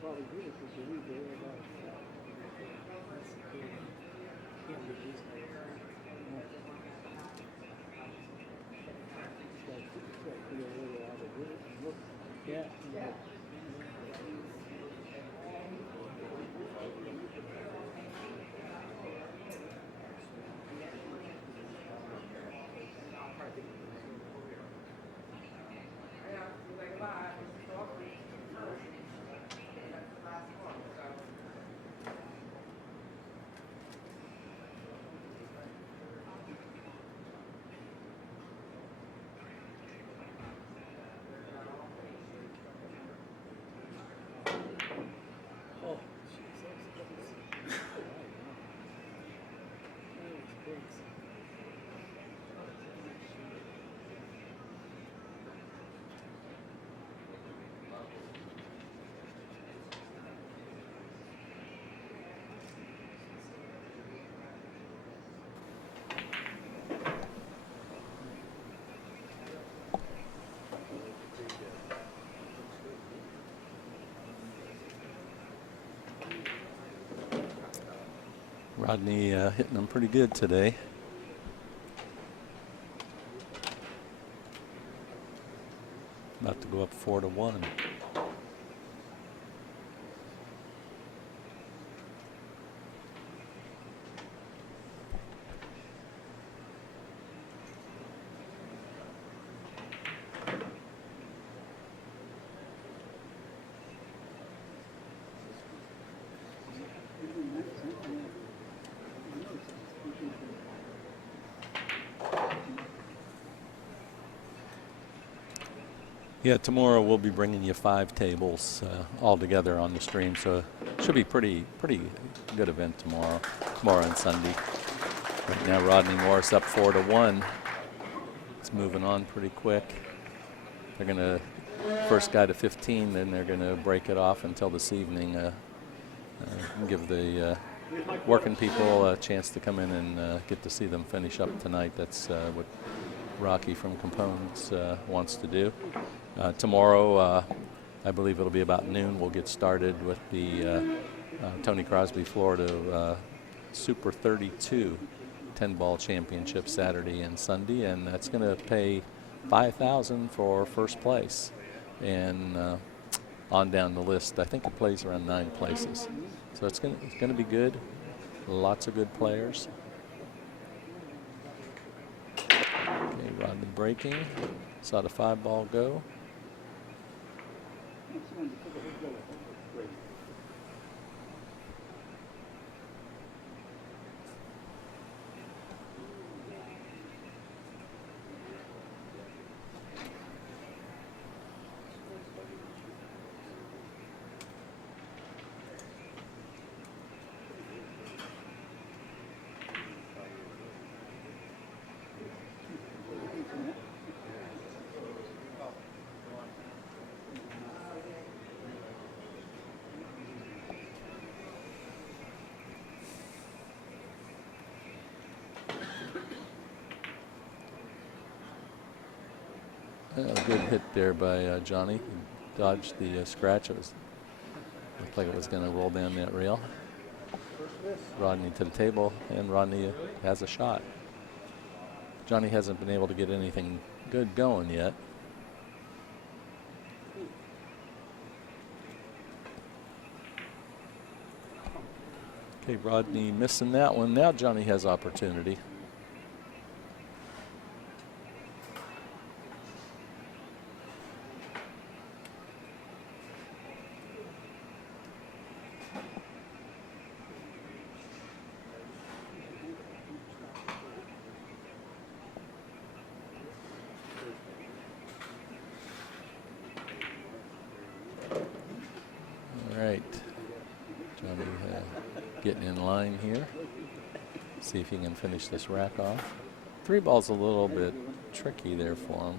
Probably do it because you need to worry about yeah. Rodney hitting them pretty good today. About to go up 4-1. Yeah, tomorrow we'll be bringing you 5 tables all together on the stream, so it should be pretty good event tomorrow and Sunday. Right now, Rodney Morris up 4-1. It's moving on pretty quick. They're gonna first guy to 15, then they're gonna break it off until this evening. And give the working people a chance to come in and get to see them finish up tonight. That's what Rocky from Capone wants to do. Tomorrow, I believe it'll be about noon. We'll get started with the Tony Crosby Florida Super 32 10-ball championship Saturday and Sunday, and that's going to pay $5,000 for first place. And on down the list, I think it plays around 9 places. So it's going to be good. Lots of good players. Okay, Rodney breaking. Saw the 5-ball go. Good hit there by Johnny. He dodged the scratch. It looked like it was going to roll down that rail. Rodney to the table, and Rodney has a shot. Johnny hasn't been able to get anything good going yet. Okay, Rodney missing that one. Now Johnny has opportunity. All right, Johnny getting in line here. See if he can finish this rack off. 3 ball's a little bit tricky there for him.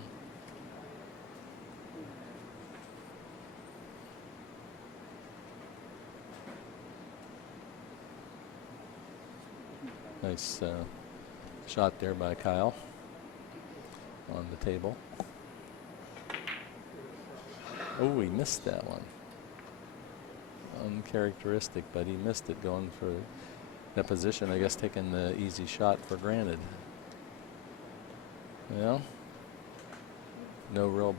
Nice shot there by Kyle on the table. Oh, he missed that one. Uncharacteristic, but he missed it going for that position. I guess taking the easy shot for granted. Well, no real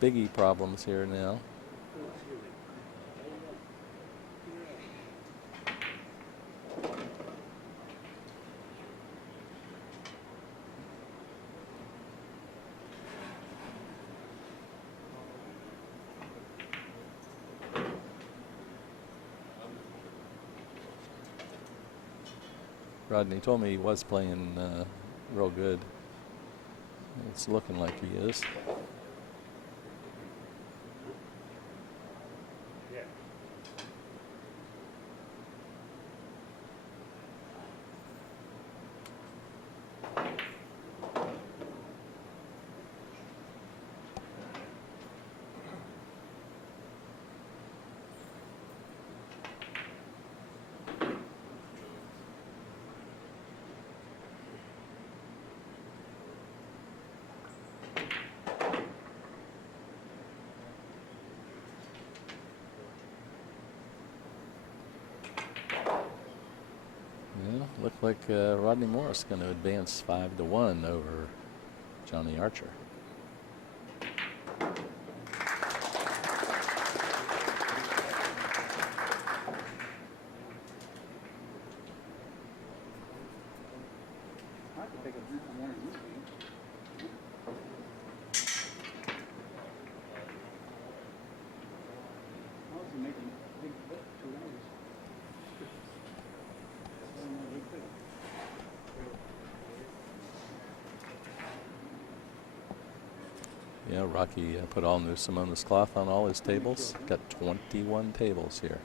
biggie problems here now. Rodney told me he was playing real good. It's looking like he is. Looked like Rodney Morris going to advance 5-1 over Johnny Archer. Yeah, Rocky put all new Simonis cloth on all his tables. Got 21 tables here.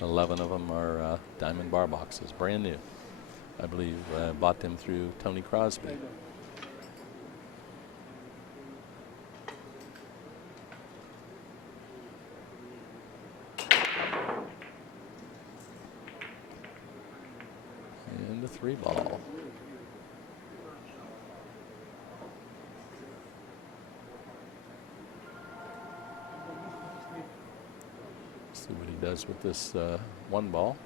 11 of them are diamond bar boxes, brand new. I believe bought them through Tony Crosby. And the 3 ball. See what he does with this 1 ball.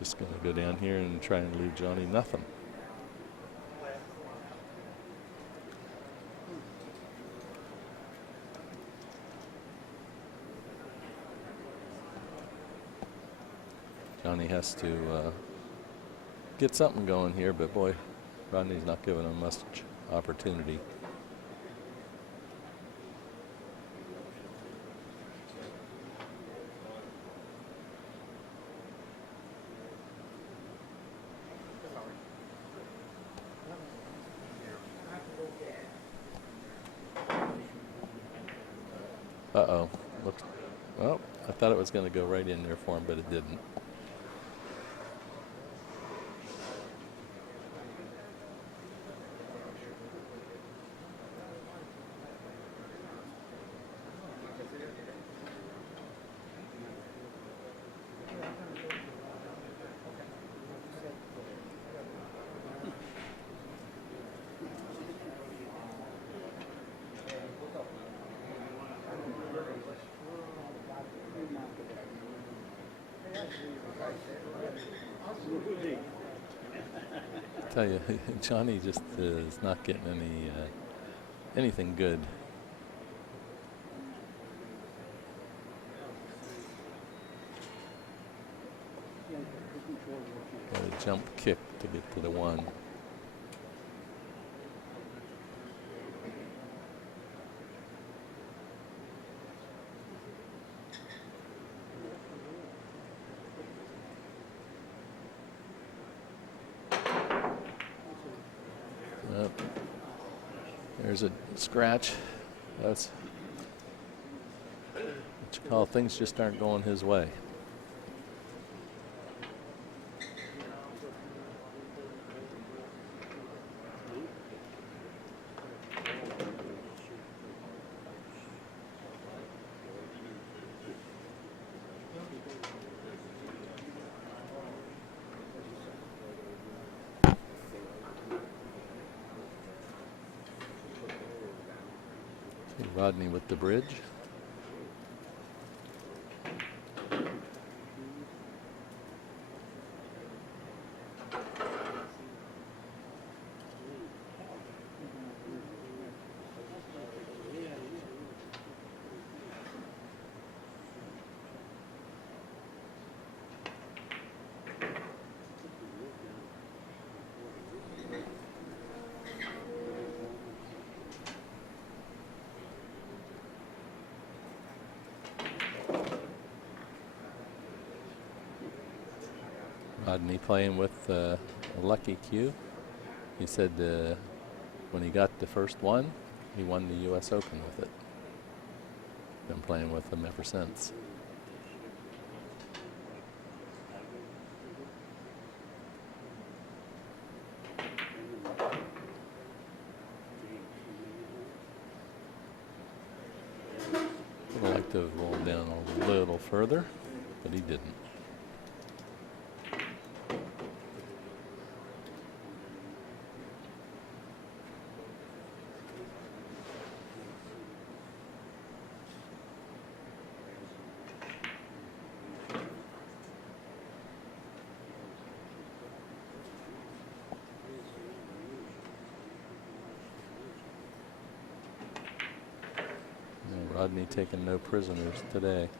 Just going to go down here and try and leave Johnny nothing. Johnny has to get something going here, but boy, Rodney's not giving him much opportunity. Uh-oh. Looks, well, I thought it was going to go right in there for him, but it didn't. I tell you, Johnny just is not getting anything good. Got a jump kick to get to the one. There's a scratch. That's what you call things just aren't going his way. Rodney with the bridge. Rodney playing with a lucky cue. He said when he got the first one, he won the U.S. Open with it. Been playing with them ever since. Would like to have rolled down a little further, but he didn't. Rodney taking no prisoners today.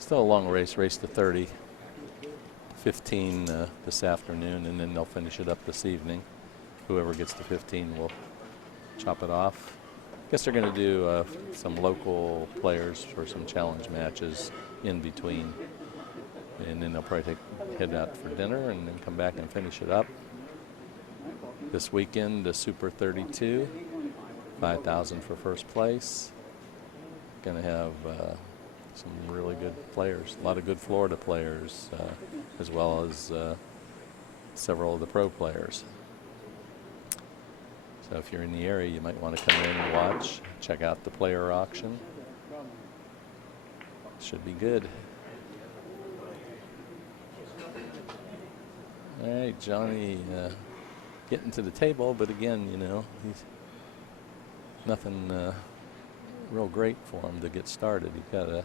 Still a long race to 30. 15 this afternoon, and then they'll finish it up this evening. Whoever gets to 15 will chop it off. Guess they're going to do some local players for some challenge matches in between. And then they'll probably head out for dinner and then come back and finish it up. This weekend, the Super 32, 5,000 for first place. Going to have some really good players, a lot of good Florida players, as well as several of the pro players. So if you're in the area, you might want to come in and watch, check out the player auction. Should be good. All right, Johnny getting to the table, but again, you know, he's nothing real great for him to get started. He's got to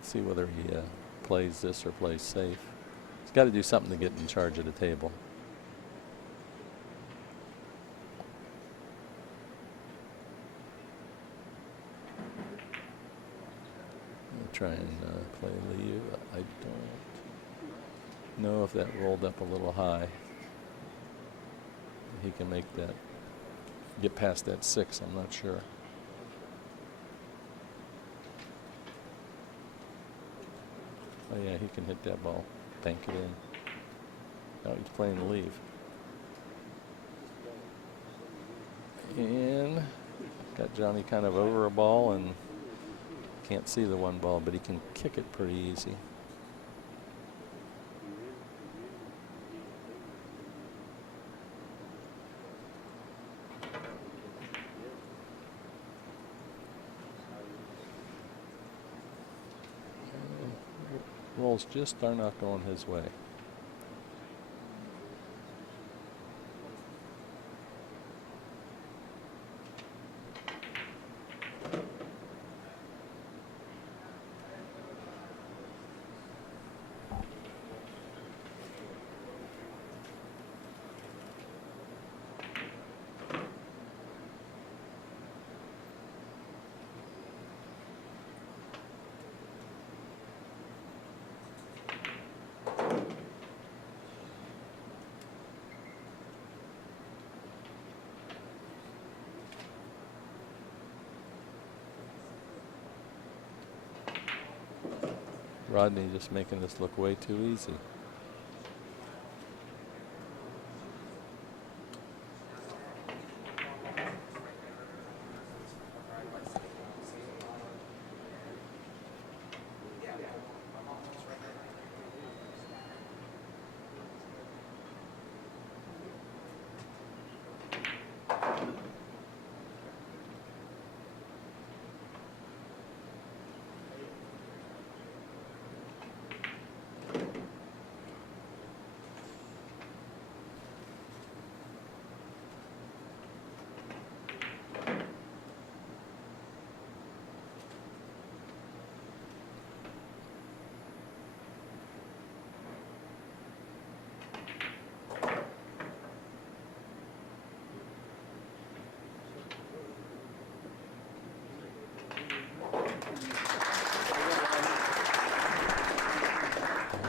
see whether he plays this or plays safe. He's got to do something to get in charge of the table. Try and play leave. I don't know if that rolled up a little high. He can make that, get past that 6, I'm not sure. Oh yeah, he can hit that ball, bank it in. Now he's playing the leave. And got Johnny kind of over a ball and can't see the one ball, but he can kick it pretty easy. rolls just are not going his way. Rodney just making this look way too easy.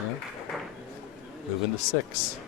Yeah. Moving to 6.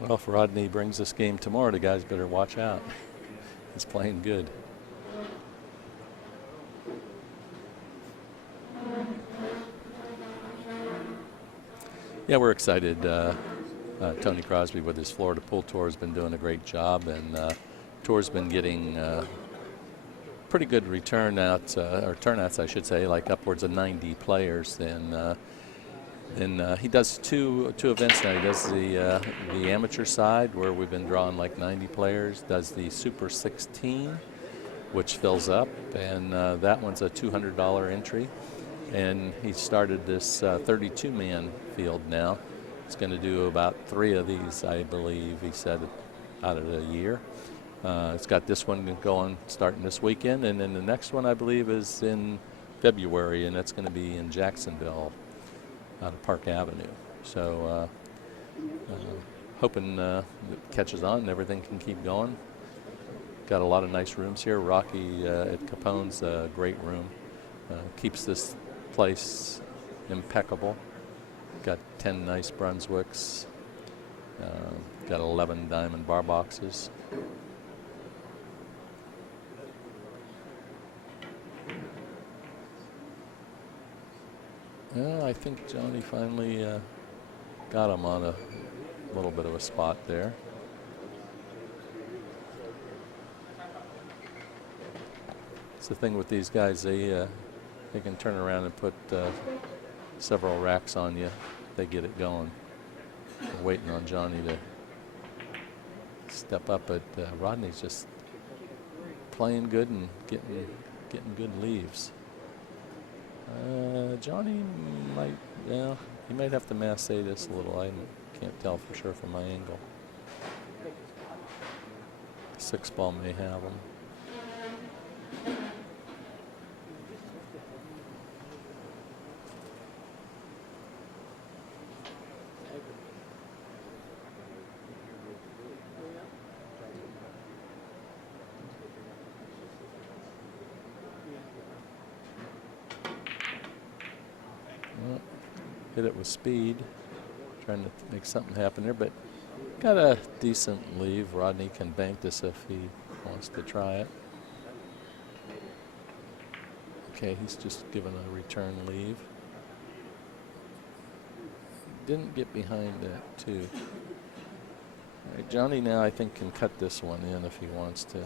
Well, if Rodney brings this game tomorrow, the guys better watch out. He's playing good. Yeah, we're excited. Tony Crosby with his Florida Pool Tour has been doing a great job, and tour's been getting pretty good turnouts, I should say, like upwards of 90 players. And he does two events now. He does the amateur side, where we've been drawing like 90 players. Does the Super 16, which fills up, and that one's a $200 entry. And he started this 32-man field now. It's going to do about 3 of these, I believe, he said, out of the year. It's got this one going starting this weekend, and then the next one, I believe, is in February, and that's going to be in Jacksonville out of Park Avenue. So hoping it catches on and everything can keep going. Got a lot of nice rooms here. Rocky at Capone's a great room. Keeps this place impeccable. Got 10 nice Brunswicks. Got 11 diamond bar boxes. I think Johnny finally got him on a little bit of a spot there. It's the thing with these guys, they can turn around and put several racks on you. They get it going. We're waiting on Johnny to step up, but Rodney's just playing good and getting good leaves. Johnny might, he might have to massay this a little. I can't tell for sure from my angle. 6 ball may have him. Hit it with speed, trying to make something happen there, but got a decent leave. Rodney can bank this if he wants to try it. Okay, he's just given a return leave. Didn't get behind that too. All right, Johnny now I think can cut this one in if he wants to.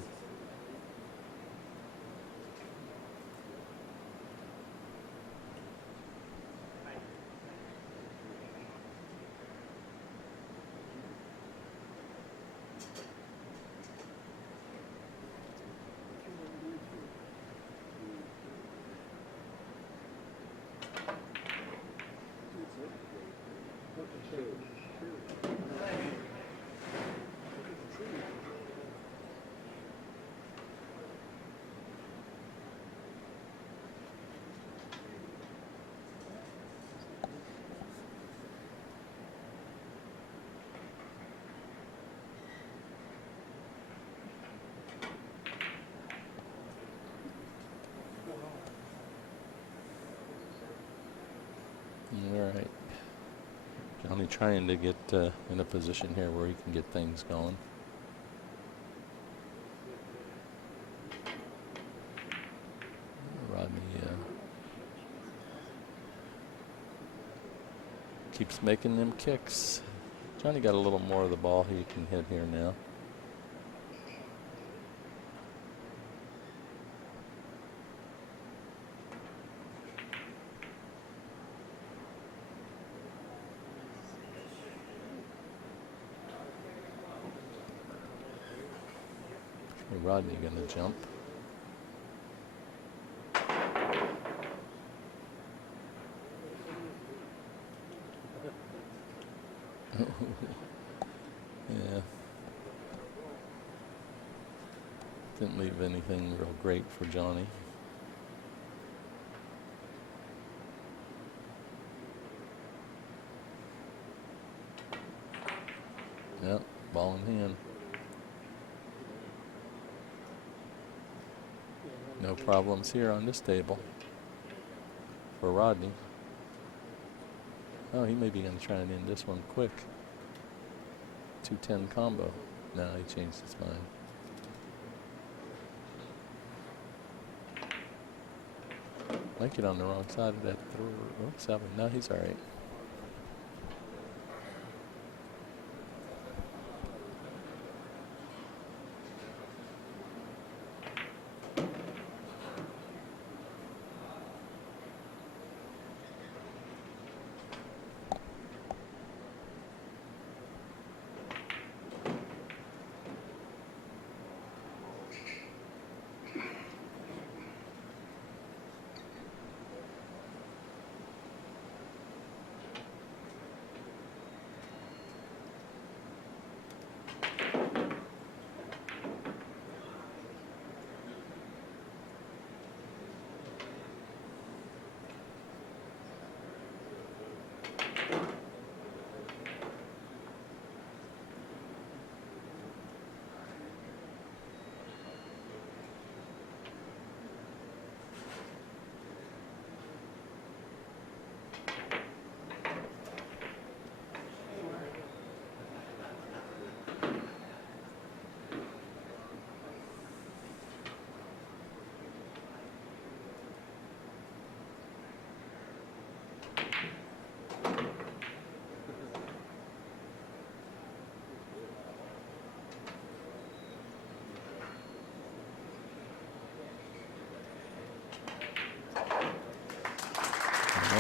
All right. Johnny trying to get in a position here where he can get things going. Rodney keeps making them kicks. Johnny got a little more of the ball he can hit here now. Rodney gonna jump. Yeah. Didn't leave anything real great for Johnny. Yep, ball in hand. No problems here on this table for Rodney. Oh, he may be going to try and end this one quick. 210 combo. No, he changed his mind. Might get on the wrong side of that 7. No, he's all right.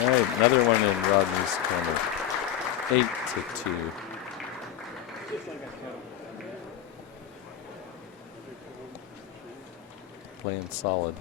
All right, another one in Rodney's corner. 8-2. Playing solid.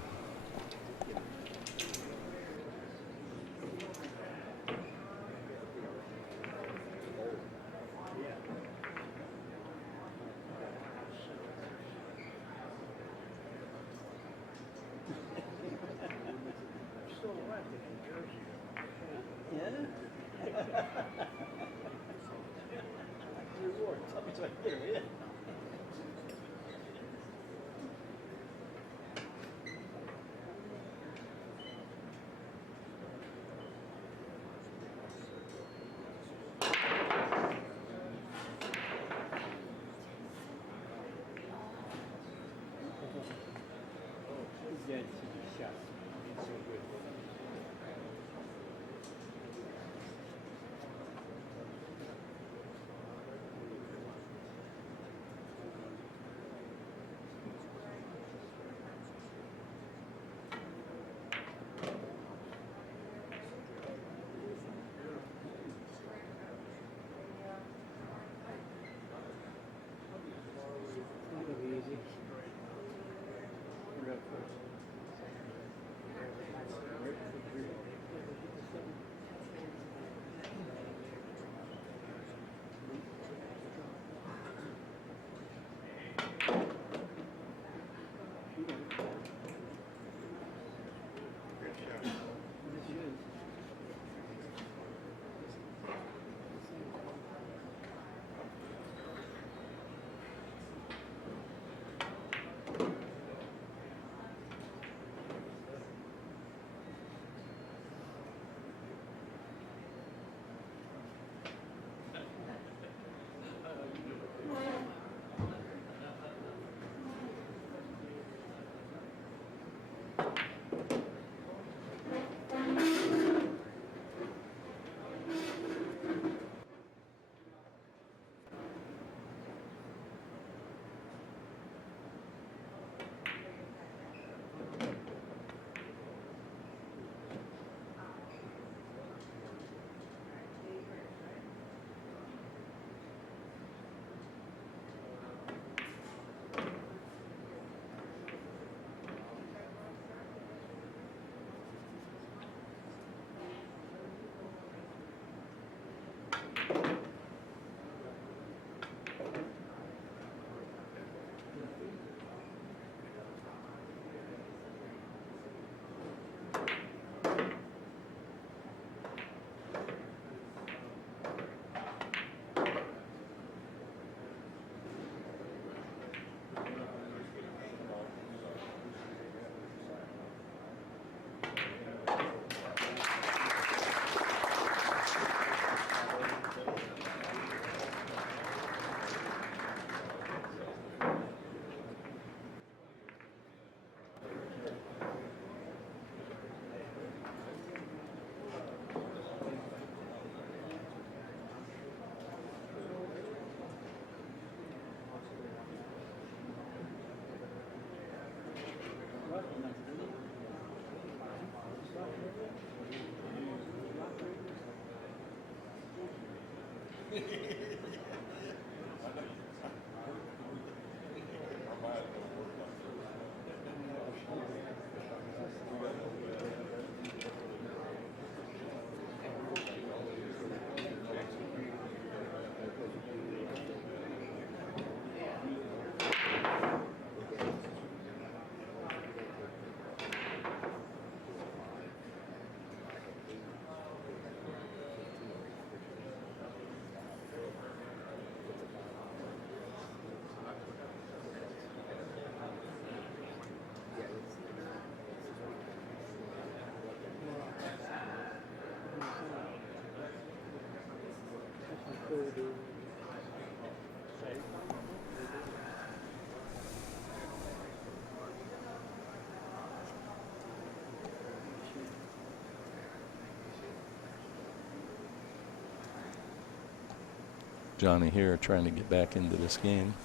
Johnny here trying to get back into this game.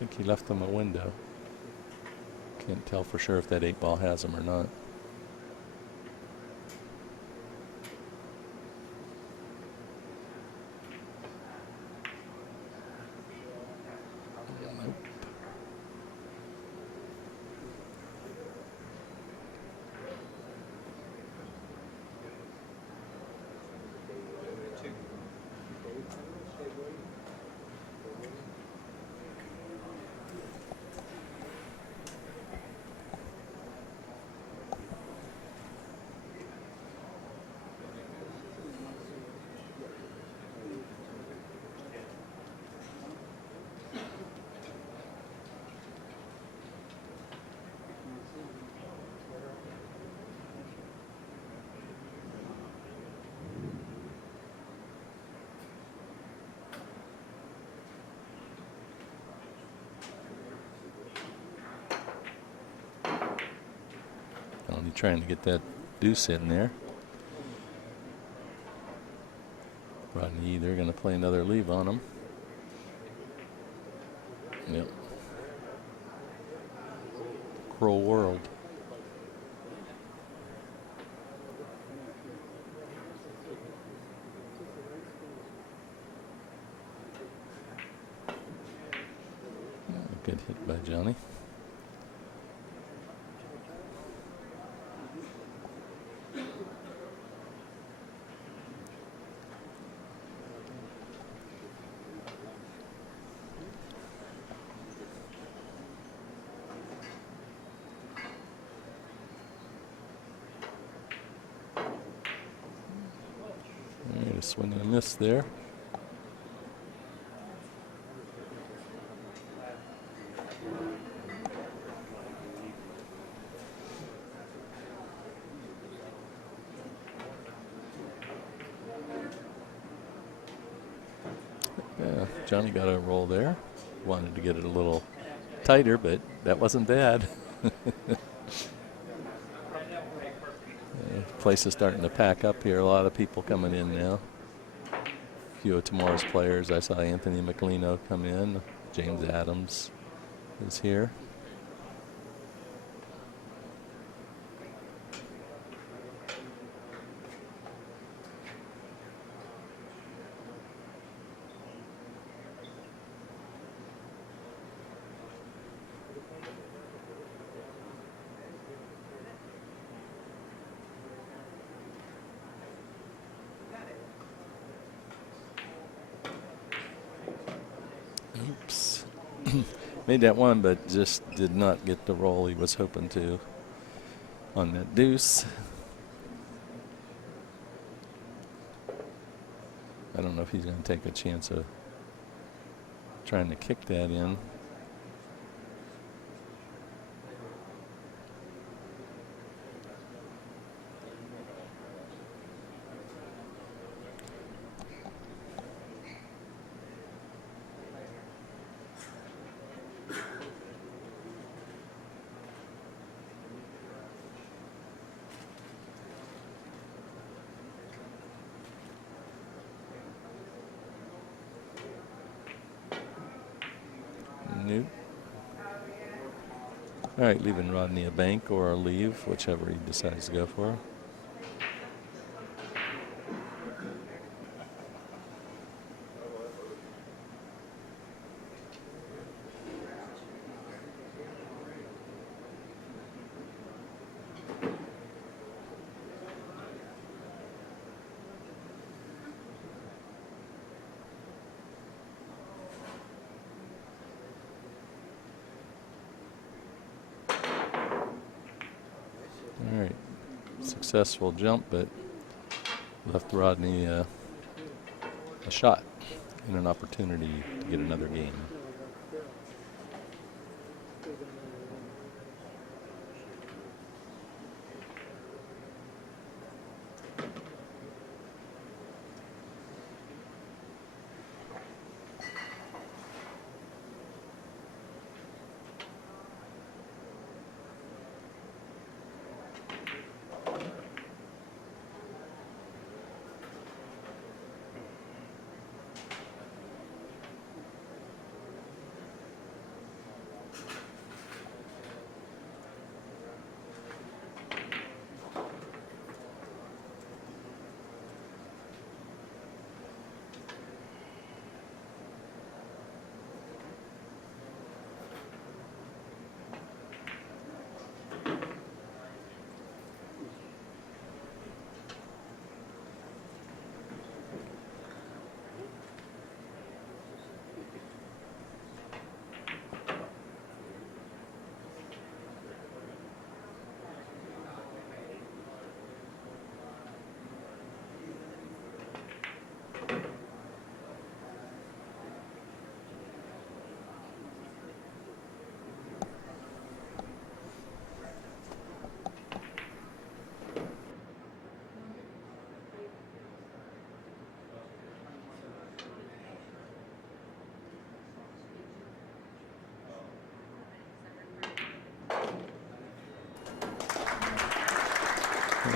think he left them a window. Can't tell for sure if that 8-ball has them or not. Nope. Only trying to get that deuce in there. Rodney, they're going to play another leave on him. Yep. Cruel world. Good hit by Johnny. A swing and a miss there. Yeah, Johnny got a roll there. Wanted to get it a little tighter, but that wasn't bad. Place is starting to pack up here. A lot of people coming in now. A few of tomorrow's players. I saw Anthony McLeano come in. James Adams is here. Oops. Made that one, but just did not get the roll he was hoping to on that deuce. I don't know if he's going to take a chance of trying to kick that in. Nope. All right, leaving Rodney a bank or a leave, whichever he decides to go for. All right, successful jump, but left Rodney a shot and an opportunity to get another game.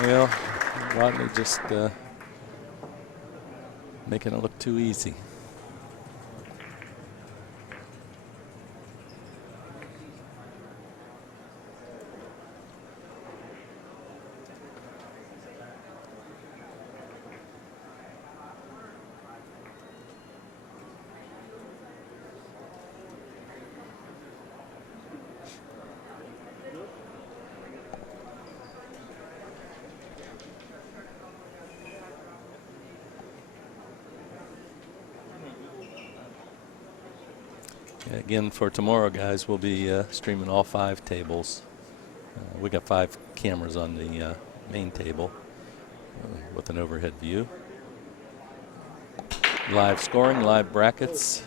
Well, Rodney just making it look too easy. Again, for tomorrow, guys, we'll be streaming all 5 tables. We got 5 cameras on the main table with an overhead view. Live scoring, live brackets.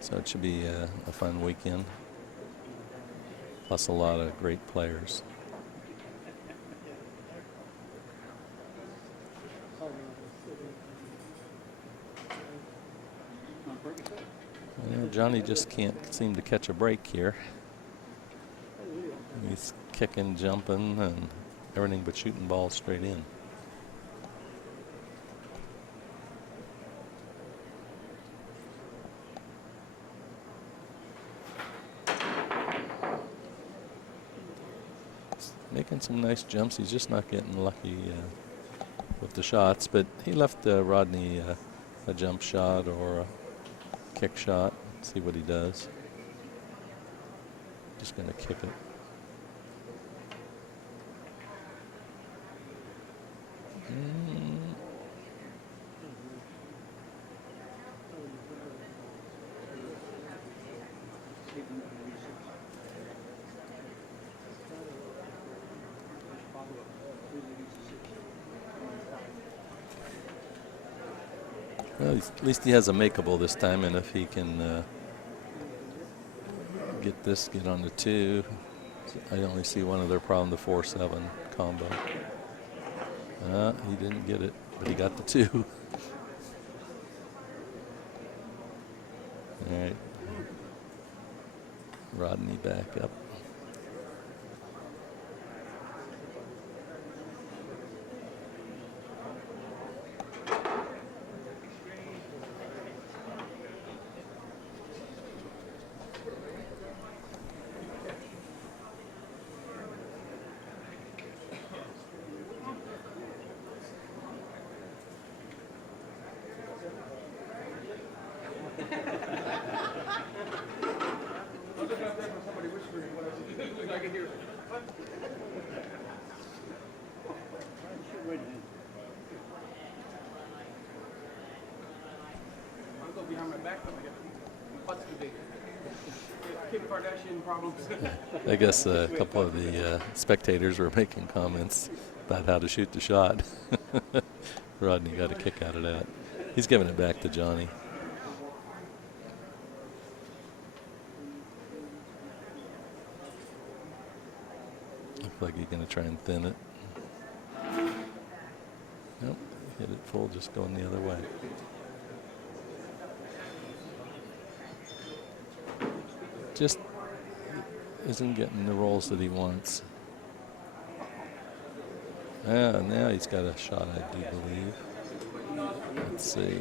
So it should be a fun weekend. Plus a lot of great players. Yeah, Johnny just can't seem to catch a break here. He's kicking, jumping, and everything but shooting balls straight in. Making some nice jumps. He's just not getting lucky with the shots, but he left Rodney a jump shot or a kick shot. See what he does. Just going to kick it. Well, at least he has a makeable this time, and if he can get on the 2, I only see one other problem, the 4-7 combo. He didn't get it, but he got the 2. All right. Rodney back up. I guess a couple of the spectators were making comments about how to shoot the shot. Rodney got a kick out of that. He's giving it back to Johnny. Looks like he's going to try and thin it. Nope, hit it full, just going the other way. Just isn't getting the rolls that he wants. Now he's got a shot, I do believe. Let's see.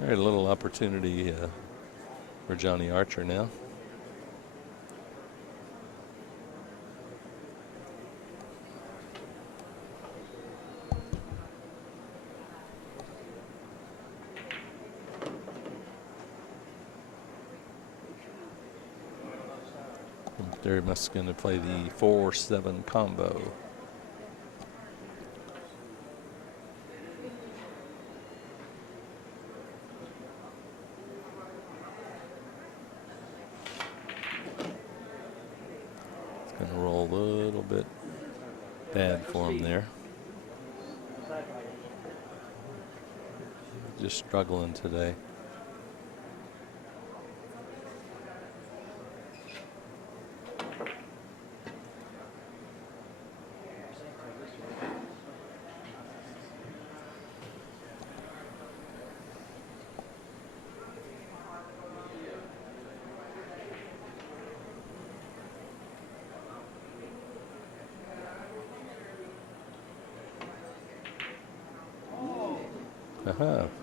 All right, a little opportunity for Johnny Archer now. They're just going to play the 4-7 combo. Going to roll a little bit bad for him there. just struggling today.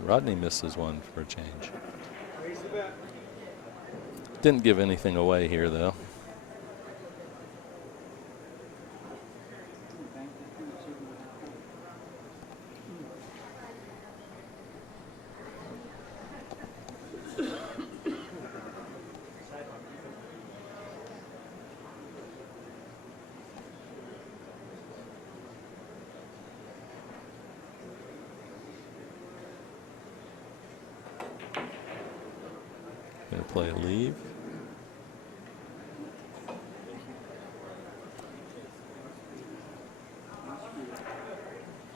Rodney misses one for a change. Didn't give anything away here, though. Gonna play a leave.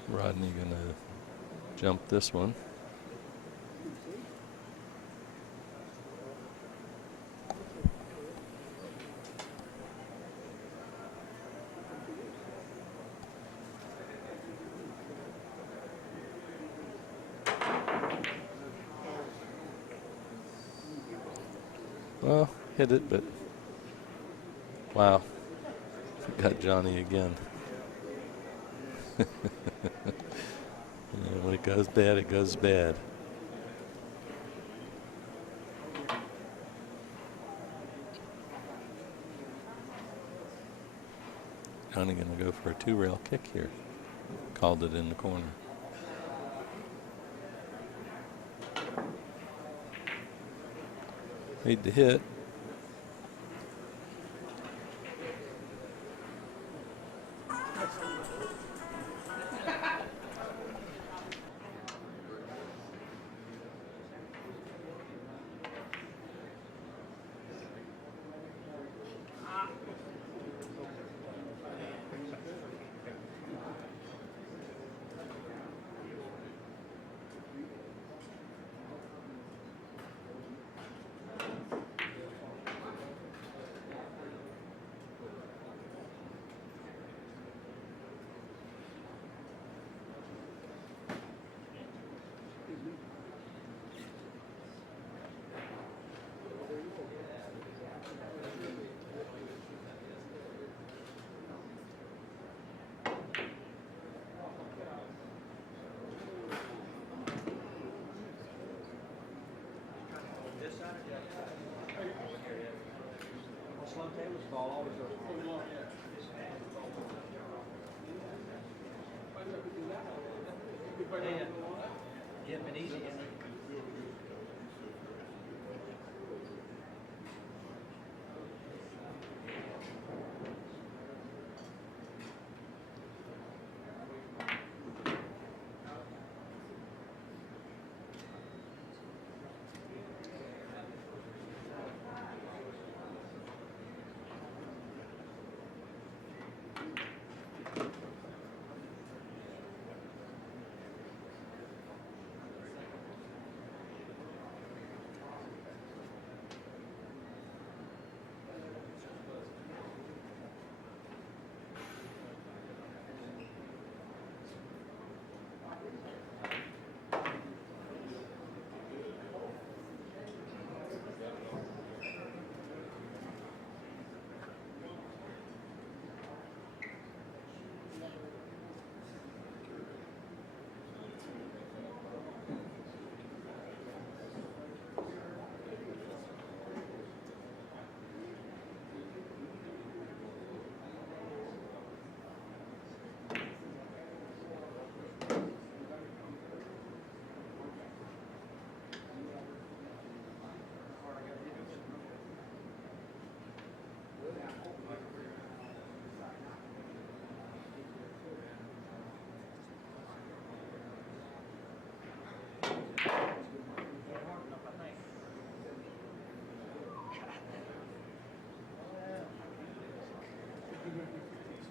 Rodney gonna jump this one. Well, hit it, but wow, got Johnny again. When it goes bad, it goes bad. Johnny gonna go for a 2-rail kick here. Called it in the corner. Made the hit.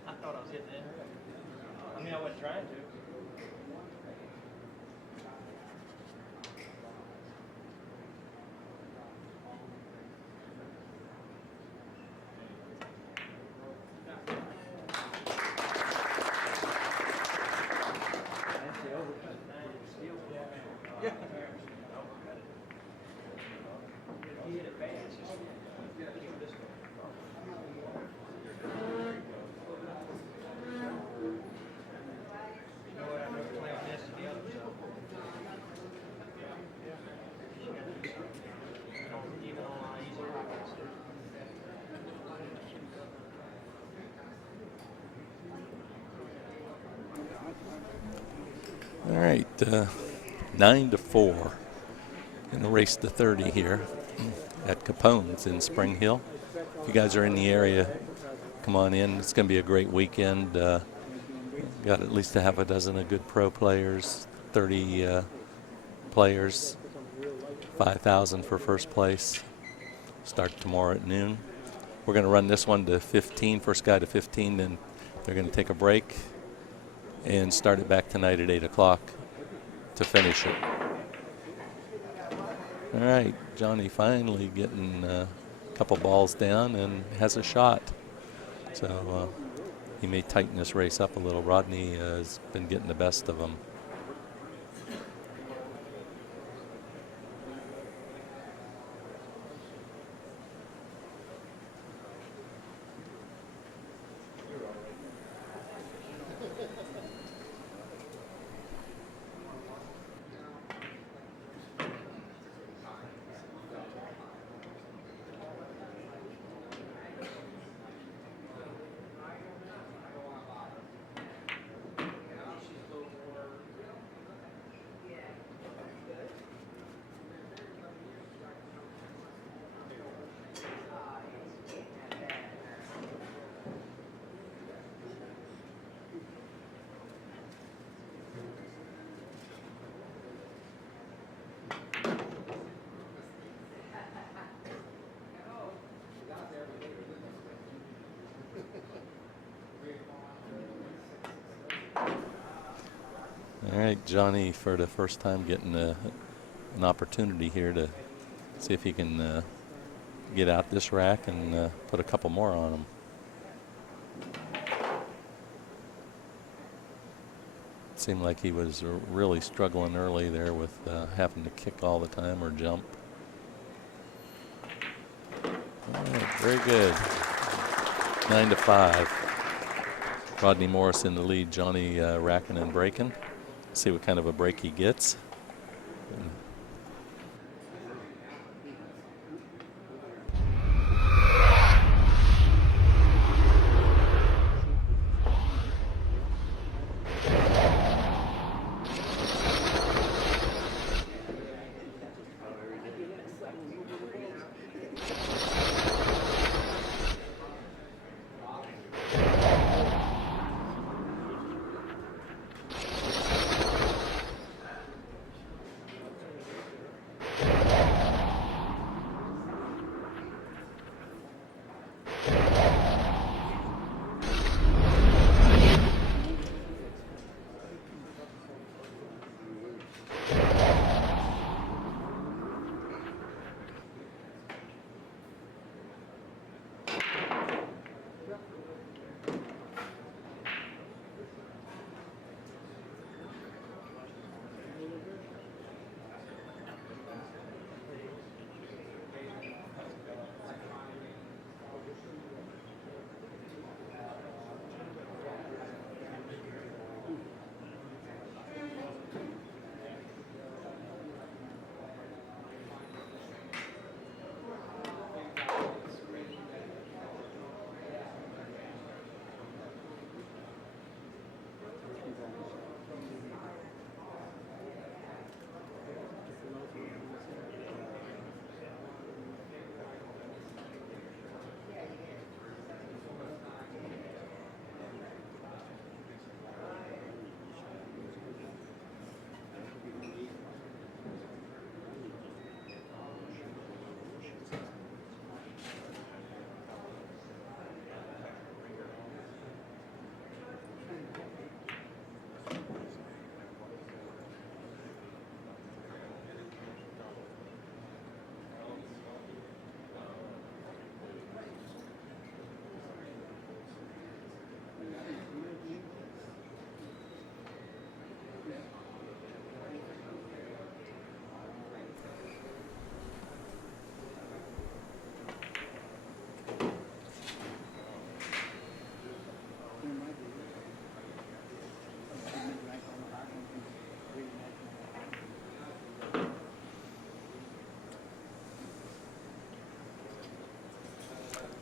I thought I was hitting it. I mean, I wasn't trying to. Yeah. You hit it fast. Just keep this one. You know what? I've never played this to the other side. You gotta do something. Even on easy rockets. All right, 9-4 in the race to 30 here at Capone's in Spring Hill. If you guys are in the area, come on in. It's going to be a great weekend. Got at least a half a dozen of good pro players, 30 players, 5,000 for first place. Start tomorrow at noon. We're going to run this one to 15, first guy to 15, then they're going to take a break and start it back tonight at 8 o'clock to finish it. All right, Johnny finally getting a couple balls down and has a shot. So he may tighten this race up a little. Rodney has been getting the best of him. All right, Johnny, for the first time getting an opportunity here to see if he can get out this rack and put a couple more on him. It seemed like he was really struggling early there with having to kick all the time or jump. All right, very good. 9-5. Rodney Morris in the lead, Johnny racking and breaking. See what kind of a break he gets.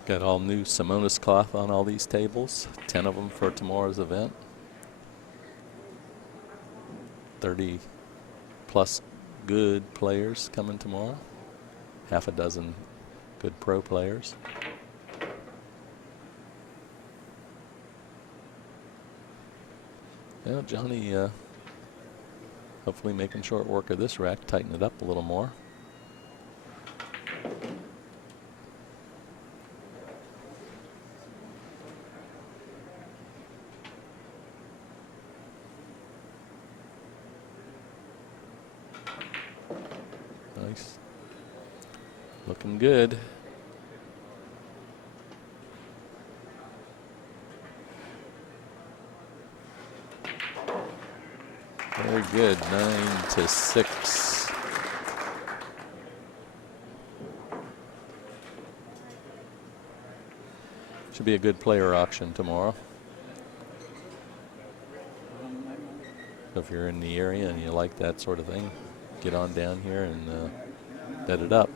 Got all new Simonis cloth on all these tables, 10 of them for tomorrow's event. 30 plus good players coming tomorrow. Half a dozen good pro players. Yeah, Johnny hopefully making short work of this rack, tighten it up a little more. Nice. Looking good. Very good, 9-6. Should be a good player auction tomorrow. So if you're in the area and you like that sort of thing, get on down here and bet it up.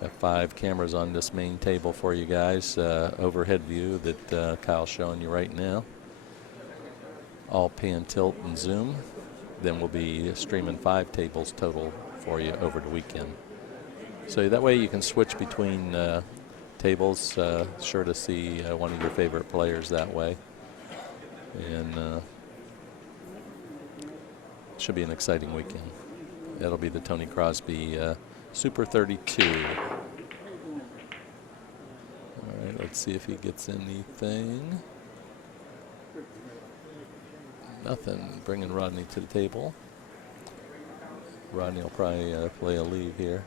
Got 5 cameras on this main table for you guys. Overhead view that Kyle's showing you right now. All pan, tilt, and zoom. Then we'll be streaming 5 tables total for you over the weekend. So that way you can switch between tables. Sure to see one of your favorite players that way. And should be an exciting weekend. That'll be the Tony Crosby Super 32. All right, let's see if he gets anything. Nothing. Bringing Rodney to the table. Rodney will probably play a leave here.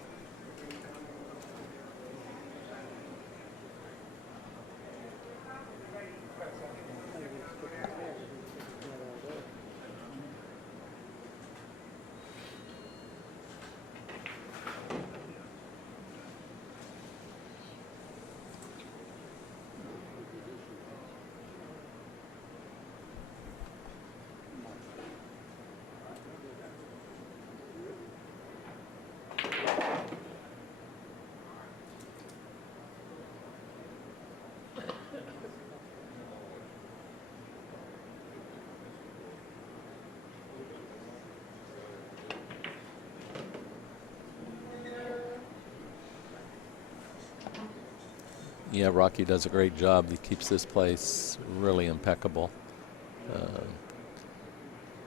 Yeah, Rocky does a great job. He keeps this place really impeccable.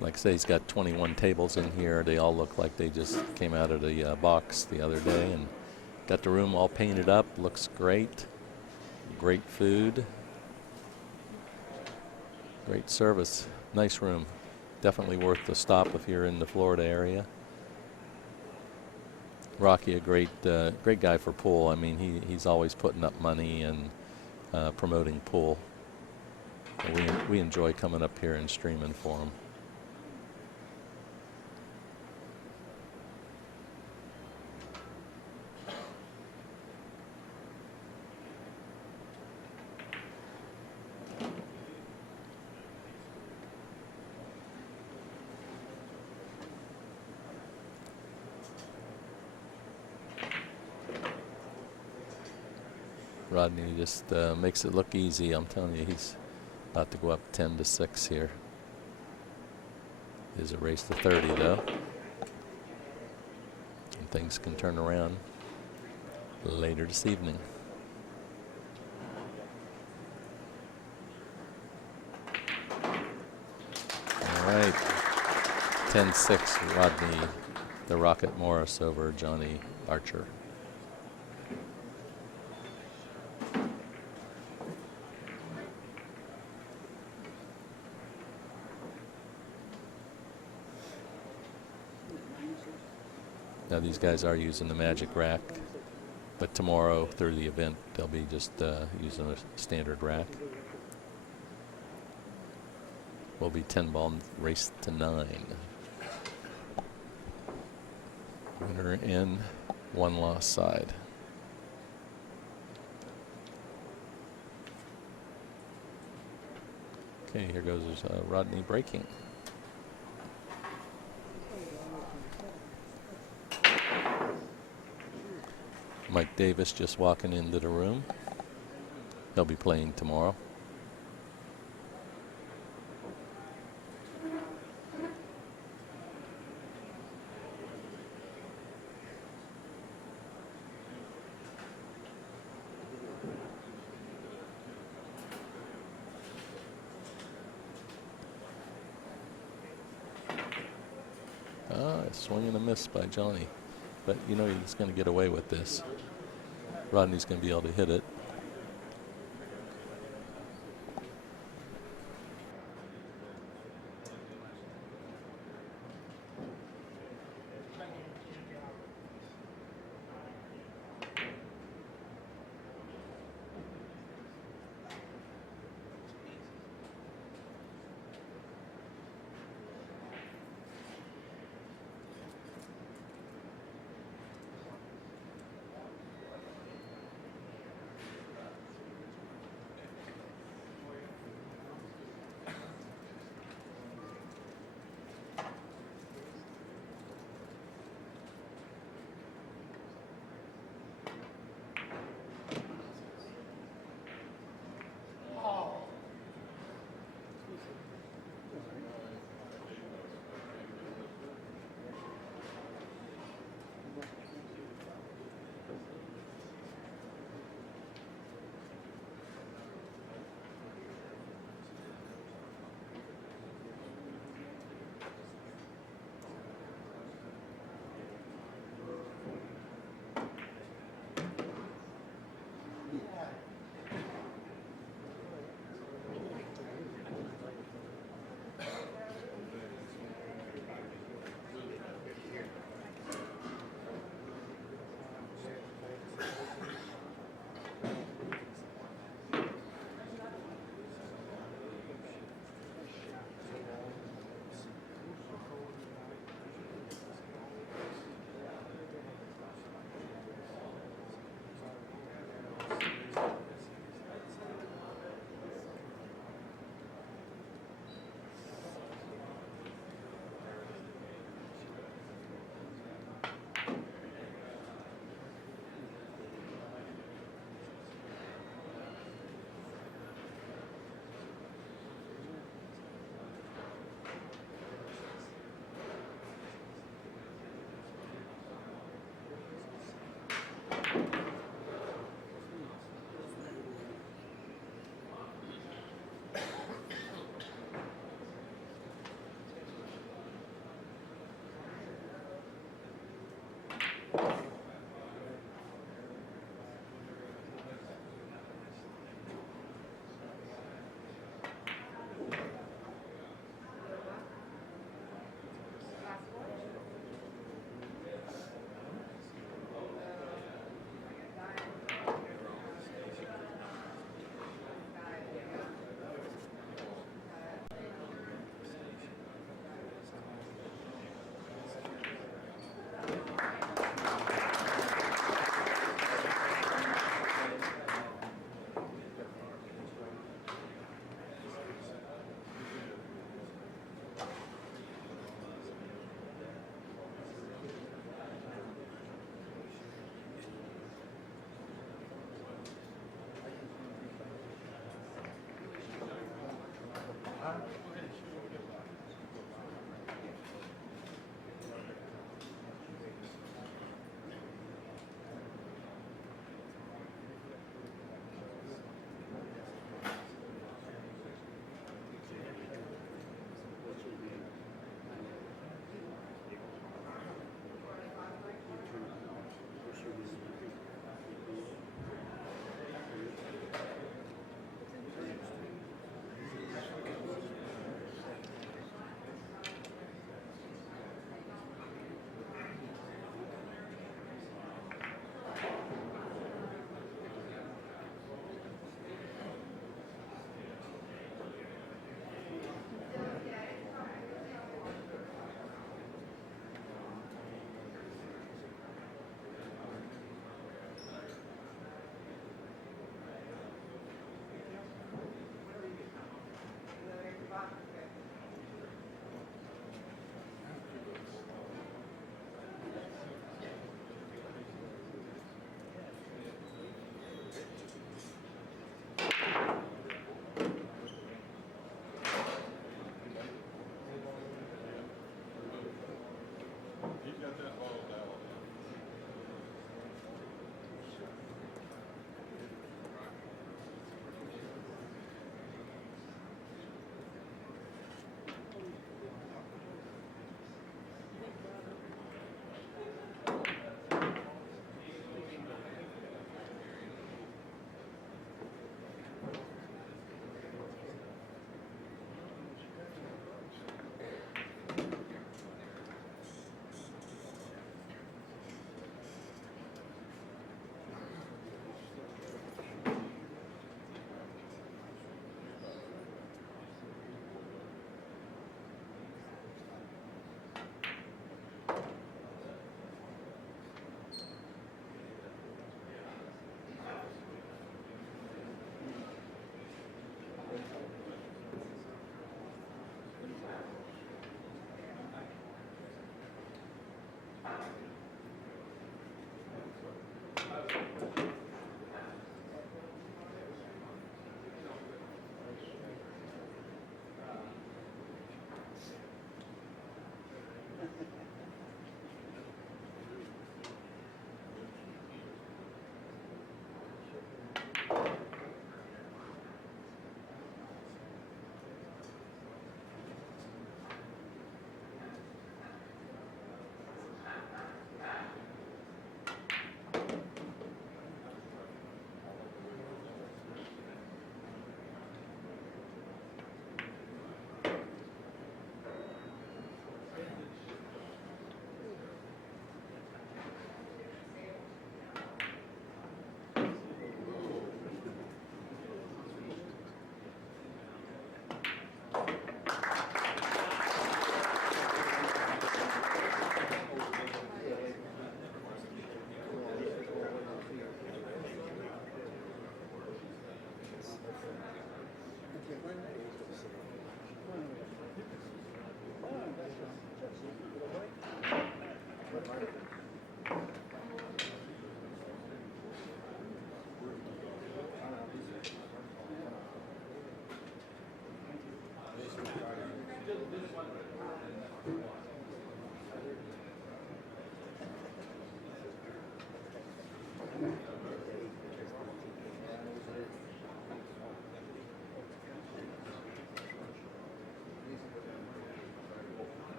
Like I say, he's got 21 tables in here. They all look like they just came out of the box the other day, and got the room all painted up. Looks great. Great food. Great service. Nice room. Definitely worth the stop if you're in the Florida area. Rocky, a great guy for pool. I mean, he's always putting up money and promoting pool. We enjoy coming up here and streaming for him. Rodney just makes it look easy. I'm telling you, he's about to go up 10-6 here. Is a race to 30 though. And things can turn around later this evening. All right, 10-6 Rodney, the Rocket Morris over Johnny Archer. Now these guys are using the Magic rack, but tomorrow through the event they'll be just using a standard rack. Will be 10-ball race to 9. Winner in, one loss side. Okay, here goes Rodney breaking. Mike Davis just walking into the room. He'll be playing tomorrow. Swing and a miss by Johnny. But you know he's going to get away with this. Rodney's going to be able to hit it.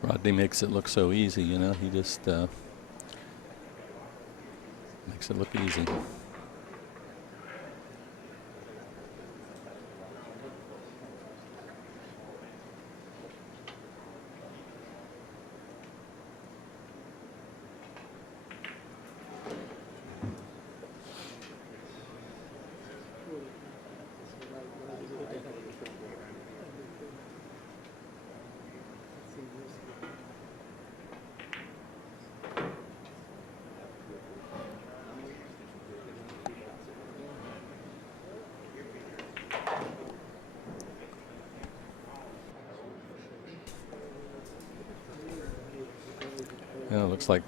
Rodney makes it look so easy, you know. He just makes it look easy. Yeah, it looks like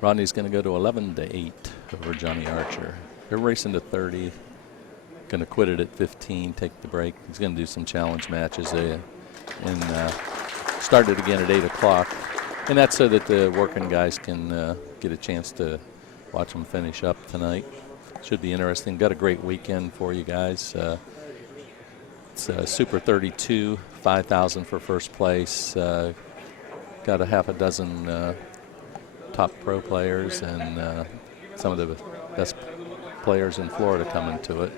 Rodney's going to go to 11-8 over Johnny Archer. They're racing to 30. Going to quit it at 15, take the break. He's going to do some challenge matches and start it again at 8 o'clock. And that's so that the working guys can get a chance to watch them finish up tonight. Should be interesting. Got a great weekend for you guys. It's Super 32, 5,000 for first place. Got a half a dozen top pro players and some of the best players in Florida coming to it.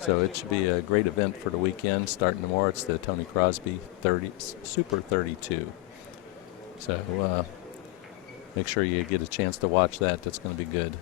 So it should be a great event for the weekend. Starting tomorrow, it's the Tony Crosby Super 32. So make sure you get a chance to watch that. That's going to be good.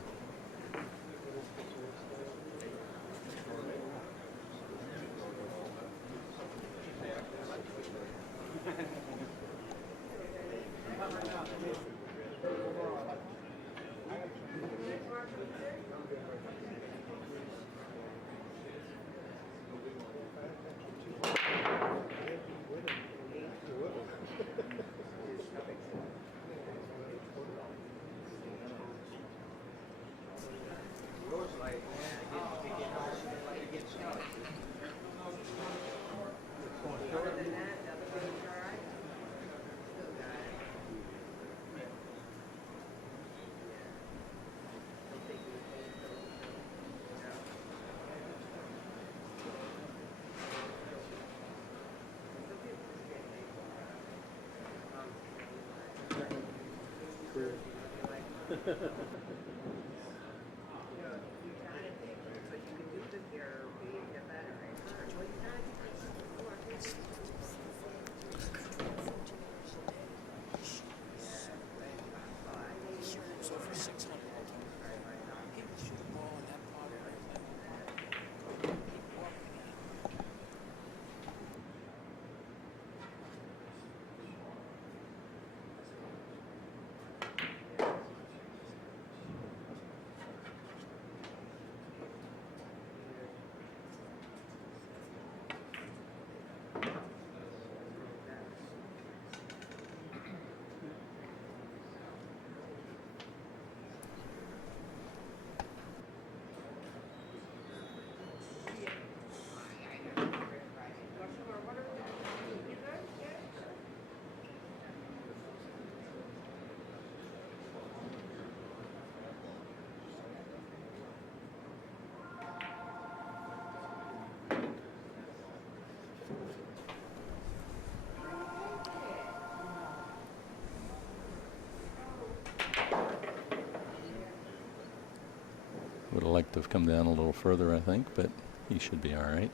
like to have come down a little further, I think, but he should be all right.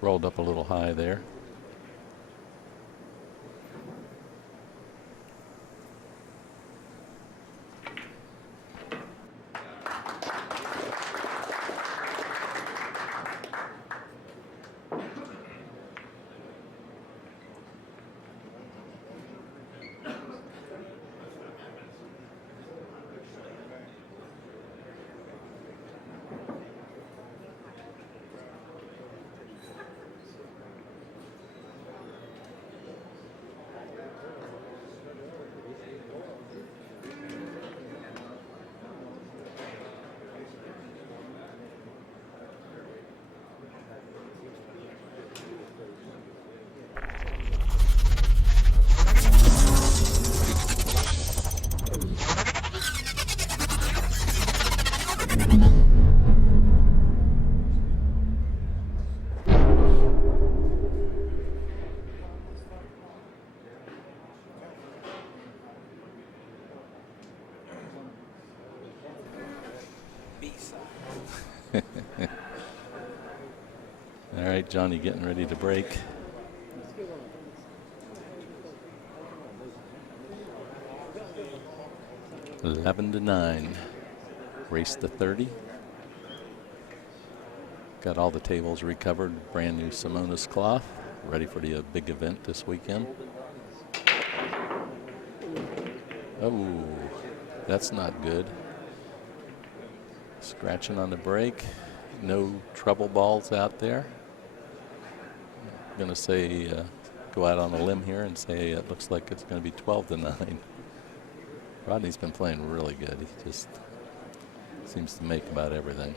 Rolled up a little high there. All right, Johnny getting ready to break. 11-9. Race to 30. Got all the tables recovered. Brand new Simonis cloth. Ready for the big event this weekend. Oh, that's not good. Scratching on the brake. No trouble balls out there. I'm going to say, go out on a limb here and say it looks like it's going to be 12-9. Rodney's been playing really good. He just seems to make about everything.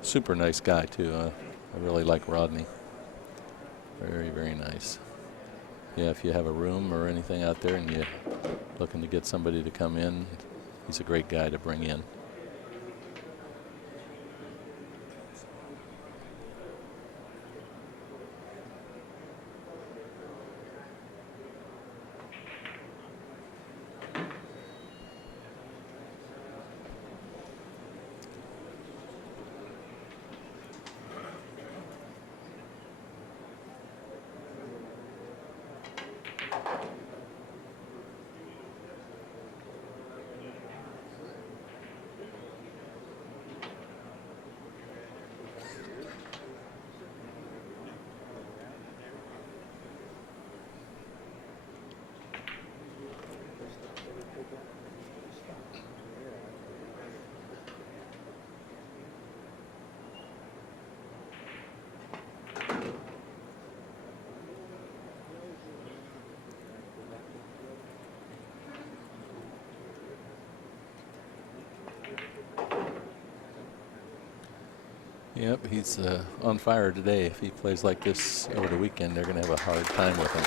Super nice guy too. I really like Rodney. Very, very nice. Yeah, if you have a room or anything out there and you're looking to get somebody to come in, he's a great guy to bring in. Yep, he's on fire today. If he plays like this over the weekend, they're going to have a hard time with him.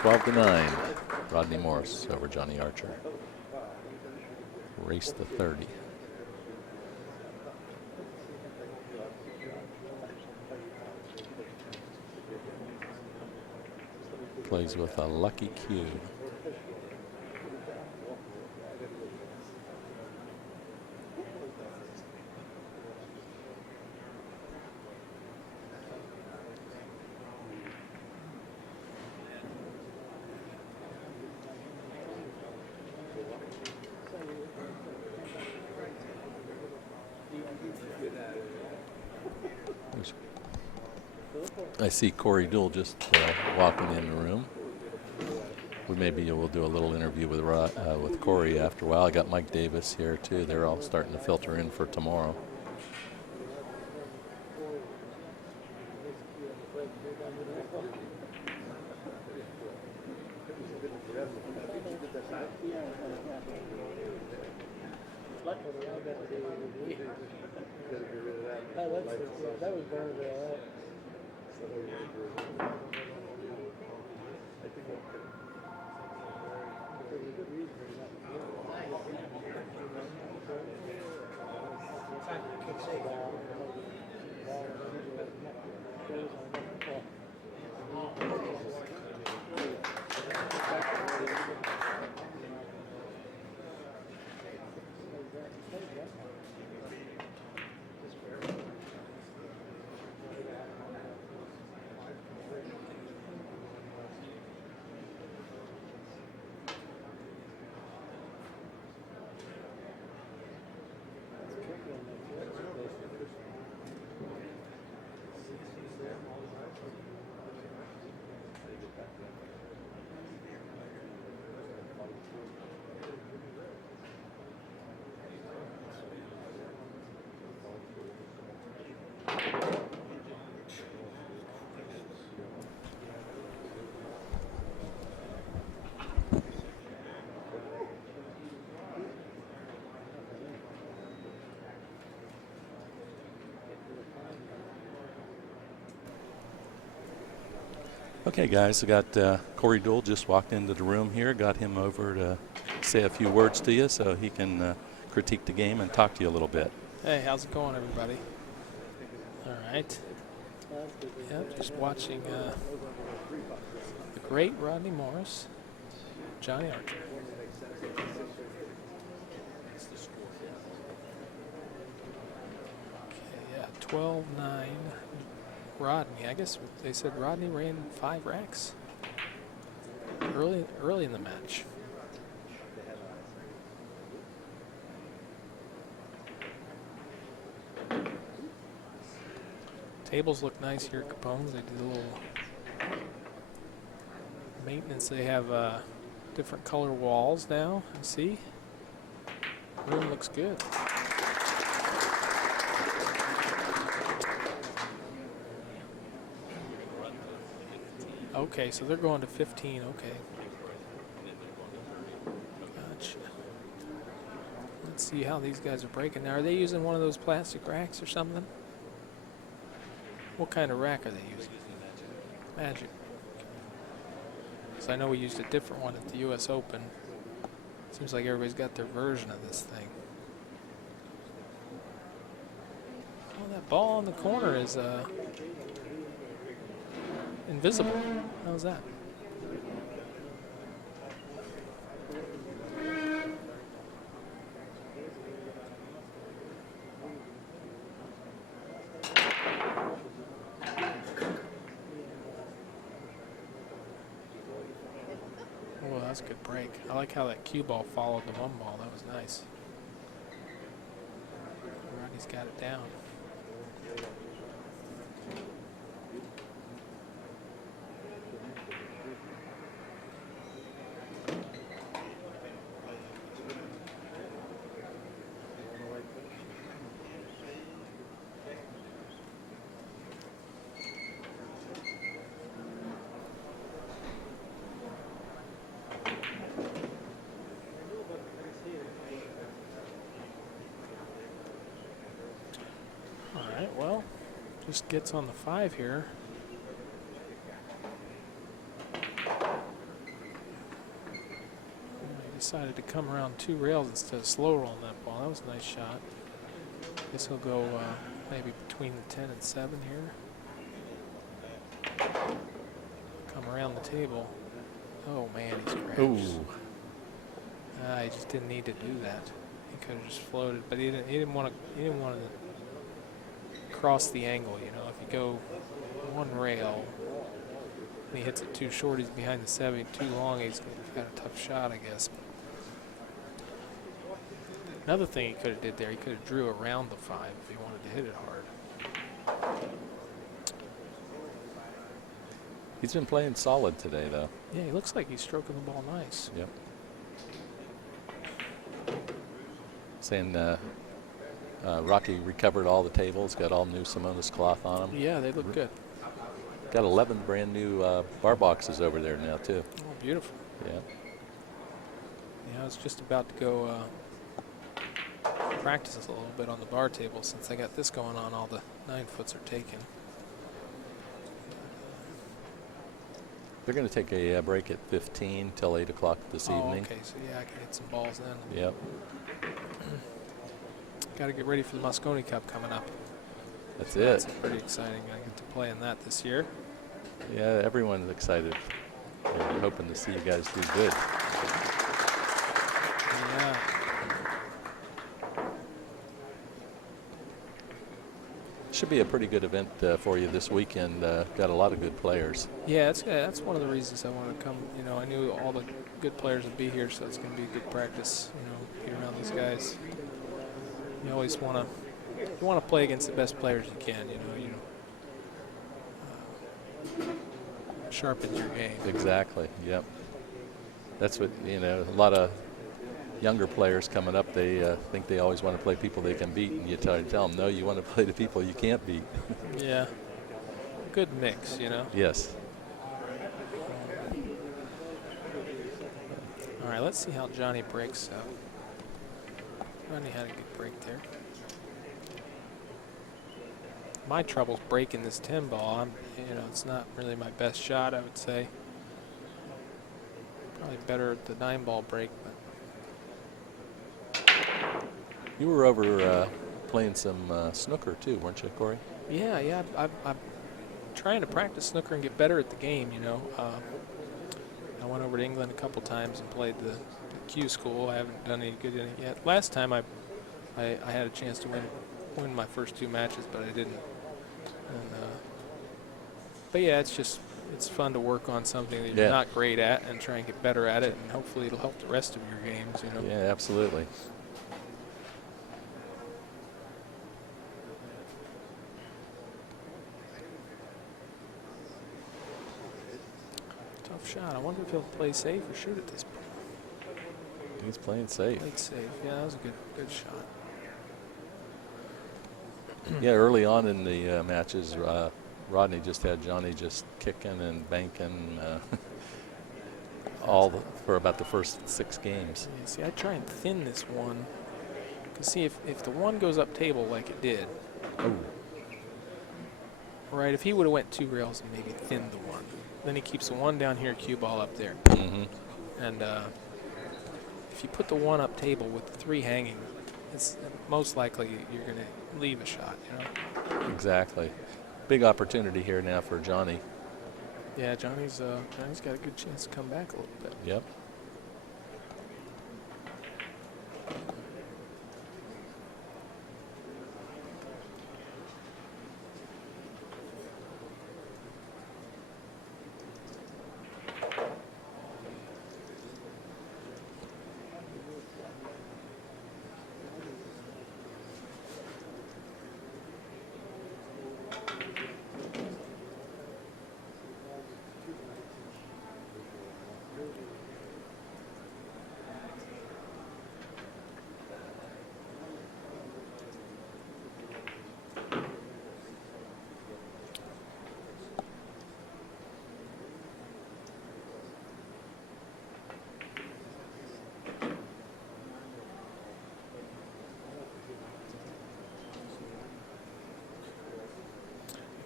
12-9. Rodney Morris over Johnny Archer. Race to 30. Plays with a lucky cue. I see Corey Duell just walking in the room. Maybe we'll do a little interview with Corey after a while. I got Mike Davis here too. They're all starting to filter in for tomorrow. That was Bernadette. Okay, guys, I got Corey Duell just walked into the room here. Got him over to say a few words to you so he can critique the game and talk to you a little bit. Hey, how's it going, everybody? All right. Yep, just watching the great Rodney Morris, Johnny Archer. Okay, yeah, 12-9. Rodney, I guess they said Rodney ran 5 racks early in the match. Tables look nice here at Capone's. They did a little maintenance. They have different color walls now. You see? Room looks good. Okay, so they're going to 15. Okay. Gotcha. Let's see how these guys are breaking. Now, are they using one of those plastic racks or something? What kind of rack are they using? Magic. Because I know we used a different one at the U.S. Open. Seems like everybody's got their version of this thing. Oh, that ball in the corner is invisible. How's that? Oh, that's a good break. I like how that cue ball followed the one ball. That was nice. Rodney's got it down. Well, just gets on the 5 here. He decided to come around 2 rails instead of slow rolling that ball. That was a nice shot. Guess he'll go maybe between the 10 and 7 here. Come around the table. Oh man, he's crashed. Ooh. He just didn't need to do that. He could have just floated, but he didn't want to cross the angle. You know, if you go 1 rail and he hits it too short, he's behind the 7. Too long, he's got a tough shot, I guess. Another thing he could have did there, he could have drew around the 5 if he wanted to hit it hard. He's been playing solid today, though. Yeah, he looks like he's stroking the ball nice. Yep. Saying Rocky recovered all the tables, got all new Simonis cloth on them. Yeah, they look good. Got 11 brand new bar boxes over there now, too. Oh, beautiful. Yeah. Yeah, I was just about to go practice a little bit on the bar table. Since I got this going on, all the 9-foots are taken. They're going to take a break at 15 till 8 o'clock this evening. Okay, so yeah, I can hit some balls then. Yep. Got to get ready for the Moscone Cup coming up. That's So it. That's pretty exciting. I get to play in that this year. Yeah, everyone's excited. We're hoping to see you guys do good. Yeah. Should be a pretty good event for you this weekend. Got a lot of good players. Yeah, that's one of the reasons I wanted to come. You know, I knew all the good players would be here, so it's going to be good practice. You know, be around these guys. You always want to play against the best players you can. Sharpens your game. Exactly. Yep. That's what, you know, a lot of younger players coming up, they think they always want to play people they can beat, and you tell them, no, you want to play the people you can't beat. Yeah. Good mix, you know. Yes. All right, let's see how Johnny breaks. Rodney had a good break there. My trouble's breaking this 10 ball. It's not really my best shot, I would say. Probably better at the 9 ball break, but You were over playing some snooker too, weren't you, Corey? yeah. I'm trying to practice snooker and get better at the game. I went over to England a couple times and played the Q school. I haven't done any good in it yet. Last time I had a chance to win my first 2 matches, but I didn't. But yeah, it's fun to work on something that you're not great at and try and get better at it, and hopefully it'll help the rest of your games. Yeah, absolutely. Tough shot. I wonder if he'll play safe or shoot at this point. He's playing safe. Played safe. Yeah, that was a good shot. Yeah, early on in the matches, Rodney just had Johnny just kicking and banking for about the first 6 games. Yeah, see, I try and thin this one. Because see, if the one goes up table like it did, right, if he would have went 2 rails and maybe thinned the one, then he keeps the 1 down here, cue ball up there. Mm-hmm. And if you put the 1 up table with the 3 hanging, it's most likely you're going to leave a shot, Exactly. Big opportunity here now for Johnny. Yeah, Johnny's got a good chance to come back a little bit. Yep.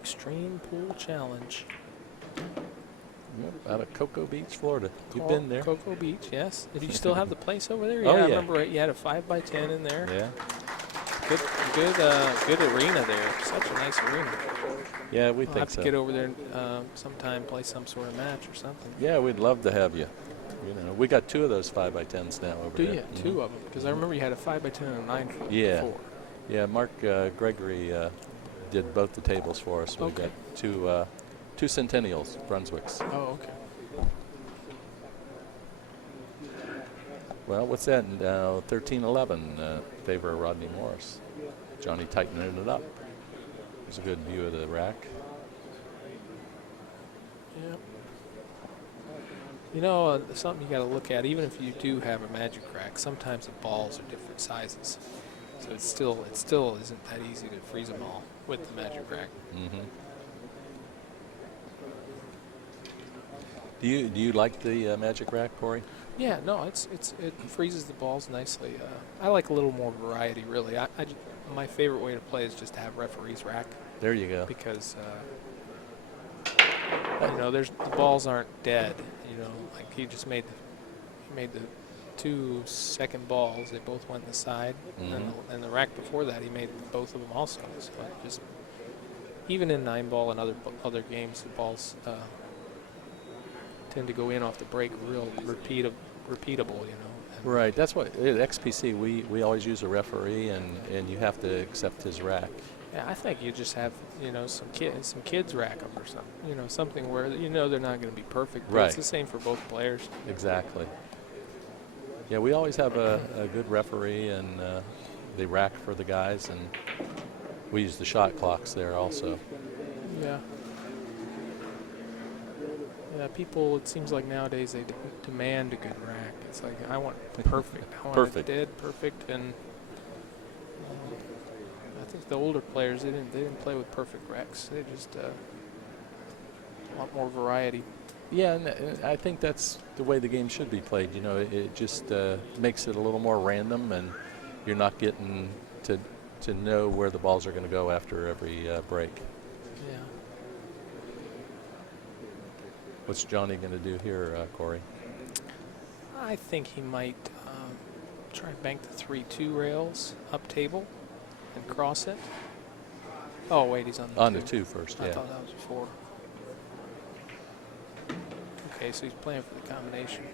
Xtreme Pool Challenge. Yep, out of Cocoa Beach, Florida. You've been there. Cocoa Beach, yes. Do you still have the place over there? Oh, I yeah. remember you had a 5x10 in there. Yeah. Good arena there. Such a nice arena. Yeah, we I'll think have so. to get over there sometime, play some sort of match or something. Yeah, we'd love to have you. We got 2 of those 5x10s now over Do there. you? 2 of them? Because I remember you had a 5x10 and a 9-foot Yeah. before. Yeah, Mark Gregory did both the tables for us. We Okay. got 2 Centennials, Brunswicks. Oh, okay. Well, what's that? 13-11 favor of Rodney Morris. Johnny tightening it up. There's a good view of the rack. Yep. Something you got to look at, even if you do have a magic rack, sometimes the balls are different sizes. So it still isn't that easy to freeze them all with the magic rack. Mm-hmm. Do you like the magic rack, Corey? Yeah, no, it freezes the balls nicely. I like a little more variety, really. My favorite way to play is just to have referees rack There you go. because the balls aren't dead. Like he made the 2 second balls. They both went in the side, and the rack before that he made both of them also. So it just even in 9-ball and other games, the balls tend to go in off the break real repeatable. And Right. That's what at XPC we always use a referee, and you have to accept his rack. yeah, I think you just have some kids rack them or something. Something where they're not going to be perfect. But Right. It's the same for both players. Exactly. Yeah, we always have a good referee, and they rack for the guys, and we use the shot clocks there also. Yeah. Yeah, people, it seems like nowadays they demand a good rack. It's like, I want perfect. I want Perfect. it dead perfect. And I think the older players, they didn't play with perfect racks. They just a lot more variety. Yeah, and I think that's the way the game should be played. It just makes it a little more random, and you're not getting to know where the balls are going to go after every break. Yeah. What's Johnny going to do here, Corey? I think he might try and bank the 3-2 rails up table and cross it. Oh, wait, he's on the On two. the 2 first, I yeah. thought that was 4. Okay, so he's playing for the combination.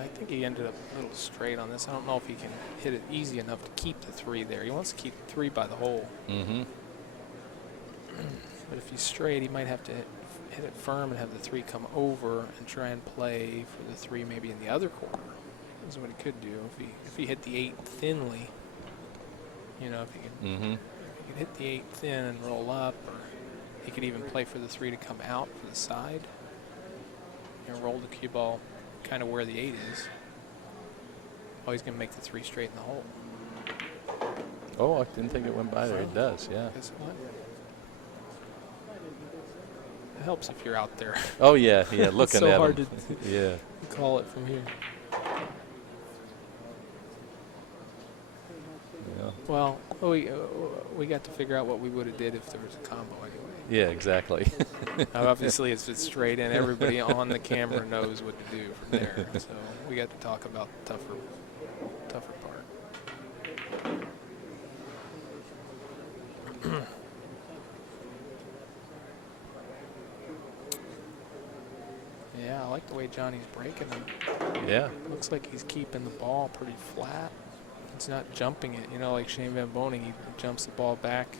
I think he ended up a little straight on this. I don't know if he can hit it easy enough to keep the 3 there. He wants to keep the 3 by the hole. Mm-hmm. But if he's straight, he might have to hit it firm and have the 3 come over and try and play for the 3 maybe in the other corner. This is what he could do if he hit the 8 thinly. If he could hit the 8 thin and roll up, or he could even play for the 3 to come out for the side. Roll the cue ball kind of where the 8 is. Oh, he's going to make the 3 straight in the hole. Oh, I didn't think it went by there. It does, yeah. Guess what? It helps if you're out there. Oh, yeah, looking it's so at hard him. to Yeah. call it from here. Yeah. Well, we got to figure out what we would have did if there was a combo anyway. Yeah, exactly. Obviously, it's straight in. Everybody on the camera knows what to do from there. So we got to talk about the tougher part. Yeah, I like the way Johnny's breaking them. Yeah. Looks like he's keeping the ball pretty flat. He's not jumping it, like Shane Van Boning. He jumps the ball back.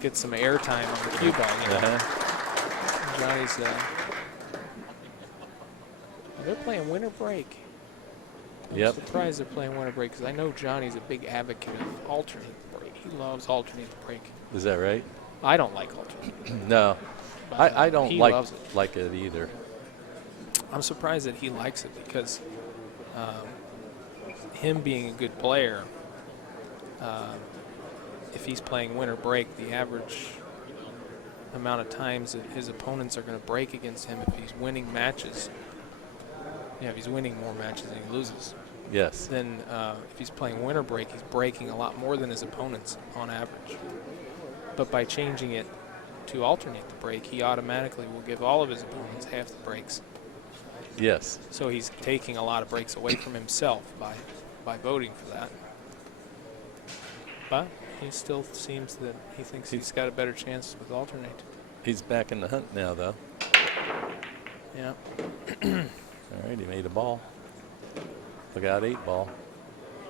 Gets some air time on the cue ball. Johnny's they're playing winter break. I'm surprised they're playing winter break because I know Johnny's a big advocate of alternate break. He loves alternate break. Is that right? I don't like alternate. No. I don't loves like it either. I'm surprised that he likes it because him being a good player, if he's playing winter break, the average amount of times that his opponents are going to break against him if he's winning matches, if he's winning more matches than he loses. Yes. Then if he's playing winter break, he's breaking a lot more than his opponents on average. But by changing it to alternate the break, he automatically will give all of his opponents half the breaks. Yes. So he's taking a lot of breaks away from himself by voting for that. But he still seems that he thinks he's got a better chance with alternate. He's back in the hunt now, though. Yeah. All right, he made a ball. Look out, 8 ball.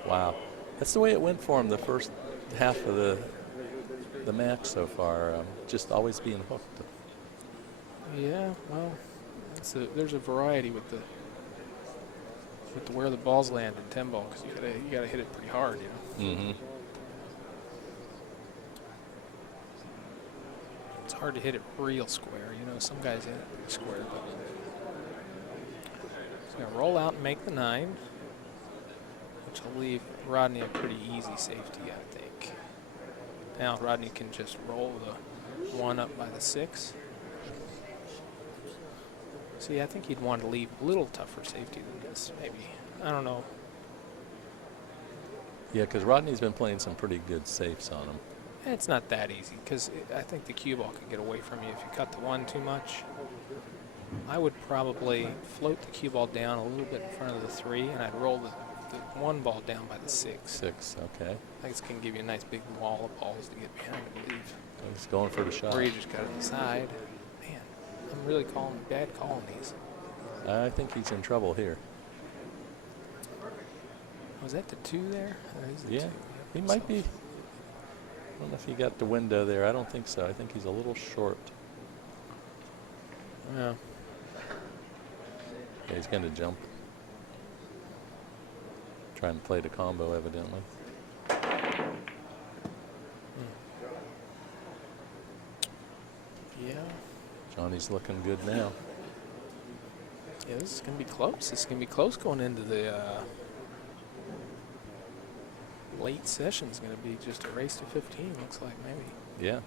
Wow. That's the way it went for him the first half of the match so far. Just always being hooked. Yeah, well, there's a variety with where the balls land in 10 ball because you gotta hit it pretty hard, Mm-hmm. It's hard to hit it real square. Some guys hit it pretty square, but he's gonna roll out and make the 9, which will leave Rodney a pretty easy safety, I think. Now Rodney can just roll the 1 up by the 6. See, I think you'd want to leave a little tougher safety than this, maybe. I don't know. Yeah, because Rodney's been playing some pretty good safes on him. It's not that easy because I think the cue ball can get away from you if you cut the 1 too much. I would probably float the cue ball down a little bit in front of the 3, and I'd roll the 1 ball down by the 6. 6, okay. I think it's going to give you a nice big wall of balls to get behind and leave. He's going for the shot. Or you just got to decide. Man, I'm really bad calling these. I think he's in trouble here. Was that the 2 there? Or is it Yeah, 2? he might be. I don't know if he got the window there. I don't think so. I think he's a little short. Yeah. Yeah, he's going to jump. Trying to play the combo, evidently. Yeah. Johnny's looking good now. Yeah, this is going to be close. This is going to be close going into the late session. Is going to be just a race to 15, looks like, maybe. Yeah.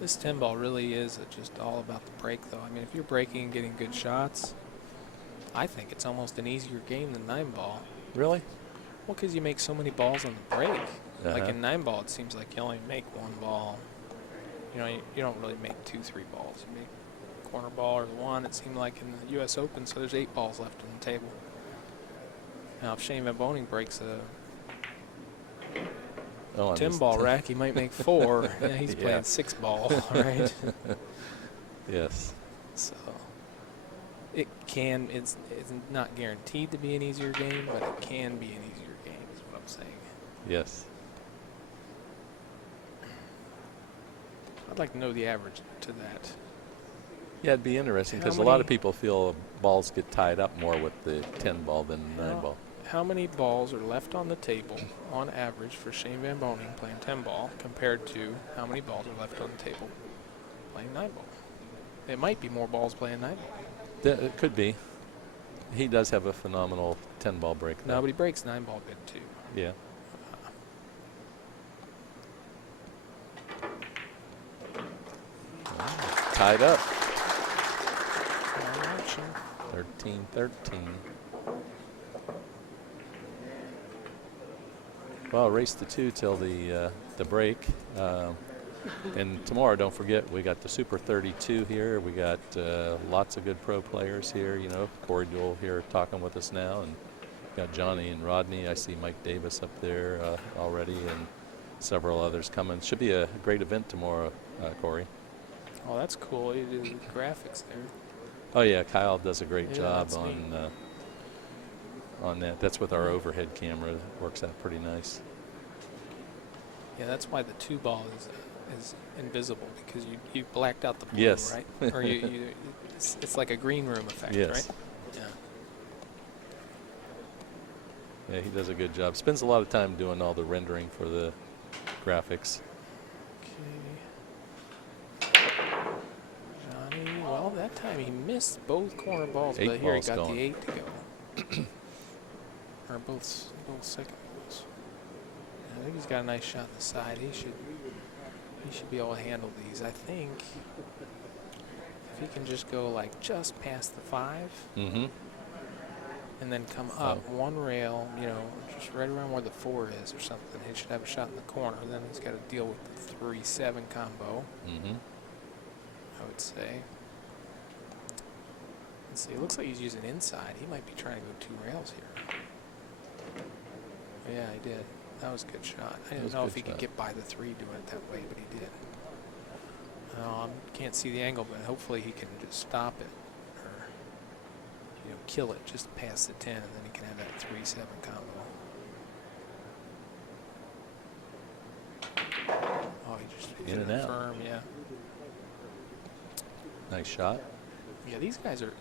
This 10 ball really is just all about the break, though. I mean, if you're breaking and getting good shots, I think it's almost an easier game than 9 ball. Really? Well, because you make so many balls on the break. Like Uh-huh. in 9 ball, it seems like you only make 1 ball. You know, you don't really make 2, 3 balls. You make a corner ball or 1. It seemed like in the U.S. Open, so there's 8 balls left on the table. Now, if Shane Van Boening breaks a 10 ball rack, he might make 4. Yeah, he's Yeah. playing 6 ball, right? Yes. So it's not guaranteed to be an easier game, but it can be an easier game, is what I'm saying. Yes. I'd like to know the average to that. Yeah, it'd be interesting because a lot of people feel balls get tied up more with the 10 ball than 9 ball. How many balls are left on the table on average for Shane Van Boening playing 10 ball compared to how many balls are left on the table playing 9 ball? It might be more balls playing 9 ball. It could be. He does have a phenomenal 10 ball break. No, but he breaks 9 ball good too. Yeah. Tied up. 13-13. Well, race to 2 till the break. And tomorrow, don't forget, we got the Super 32 here. We got lots of good pro players here. You know, Corey Deuel here talking with us now, and got Johnny and Rodney. I see Mike Davis up there already, and several others coming. Should be a great event tomorrow, Corey. Oh, that's cool. You do the graphics there. Oh yeah, Kyle does a great Yeah, job that's on that. That's with our overhead camera. It works out pretty nice. Yeah, that's why the 2 ball is invisible, because you blacked out the blue, Yes. right? Or it's like a green room effect, Yes. right? Yeah. Yeah, he does a good job. Spends a lot of time doing all the rendering for the graphics. Johnny, well, that time he missed both corner balls, 8 but here he balls got going. the 8 to go. Or both second balls. I think he's got a nice shot on the side. He should be able to handle these. I think if he can just go like just past the 5 Mm-hmm. and then come up 1 rail, you know, just right around where the 4 is or something, he should have a shot in the corner. Then he's got to deal with the 3-7 combo, Mm-hmm. I would say. Let's see, it looks like he's using inside. He might be trying to go 2 rails here. Yeah, he did. That was a good shot. I didn't know if he could get by the 3 doing it that way, but he did. Can't see the angle, but hopefully he can just stop it or, you know, kill it just past the 10, and then he can have that 3-7 combo. Oh, he just hit In and it out. firm, yeah. Nice shot. Yeah, these guys are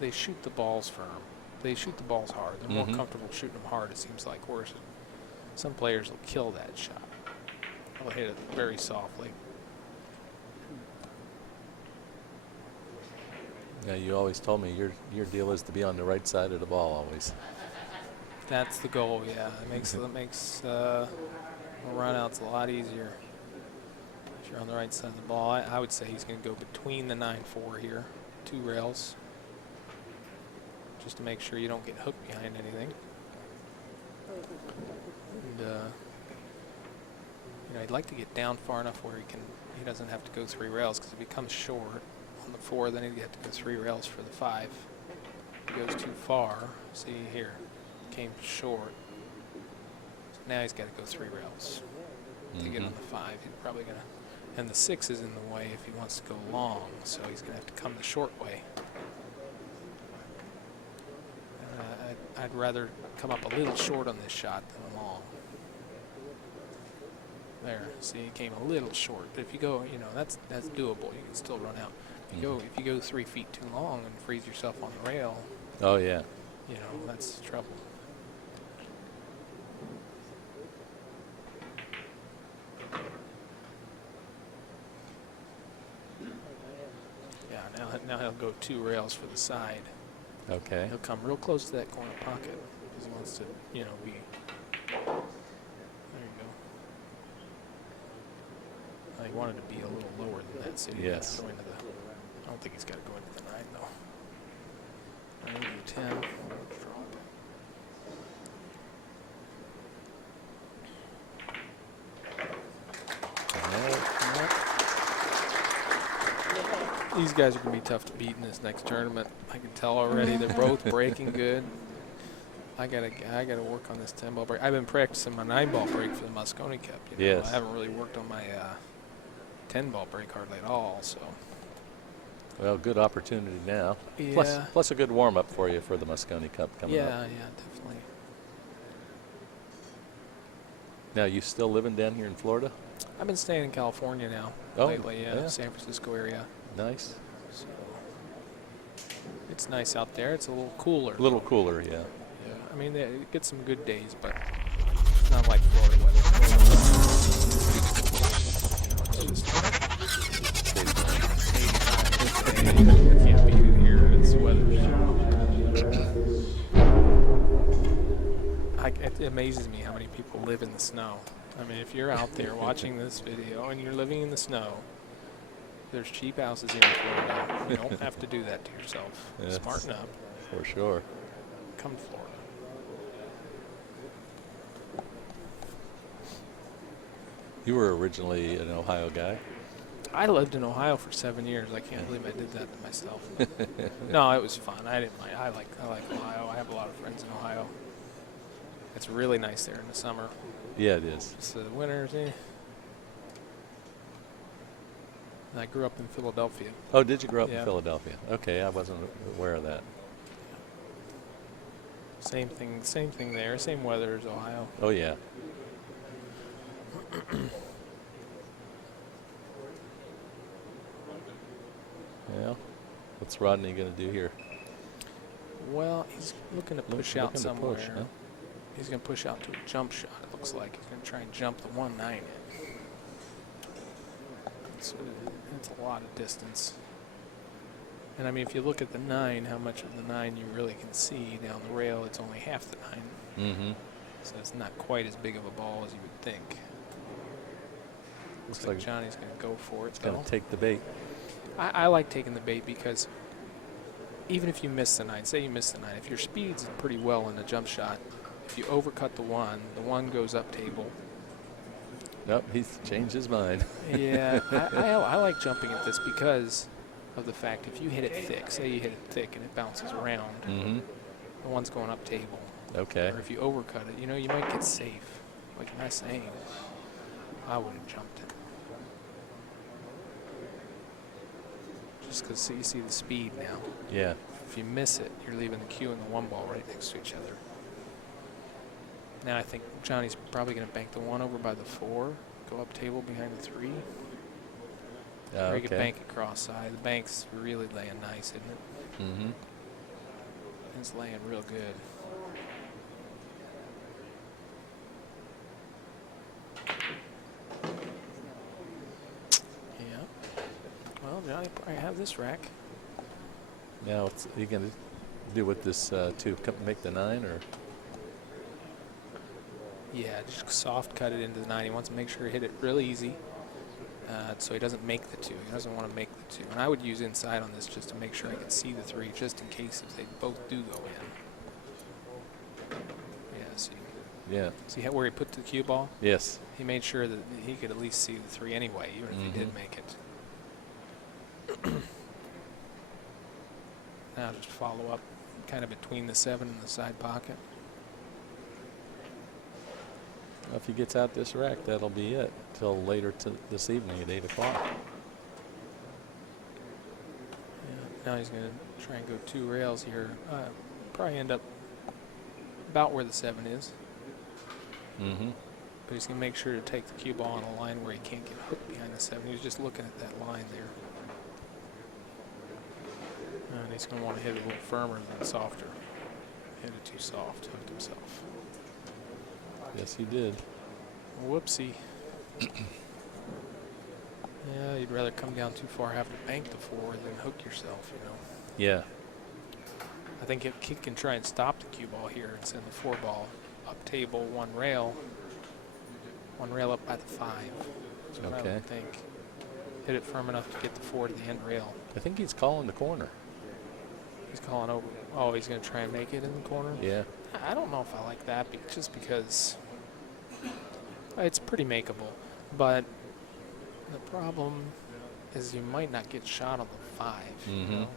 they shoot the balls firm. They shoot the balls hard. They're more comfortable shooting them hard, it seems like, whereas some players will kill that shot. They'll hit it very softly. Yeah, you always told me your deal is to be on the right side of the ball always. That's the goal, yeah. It makes A run out's a lot easier if you're on the right side of the ball. I would say he's going to go between the 9-4 here, 2 rails, just to make sure you don't get hooked behind anything. And, you know, I'd like to get down far enough where he doesn't have to go 3 rails, because if he comes short on the 4, then he'd have to go 3 rails for the 5. If he goes too far, see here, came short. So now he's got to go 3 rails to get on the 5. He's probably going to, and the 6 is in the way if he wants to go long, so he's going to have to come the short way. I'd rather come up a little short on this shot than long. There, see, he came a little short. But if you go, you know, that's doable. You can still run out. If you go 3 feet too long and freeze yourself on the rail, Oh, yeah. you know, that's trouble. Yeah, now he'll go 2 rails for the side. Okay. He'll come real close to that corner pocket because he wants to, you know, be. There you go. He wanted to be a little lower than that, so he has to go into the. I don't think he's got to go into the 9 though. 9 to 10. Drop. These guys are going to be tough to beat in this next tournament. I can tell already. They're both breaking good. I gotta work on this 10-ball break. I've been practicing my 9-ball break for the Moscone Cup. You know? Yes. I haven't really worked on my 10-ball break hardly at all. So. Well, good opportunity now. Yeah. Plus a good warm-up for you for the Moscone Cup coming up. Yeah, definitely. Now, you still living down here in Florida? I've been staying in California now lately, San Francisco area. Nice. So it's nice out there. It's a little cooler. A little cooler, yeah. Yeah, I mean, it gets some good days, but it's not like Florida weather. I can't beat it here. It's weather. It amazes me how many people live in the snow. I mean, if you're out there watching this video and you're living in the snow, there's cheap houses here in Florida. You don't have to do that to yourself. Yes, Smarten up. For sure. Come to Florida. You were originally an Ohio guy? I lived in Ohio for 7 years. I can't believe I did that to myself. No, it was fun. I didn't mind. I like Ohio. I have a lot of friends in Ohio. It's really nice there in the summer. Yeah, it is. Just the winters, I grew up in Philadelphia. Oh, did you grow up in Philadelphia? Okay, I wasn't aware of that. Same thing there. Same weather as Ohio. Oh, yeah. Well, what's Rodney going to do here? Well, he's looking to push out Looking to somewhere. push, huh? He's going to push out to a jump shot, it looks like. He's going to try and jump the 1-9 in. It's a lot of distance. And I mean, if you look at the 9, how much of the 9 you really can see down the rail, it's only half the 9. Mm-hmm. So it's not quite as big of a ball as you would think. Looks like Johnny's going to go for it. He's going to take the bait. I like taking the bait because even if you miss the 9, say you miss the 9, if your speed's pretty well in the jump shot, if you overcut the 1 goes up table. Nope, he's changed his mind. Yeah, I like jumping at this because of the fact if you hit it thick, say you hit it thick and it bounces around, the 1's going up table. Okay. Or if you overcut it, you know, you might get safe. Like I'm not saying I would have jumped it. Just because you see the speed now. Yeah. If you miss it, you're leaving the cue and the 1 ball right next to each other. Now I think Johnny's probably going to bank the 1 over by the 4, go up table behind the 3. Or he could bank it cross side. The bank's really laying nice, isn't it? Mm-hmm. It's laying real good. Yeah. Well, Johnny probably have this rack. Now, what's he going to do with this to make the 9, or? Yeah, just soft cut it into the 9. He wants to make sure he hit it real easy, so he doesn't make the 2. He doesn't want to make the 2. And I would use inside on this just to make sure I can see the 3, just in case if they both do go in. Yeah, see. Yeah. See where he put the cue ball? Yes. He made sure that he could at least see the 3 anyway, even if he did make it. Now just follow up kind of between the 7 and the side pocket. Well, if he gets out this rack, that'll be it till later this evening at 8 o'clock. Yeah, now he's going to try and go 2 rails here. Probably end up about where the 7 is. But he's going to make sure to take the cue ball on a line where he can't get hooked behind the 7. He was just looking at that line there. And he's going to want to hit it a little firmer than softer. Hit it too soft, hooked himself. Yes, he did. Whoopsie. Yeah, you'd rather come down too far, have to bank the 4 than hook yourself, you know. Yeah. I think if he can try and stop the cue ball here and send the 4 ball up table, 1 rail up by the 5. That's what I would think. Hit it firm enough to get the 4 to the end rail. I think he's calling the corner. He's calling over. Oh, he's going to try and make it in the corner? Yeah. I don't know if I like that, just because it's pretty makeable. But the problem is you might not get shot on the 5. You know?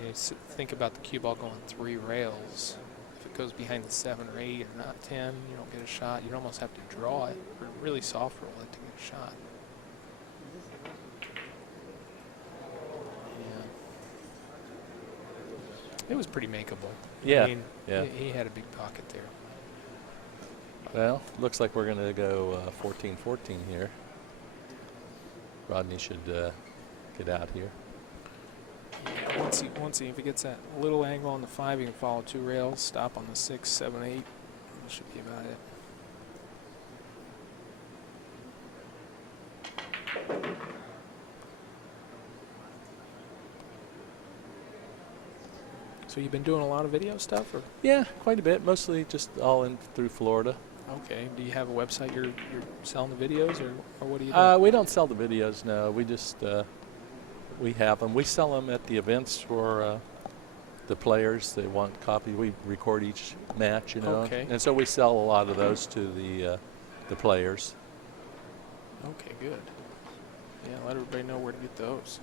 I mean, think about the cue ball going 3 rails. If it goes behind the 7 or 8 or not 10, you don't get a shot. You'd almost have to draw it or really soft roll it to get a shot. It was pretty makeable. Yeah. I mean, yeah. He had a big pocket there. Well, looks like we're going to go 14-14 here. Rodney should get out here. Yeah, once he, if he gets that little angle on the 5, he can follow 2 rails, stop on the 6, 7, 8. That should be about it. So you've been doing a lot of video stuff, or? Yeah, quite a bit. Mostly just all in through Florida. Okay. Do you have a website you're selling the videos, or what do you do? We don't sell the videos, no. We just we have them. We sell them at the events for the players. They want copy. We record each match, you know. Okay. And so we sell a lot of those to the players. Okay, good. Yeah, let everybody know where to get those.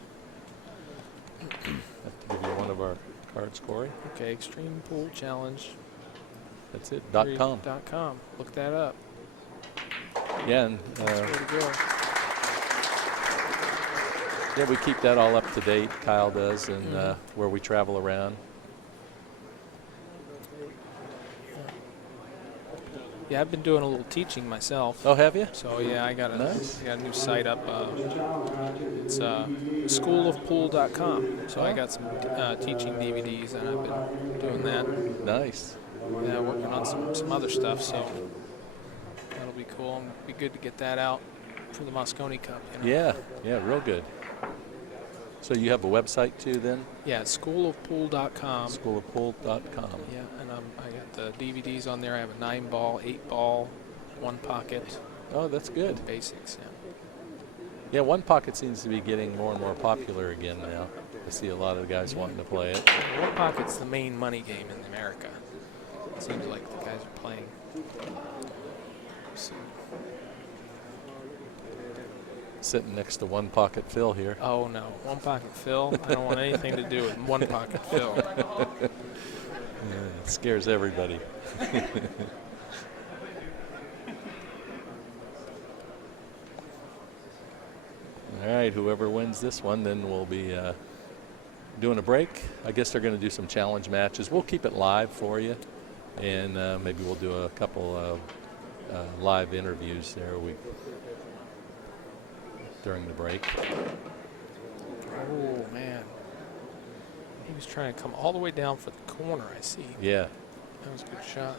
I have to give you one of our cards, Corey. Okay, Extreme Pool Challenge. That's it. .com. .com. Look that up. Yeah, and That's where to go. yeah, we keep that all up to date. Kyle does, and where we travel around. Yeah, I've been doing a little teaching myself. Oh, have you? So yeah, I got a Nice. new site up. It's schoolofpool.com. So I got some teaching DVDs, and I've been doing that. Nice. Yeah, working on some other stuff. So that'll be cool. It'll be good to get that out for the Moscone Cup. You know? Yeah, yeah, real good. So you have a website too, then? Yeah, schoolofpool.com. Schoolofpool.com. Yeah, and I got the DVDs on there. I have a 9-ball, 8-ball, 1 pocket. Oh, that's good. Basics, yeah. Yeah, 1 pocket seems to be getting more and more popular again now. I see a lot of the guys wanting to play it. 1 pocket's the main money game in America. It seems like the guys are playing. So, Sitting next to 1 pocket Phil here. oh no, 1 pocket Phil. I don't want anything to do with 1 pocket Phil. Yeah, it scares everybody. All right, whoever wins this one, then we'll be doing a break. I guess they're going to do some challenge matches. We'll keep it live for you, and maybe we'll do a couple of live interviews there during the break. Oh man, he was trying to come all the way down for the corner. I see. Yeah. That was a good shot.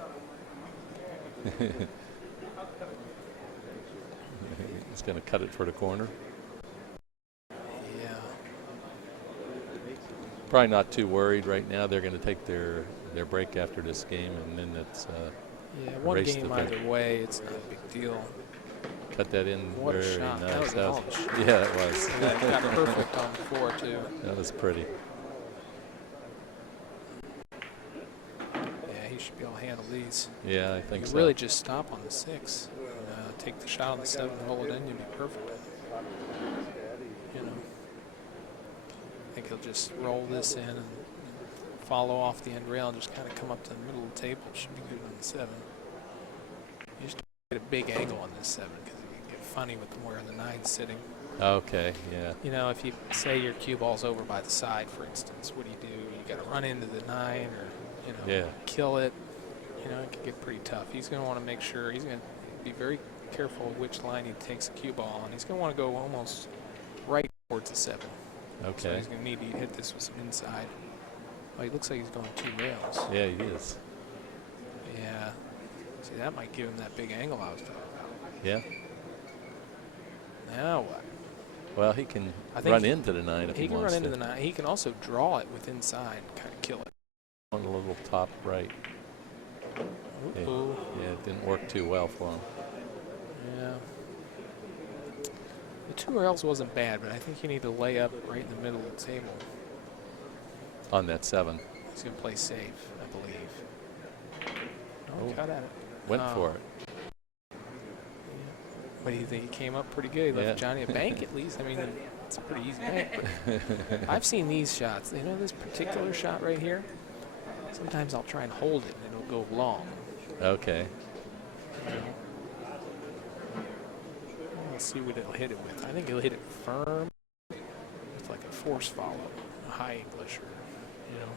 He's going to cut it for the corner. Yeah. Probably not too worried right now. They're going to take their break after this game, and then it's Yeah, one race to game 30. either way, it's not a big deal. Cut that in What a very shot. nice. That was a hell of a shot. Yeah, it was. Yeah, he got perfect on the 4 too. That was pretty. Yeah, he should be able to handle these. Yeah, I think You so. really just stop on the 6. Take the shot on the 7, roll it in, you'll be perfect. You know, I think he'll just roll this in and follow off the end rail and just kind of come up to the middle of the table. Should be good on the 7. You just get a big angle on this 7 because you can get funny with where the 9's sitting. Okay, yeah. You know, if you say your cue ball's over by the side, for instance, what do? You got to run into the 9 or, you know, kill it. You know, it can get pretty tough. He's going to want to make sure, he's going to be very careful which line he takes the cue ball on. He's going to want to go almost right towards the 7. Okay. So he's going to need to hit this with some inside. Oh, he looks like he's going 2 rails. Yeah, he is. Yeah. See, that might give him that big angle I was talking about. Yeah. Now what? Well, he can run into the 9 if he wants to. He can run into the 9. He can also draw it with inside and kind of kill it. On the little top right. Yeah, it didn't work too well for him. Yeah. The 2 rails wasn't bad, but I think you need to lay up right in the middle of the table. On that 7. He's going to play safe, I believe. Oh, cut at it. Went for it. Yeah. But he came up pretty good. He left Johnny a bank at least. I mean, it's a pretty easy bank. But I've seen these shots. You know this particular shot right here? Sometimes I'll try and hold it and it'll go long. Okay. Let's see what it'll hit it with. I think he'll hit it firm with like a force follow, a high English, or, you know.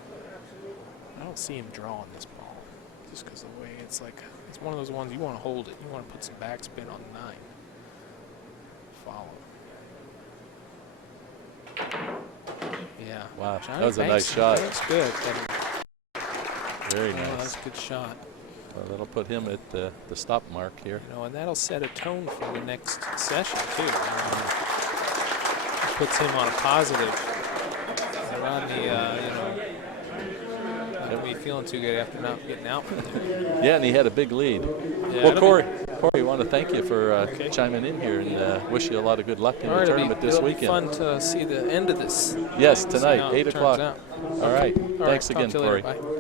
I don't see him drawing this ball just because the way it's like, it's one of those ones you want to hold it. You want to put some backspin on the 9. Follow. Yeah. Wow, Johnny that was a Banks, nice shot. That's good. Very Oh, nice. that's a good shot. Well, that'll put him at the stop mark here. You know, and that'll set a tone for the next session too. Puts him on a positive. Rodney, you know, not gonna be feeling too good after not getting out from there. Yeah, and he had a big lead. Yeah, Well, Corey, I want to thank you for chiming in here and wish you a lot of good luck in the tournament this weekend. It'll be fun to see the end of this. Yes, tonight, 8 o'clock. All right. Thanks talk again, to you Corey. later. Bye.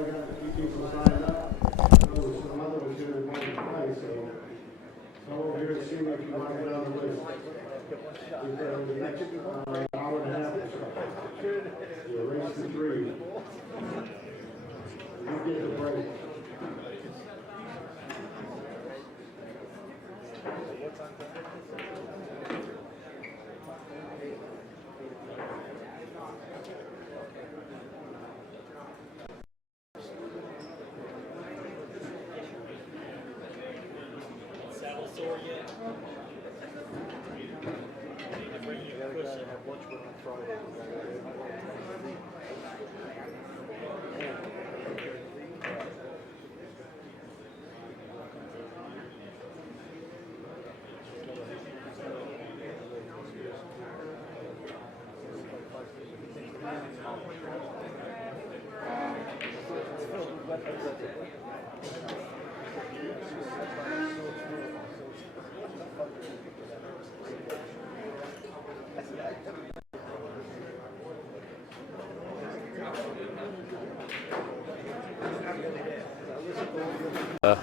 Uh,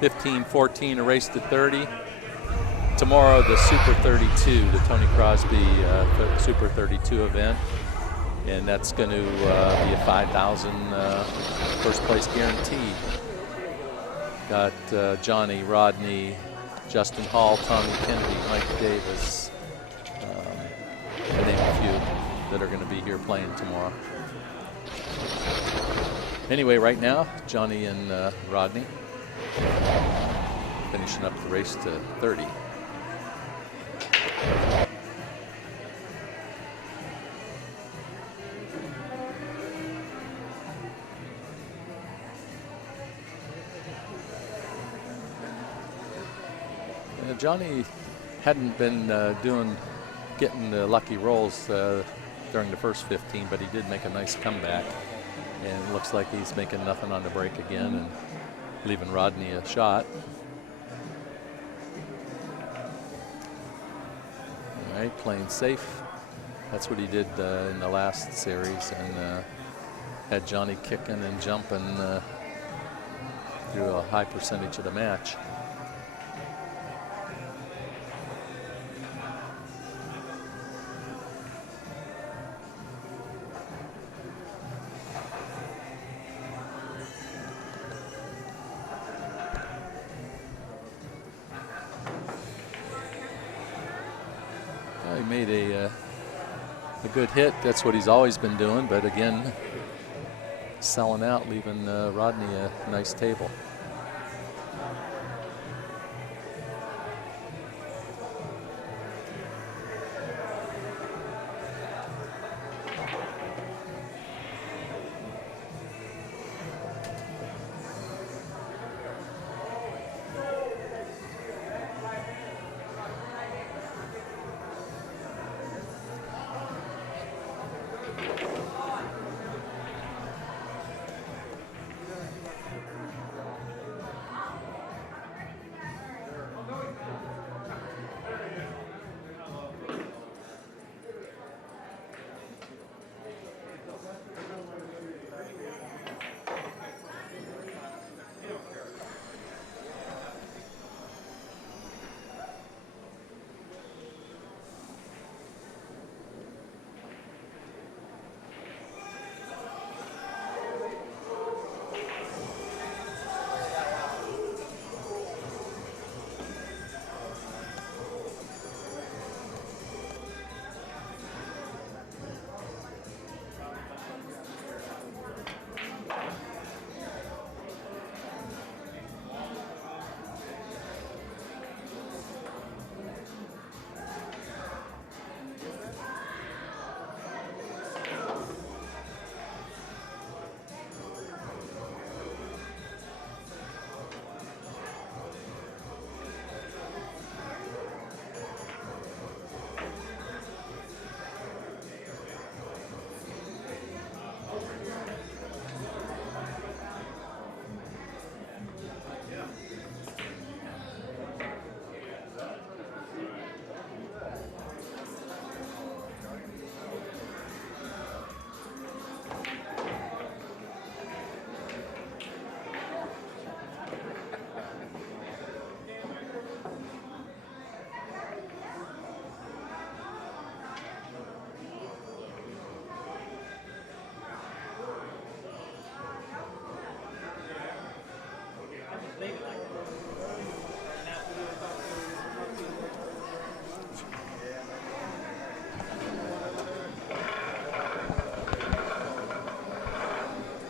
15-14, a race to 30. Tomorrow, the Super 32, the Tony Crosby Super 32 event. And that's going to be a 5,000 first place guaranteed. Got Johnny, Rodney, Justin Hall, Tommy Kennedy, Mike Davis, to name a few that are going to be here playing tomorrow. Anyway, right now, Johnny and Rodney finishing up the race to 30. Johnny hadn't been getting the lucky rolls during the first 15, but he did make a nice comeback. And it looks like he's making nothing on the break again. And leaving Rodney a shot. All right, playing safe. That's what he did in the last series, and had Johnny kicking and jumping through a high percentage of the match. He made a good hit. That's what he's always been doing, but again, selling out, leaving Rodney a nice table.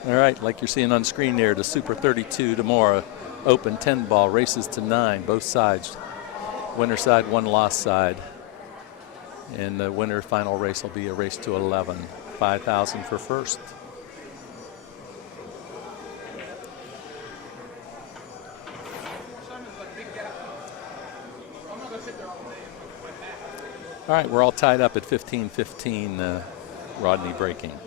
All right, like you're seeing on screen there, the Super 32 tomorrow, open 10 ball, races to 9, both sides. Winner side, one loss side. And the winner final race will be a race to 11. 5,000 for first. All right, we're all tied up at 15-15, Rodney breaking.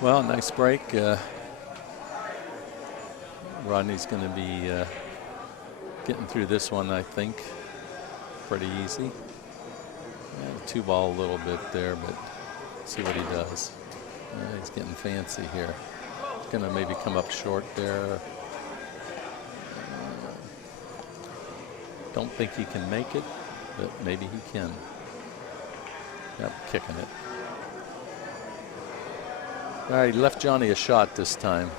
Well, nice break. Rodney's going to be getting through this one, I think, pretty easy. Yeah, two ball a little bit there, but see what he does. He's getting fancy here. He's going to maybe come up short there. Don't think he can make it, but maybe he can. Yep, kicking it. All right, he left Johnny a shot this time.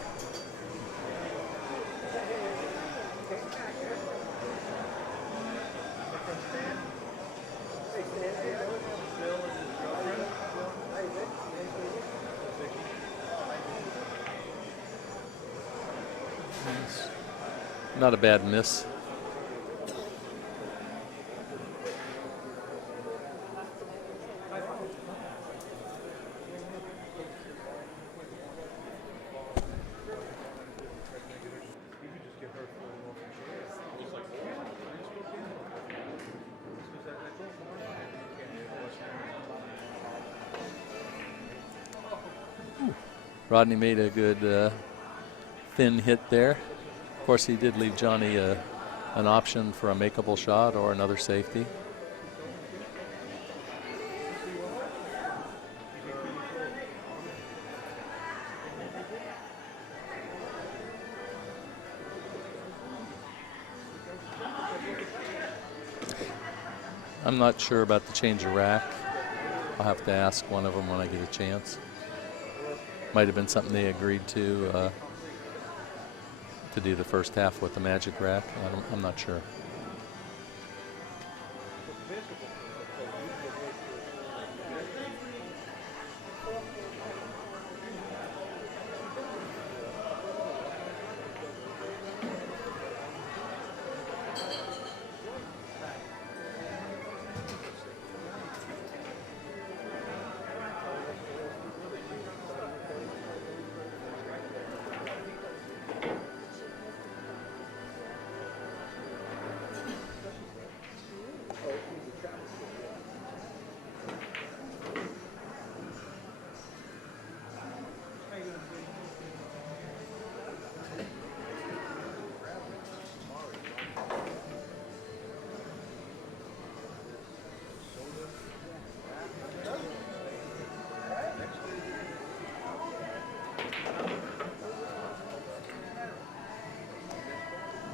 Not a bad miss. Rodney made a good thin hit there. Of course, he did leave Johnny an option for a makeable shot or another safety. I'm not sure about the change of rack. I'll have to ask one of them when I get a chance. Might have been something they agreed to do the first half with the magic rack. I'm not sure.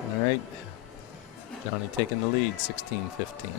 All right, Johnny taking the lead, 16-15.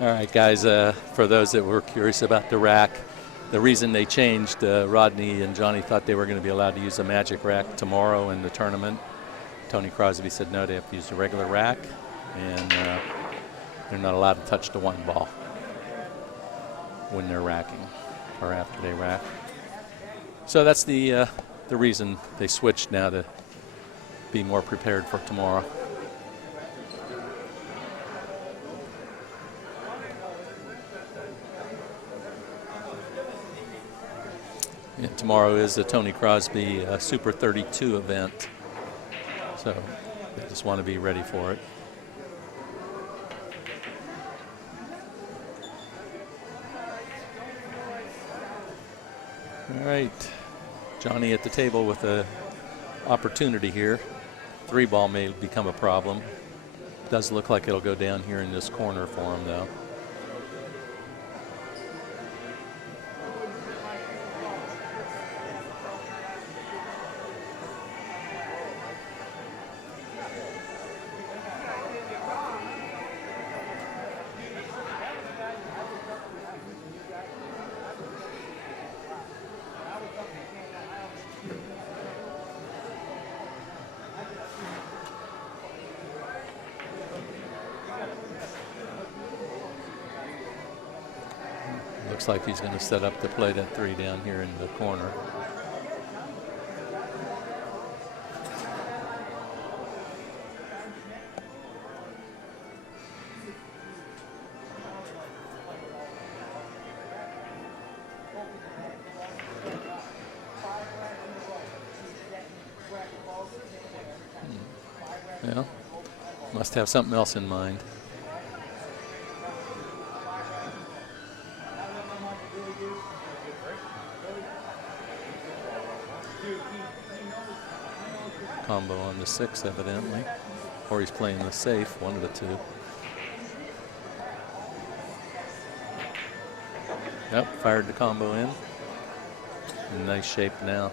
All right, guys, for those that were curious about the rack, the reason they changed, Rodney and Johnny thought they were going to be allowed to use a magic rack tomorrow in the tournament. Tony Crosby said no, they have to use a regular rack, and they're not allowed to touch the one ball when they're racking or after they rack. So that's the reason they switched now, to be more prepared for tomorrow. And tomorrow is the Tony Crosby Super 32 event, so they just want to be ready for it. All right, Johnny at the table with an opportunity here. 3-ball may become a problem. Does look like it'll go down here in this corner for him, though. Looks like he's going to set up to play that 3 down here in the corner. Yeah, must have something else in mind. Combo on the 6, evidently, or he's playing the safe, one of the two. Yep, fired the combo in nice shape now.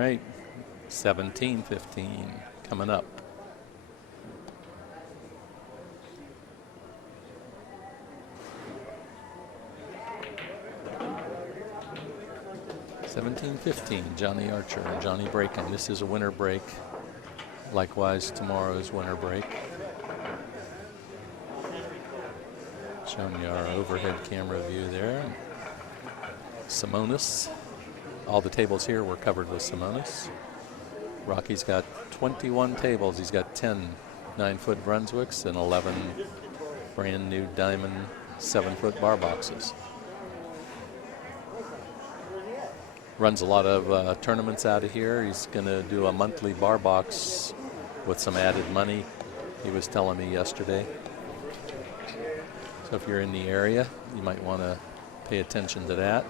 right, 17-15 coming up. Johnny Archer, Johnny Braken. This is a winter break. Likewise, tomorrow's winter break. Showing you our overhead camera view there. Simonis. All the tables here were covered with Simonis. Rocky's got 21 tables. He's got 10 9-foot Brunswicks and 11 brand new diamond 7-foot bar boxes. Runs a lot of tournaments out of here. He's going to do a monthly bar box with some added money, he was telling me yesterday. So if you're in the area, you might want to pay attention to that.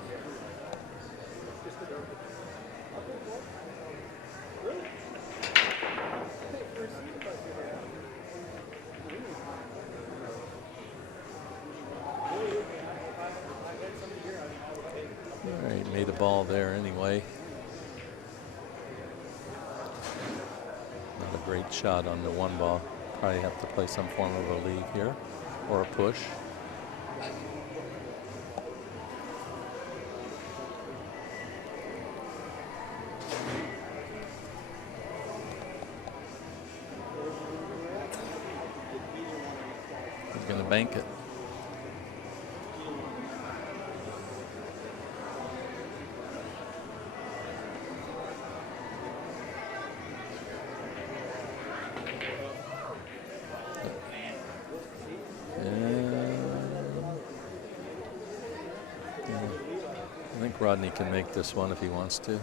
All right, made a ball there anyway. Not a great shot on the one ball. Probably have to play some form of a leave here or a push. He's going to bank it. I think Rodney can make this one if he wants to.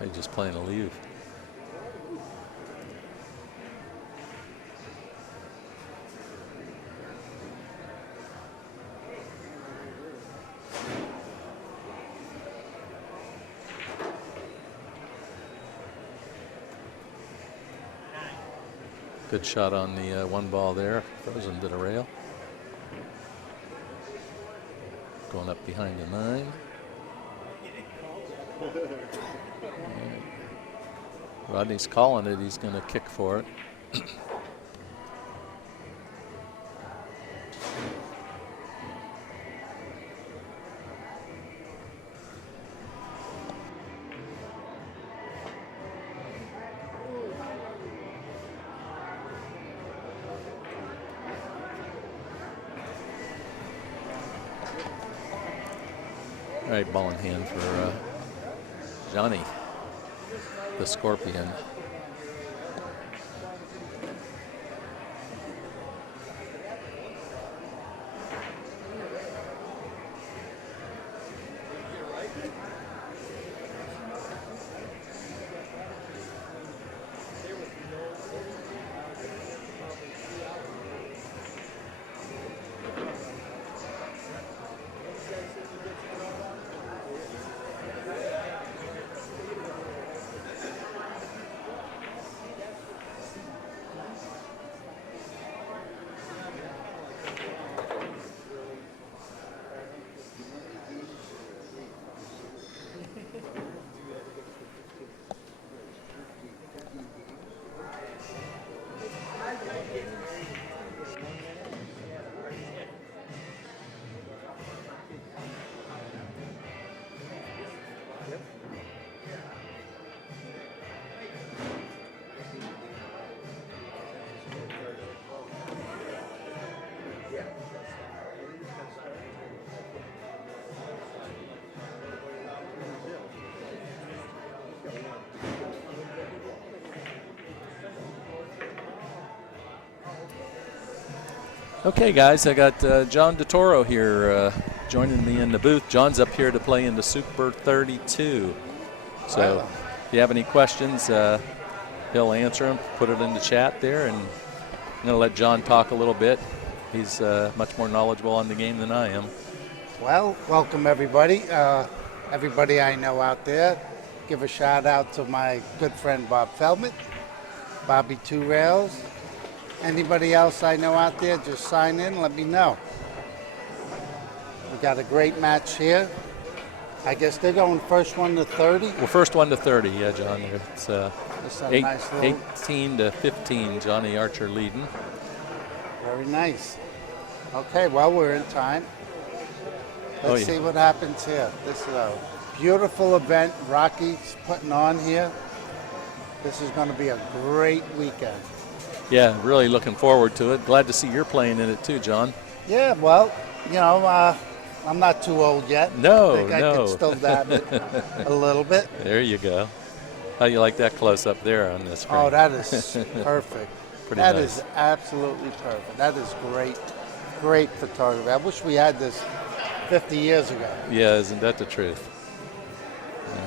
He's just playing a leave. Good shot on the one ball there. Throws into the rail. Going up behind the 9. Rodney's calling it. He's going to kick for it. All right, ball in hand for Johnny, the Scorpion. Okay, guys, I got John DeToro here joining me in the booth. John's up here to play in the Super 32. So if you have any questions, he'll answer them. Put it in the chat there, and I'm going to let John talk a little bit. He's much more knowledgeable on the game than I am. Well, welcome everybody. Everybody I know out there. Give a shout out to my good friend Bob Feldman, Bobby Two Rails, Anybody else I know out there, just sign in, let me know. We got a great match here. I guess they're going first one to 30. Well, first one to 30, yeah, John. It's Just a nice little, 18 to 15, Johnny Archer leading. very nice. Okay, well, we're in time. Let's see what happens here. This is a beautiful event Rocky's putting on here. This is going to be a great weekend. Yeah, really looking forward to it. Glad to see you're playing in it too, John. Yeah, well, you know, I'm not too old yet. No, I think I can still dab it a little bit. There you go. How you like that close up there on this screen? Oh, that is perfect. Pretty That nice. is absolutely perfect. That is great, great photography. I wish we had this 50 years ago. Yeah, isn't that the truth?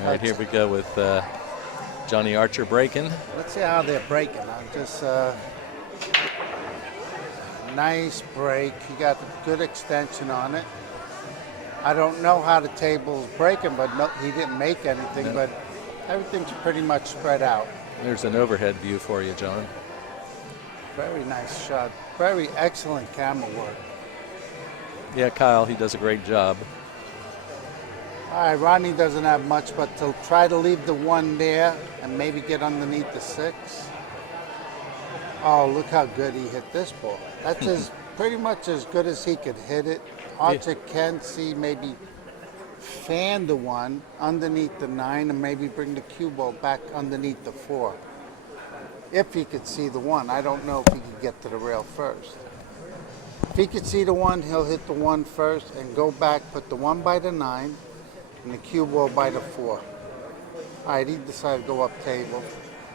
All right, here we go with Johnny Archer breaking. Let's see how they're breaking. I'm just nice break. He got a good extension on it. I don't know how the table's breaking, but no, he didn't make anything. No. But everything's pretty much spread out. There's an overhead view for you, John. Very nice shot. Very excellent camera work. Yeah, Kyle, he does a great job. All right, Rodney doesn't have much, but to try to leave the one there and maybe get underneath the 6. Oh, look how good he hit this ball. That's pretty much as good as he could hit it. Archer can see maybe fan the 1 underneath the 9 and maybe bring the cue ball back underneath the 4. If he could see the 1. I don't know if he could get to the rail first. If he could see the 1, he'll hit the 1 first and go back, put the 1 by the 9 and the cue ball by the 4. All right, he decided to go up table.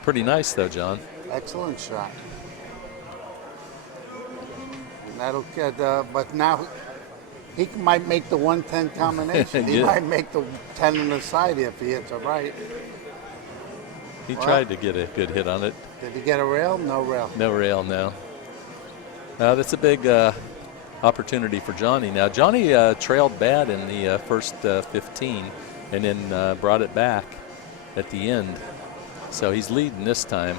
Pretty nice, though, John. Excellent shot. And that'll get, but now he might make the 110 combination. He Yeah. might make the 10 on the side if he hits it right. He tried to get a good hit on it. Did he get a rail? No rail. No rail, no. That's a big opportunity for Johnny. Now, Johnny trailed bad in the first 15 and then brought it back at the end. So he's leading this time.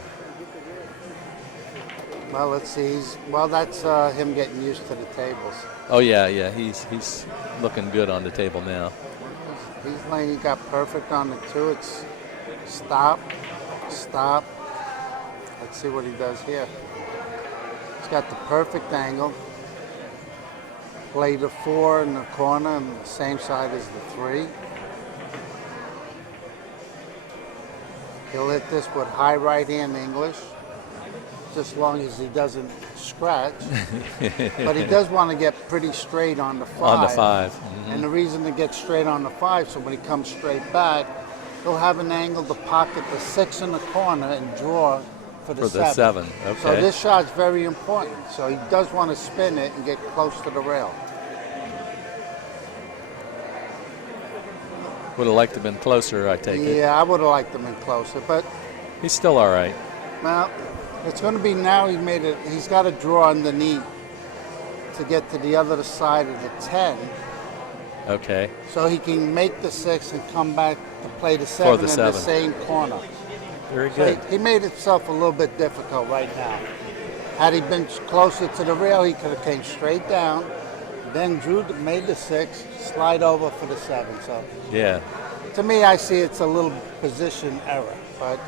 Well, let's see. That's him getting used to the tables. Oh, yeah. He's looking good on the table now. He's laying, he got perfect on the 2. It's stop, stop. Let's see what he does here. He's got the perfect angle. Play the 4 in the corner on the same side as the 3. He'll hit this with high right hand English, just as long as he doesn't scratch. But he does want to get pretty straight on the 5. On the 5. Mm-hmm. And the reason to get straight on the 5, so when he comes straight back, he'll have an angle to pocket the 6 in the corner and draw for the 7. 7, okay. So this shot's very important. So he does want to spin it and get close to the rail. Would have liked to have been closer, I take it. Yeah, I would have liked him in closer, but He's still all right. well, it's going to be now. He's got to draw underneath to get to the other side of the 10, Okay. so he can make the 6 and come back to play the 7 the in 7. the same corner. Very So good. he made himself a little bit difficult right now. Had he been closer to the rail, he could have came straight down, then made the 6, slide over for the 7. So Yeah. to me, I see it's a little position error, but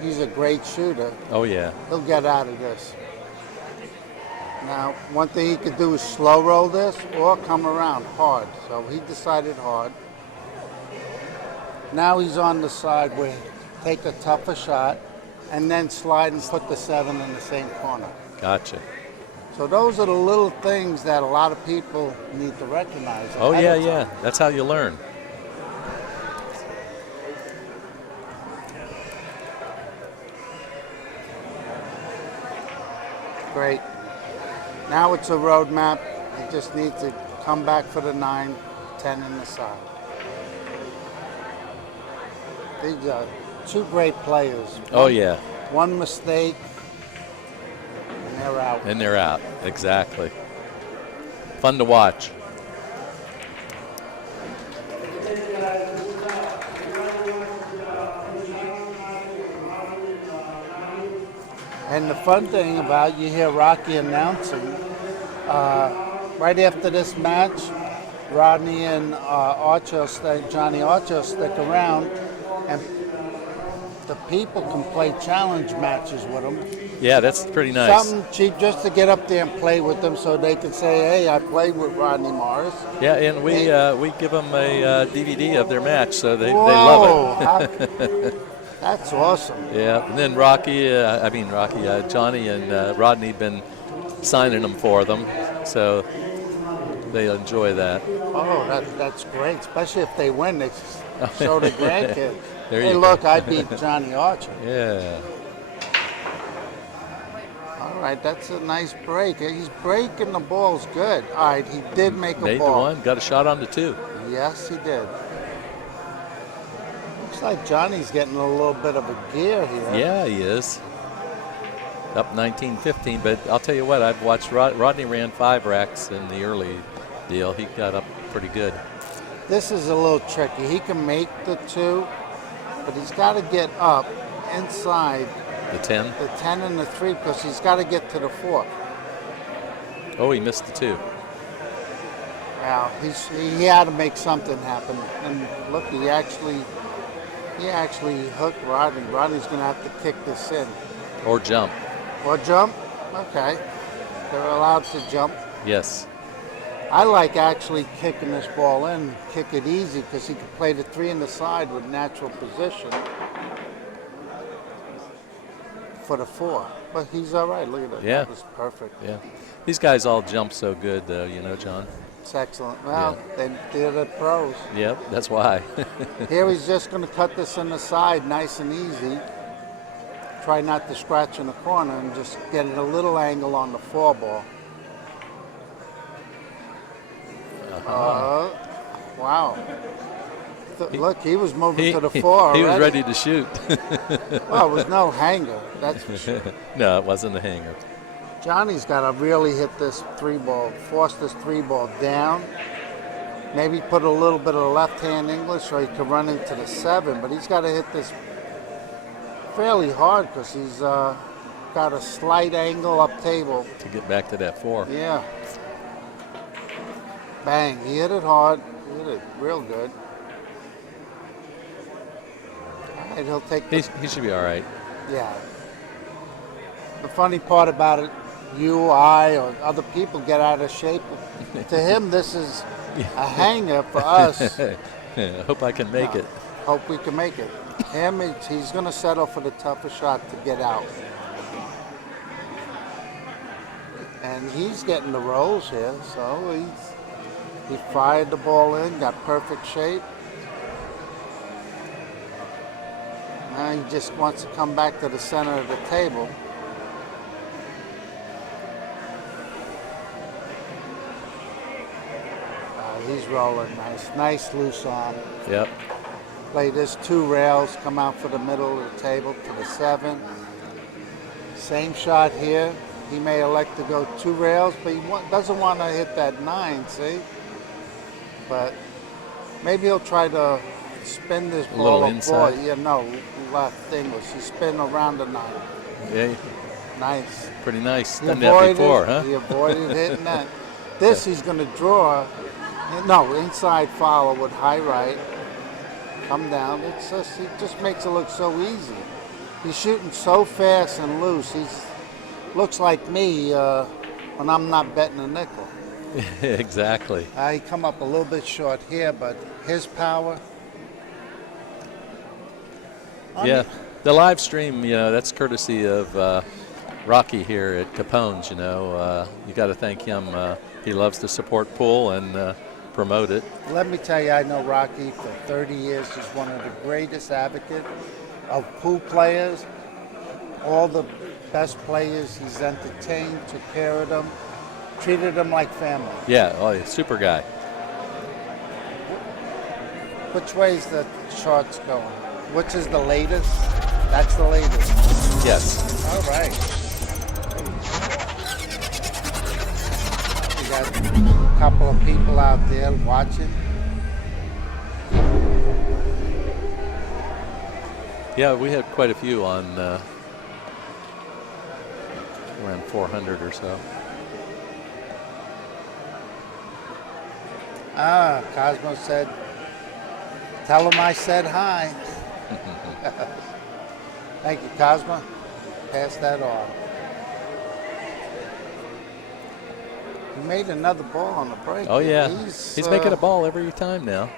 he's a great shooter. Oh, yeah. He'll get out of this. Now, one thing he could do is slow roll this or come around hard. So he decided hard. Now he's on the side where take a tougher shot and then slide and put the 7 in the same corner. Gotcha. So those are the little things that a lot of people need to recognize. Oh, ahead yeah, of yeah. time. That's how you learn. Great. Now it's a roadmap. He just needs to come back for the 9, 10 in the side. These are 2 great players. Oh, yeah. One mistake, and they're out. And they're out. Exactly. Fun to watch. And the fun thing about you hear Rocky announcing, right after this match, Rodney and Johnny Archer will stick around, and the people can play challenge matches with them. Yeah, that's pretty nice. Something cheap just to get up there and play with them, so they can say, "Hey, I played with Rodney Morris." Yeah, and we give them a DVD of their match, so they love it. That's awesome. Yeah, and then Johnny and Rodney been signing them for them, so they enjoy that. Oh, that's great, especially if they win. They show the grandkids. Hey, You look, go. I beat Johnny Archer. Yeah. All right, that's a nice break. He's breaking the balls good. All right, he did make a Made the ball. one, got a shot on the two. Yes, he did. Looks like Johnny's getting a little bit of a gear here. Yeah, he is. Up 19-15, but I'll tell you what, I've watched Rodney ran 5 racks in the early deal. He got up pretty good. This is a little tricky. He can make the 2, but he's got to get up inside The 10. the 10 and the 3 because he's got to get to the 4. Oh, he missed the 2. Now, he had to make something happen. And look, he actually hooked Rodney. Rodney's going to have to kick this in. Or jump. Or jump? Okay. They're allowed to jump. Yes. I like actually kicking this ball in, kick it easy, because he can play the 3 in the side with natural position for the 4. But he's all right. Look at that. Yeah. That was perfect. Yeah. These guys all jump so good, though, you know, John. It's excellent. Well, they're the pros. Yep, that's why. Here he's just going to cut this in the side nice and easy. Try not to scratch in the corner and just get it a little angle on the 4 ball. Wow. Look, he was moving to the 4 already. He was ready to shoot. Well, it was no hanger, that's for sure. No, it wasn't a hanger. Johnny's got to really hit this 3 ball, force this 3 ball down. Maybe put a little bit of left-hand English or he could run into the 7, but he's got to hit this fairly hard because he's got a slight angle up table. To get back to that 4. Yeah. Bang, he hit it hard. He hit it real good. All right, he'll take this. He should be all right. Yeah. The funny part about it, you, I, or other people get out of shape. To him, this is a hanger. For us, I hope I can make it. hope we can make it. Him, he's going to settle for the tougher shot to get out. And he's getting the rolls here, so he fired the ball in, got perfect shape. Now he just wants to come back to the center of the table. He's rolling nice loose arm. Yep. Play this 2 rails, come out for the middle of the table to the 7. Same shot here. He may elect to go 2 rails, but he doesn't want to hit that 9, see? But maybe he'll try to spin this ball. A little inside? Yeah, no, left English. He spin around the 9. Yeah. Nice. Pretty nice. He Done that before, avoided- huh? He avoided hitting that. This he's going to draw. No, inside follow with high right. Come down. He just makes it look so easy. He's shooting so fast and loose. Looks like me when I'm not betting a nickel. Exactly. He come up a little bit short here, but his power. Yeah. The live stream, you know, that's courtesy of Rocky here at Capone's, you know. You got to thank him. He loves to support pool and promote it. Let me tell you, I know Rocky for 30 years. He's one of the greatest advocates of pool players. All the best players he's entertained, took care of them, treated them like family. Yeah, oh, yeah, super guy. Which way is the charts going? Which is the latest? That's the latest. Yes. All right. We got a couple of people out there watching. Yeah, we had quite a few on around 400 or so. Cosmo said, tell him I said hi. Thank you, Cosmo. Pass that on. He made another ball on the break. Oh, yeah. He's making a ball every time now.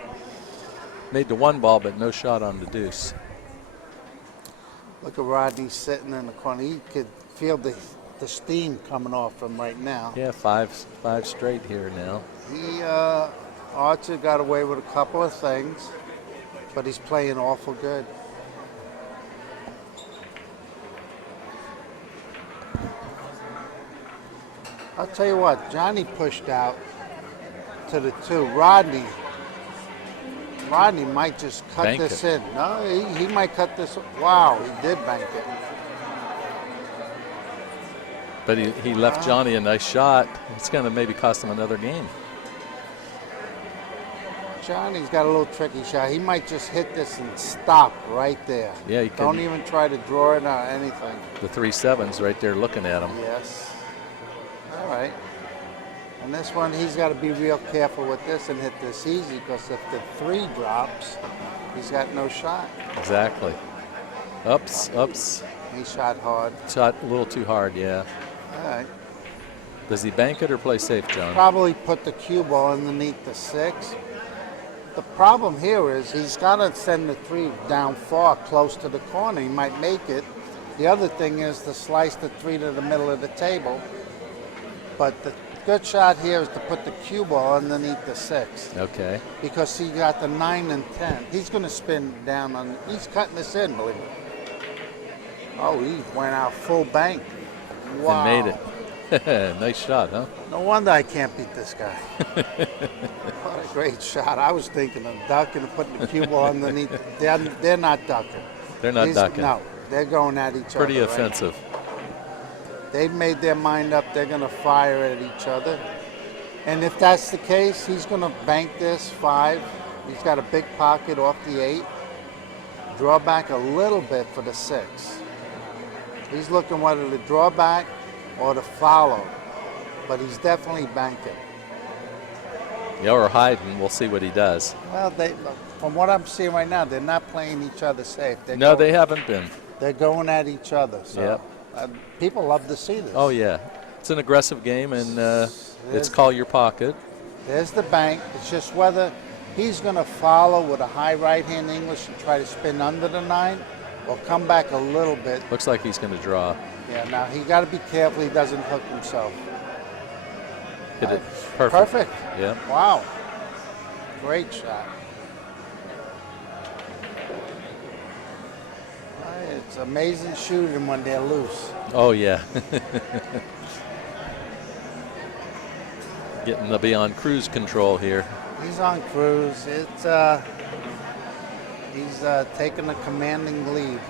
Made the one ball, but no shot on the deuce. Look at Rodney sitting in the corner. He could feel the steam coming off him right now. Yeah, five straight here now. Archer got away with a couple of things, but he's playing awful good. I'll tell you what, Johnny pushed out to the 2. Rodney might just cut Bank this it. in. No, he might cut this. Wow, he did bank it. But he left Johnny a nice shot. It's going to maybe cost him another game. Johnny's got a little tricky shot. He might just hit this and stop right there. Yeah, he Don't can. even try to draw it or anything. The 3-7's right there looking at him. Yes. All right. And this one, he's got to be real careful with this and hit this easy, because if the 3 drops, he's got no shot. Exactly. Ups. He shot hard. Shot a little too hard, yeah. All right. Does he bank it or play safe, John? Probably put the cue ball underneath the 6. The problem here is he's got to send the 3 down far, close to the corner. He might make it. The other thing is to slice the 3 to the middle of the table. But the good shot here is to put the cue ball underneath the 6. Okay. Because he got the 9 and 10. He's going to spin down on. He's cutting this in, believe me. Oh, he went out full bank. Wow. And made it. Nice shot, huh? No wonder I can't beat this guy. What a great shot. I was thinking of ducking and putting the cue ball underneath. They're not ducking. They're not ducking. No, they're going at each other. Pretty right? offensive. They've made their mind up. They're going to fire at each other. And if that's the case, he's going to bank this 5. He's got a big pocket off the 8. Draw back a little bit for the 6. He's looking whether to draw back or to follow, but he's definitely banking. Yeah, or hiding. We'll see what he does. Well, from what I'm seeing right now, they're not playing each other safe. They haven't been. They're going at each other. So people love to see this. Oh, yeah. It's an aggressive game, and it's call your pocket. There's the bank. It's just whether he's going to follow with a high right-hand English and try to spin under the 9 or come back a little bit. Looks like he's going to draw. Yeah, now he got to be careful he doesn't hook himself. Hit it perfect. Yeah. Wow. Great shot. It's amazing shooting when they're loose. Oh, yeah. Getting to be on cruise control here. He's on cruise. He's taking a commanding lead.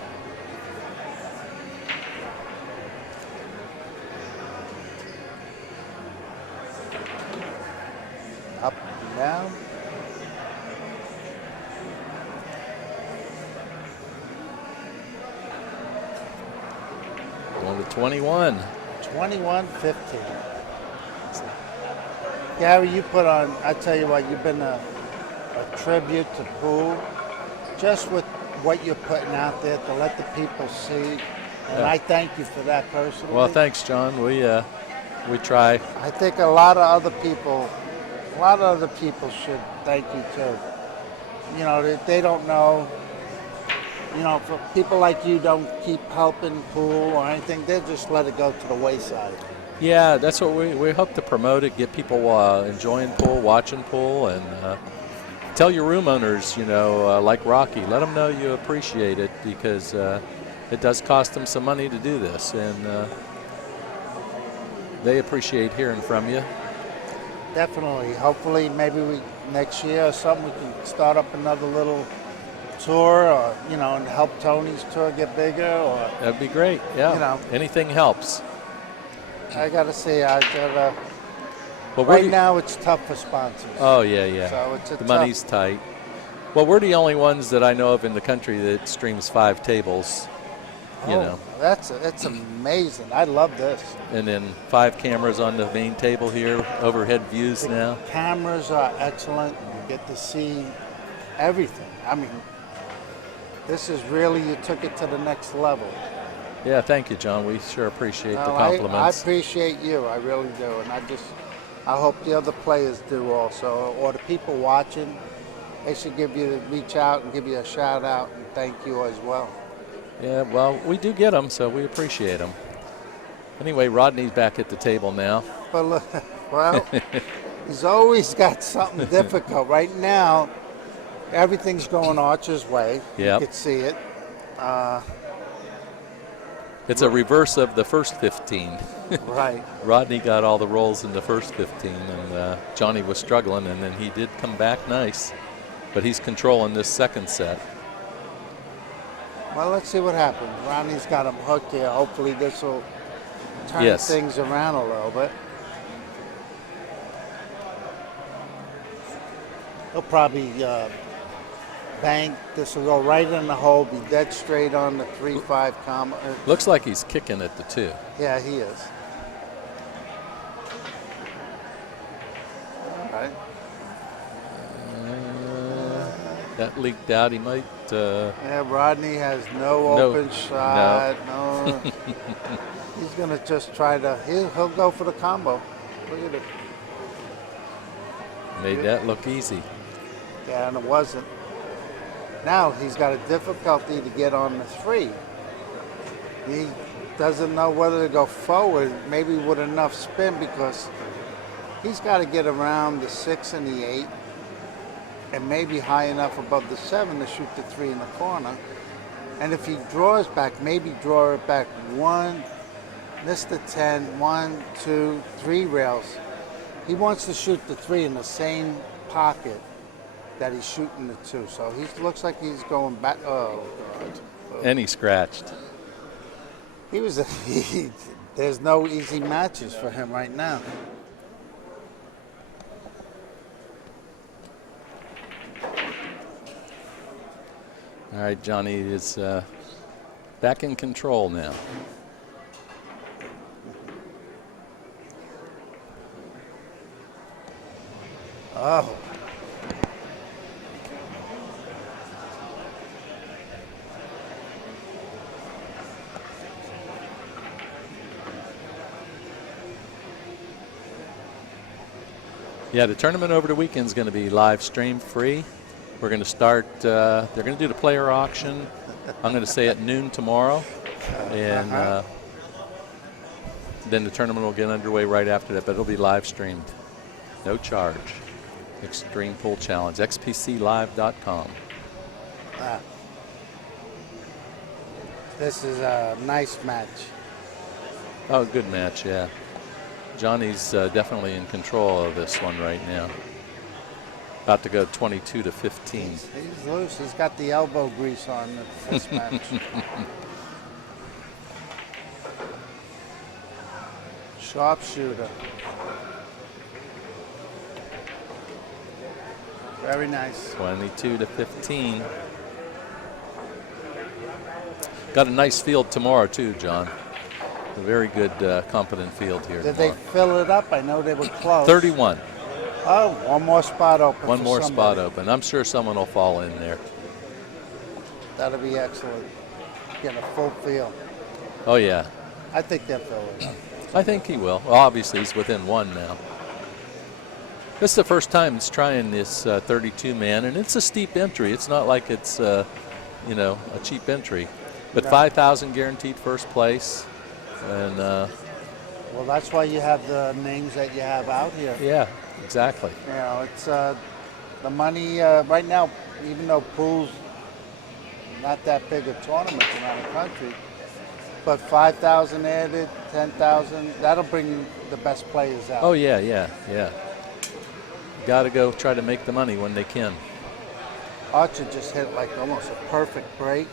Up and down. Going to 21. 21-15. Gary, you put on, I tell you what, you've been a tribute to pool, just with what you're putting out there to let the people see. And I thank you for that personally. Well, thanks, John. We try. I think a lot of other people should thank you too. You know, they don't know. You know, for people like you don't keep helping pool or anything, they just let it go to the wayside. Yeah, that's what we hope to promote it, get people enjoying pool, watching pool, and tell your room owners, like Rocky, let them know you appreciate it, because it does cost them some money to do this, and they appreciate hearing from you. Definitely. Hopefully, maybe next year or something, we can start up another little tour, or and help Tony's tour get bigger. Or that'd be great. Yeah. Anything helps. I gotta say, But right now it's tough for sponsors. Oh yeah. So the money's tight. Well, we're the only ones that I know of in the country that streams 5 tables. you know. It's amazing. I love this. And then 5 cameras on the main table here, overhead views The now. cameras are excellent. You get to see everything. I mean, this is really, you took it to the next level. Yeah, thank you, John. We sure appreciate the Well, I compliments. appreciate you. I really do. And I hope the other players do also, or the people watching. They should reach out and give you a shout out and thank you as well. Yeah, well, we do get them, so we appreciate them. Anyway, Rodney's back at the table now. But look, well, he's always got something difficult. Right now, everything's going Archer's way. Yep. You can see it. It's a reverse of the first 15. Right. Rodney got all the rolls in the first 15, and Johnny was struggling, and then he did come back nice. But he's controlling this second set. Well, let's see what happens. Rodney's got him hooked here. Hopefully this will turn Yes. things around a little bit. He'll probably bank. This will go right in the hole, be dead straight on the 3-5 comma. Looks like he's kicking at the 2. Yeah, he is. All right. That leaked out. He might. Yeah, Rodney has no open shot. No. He's going to just try to, he'll go for the combo. Look at it. Made that look easy. Yeah, and it wasn't. Now he's got a difficulty to get on the 3. He doesn't know whether to go forward, maybe with enough spin, because he's got to get around the 6 and the 8. And maybe high enough above the 7 to shoot the 3 in the corner. And if he draws back, maybe draw it back 1, miss the 10, 1, 2, 3 rails. He wants to shoot the 3 in the same pocket that he's shooting the 2. So he looks like he's going back. Oh, God. And he scratched. There's no easy matches for him right now. All right, Johnny is back in control now. Oh. Yeah, the tournament over the weekend is going to be live stream free. We're going to start, they're going to do the player auction, I'm going to say at noon tomorrow. And then the tournament will get underway right after that, but it'll be live streamed. No charge. Xtreme Pool Challenge, xpclive.com. This is a nice match. Oh, good match, yeah. Johnny's definitely in control of this one right now. About to go 22 to 15. He's loose. He's got the elbow grease on this match. Sharpshooter. Very nice. 22 to 15. Got a nice field tomorrow too, John. A very good, competent field here. Did tomorrow. they fill it up? I know they were close. 31. Oh, one more spot open. One for more somebody. spot open. I'm sure someone will fall in there. That'll be excellent. Get a full field. Oh, yeah. I think they'll fill it up. I think he will. Well, obviously, he's within 1 now. This is the first time he's trying this 32-man, and it's a steep entry. It's not like it's, a cheap entry. But No. 5,000 guaranteed first place. And, Well, that's why you have the names that you have out here. yeah, exactly. You know, it's the money right now, even though pool's not that big a tournament around the country, but 5,000 added, 10,000, that'll bring the best players out. Oh, yeah. Got to go try to make the money when they can. Archer just hit like almost a perfect break.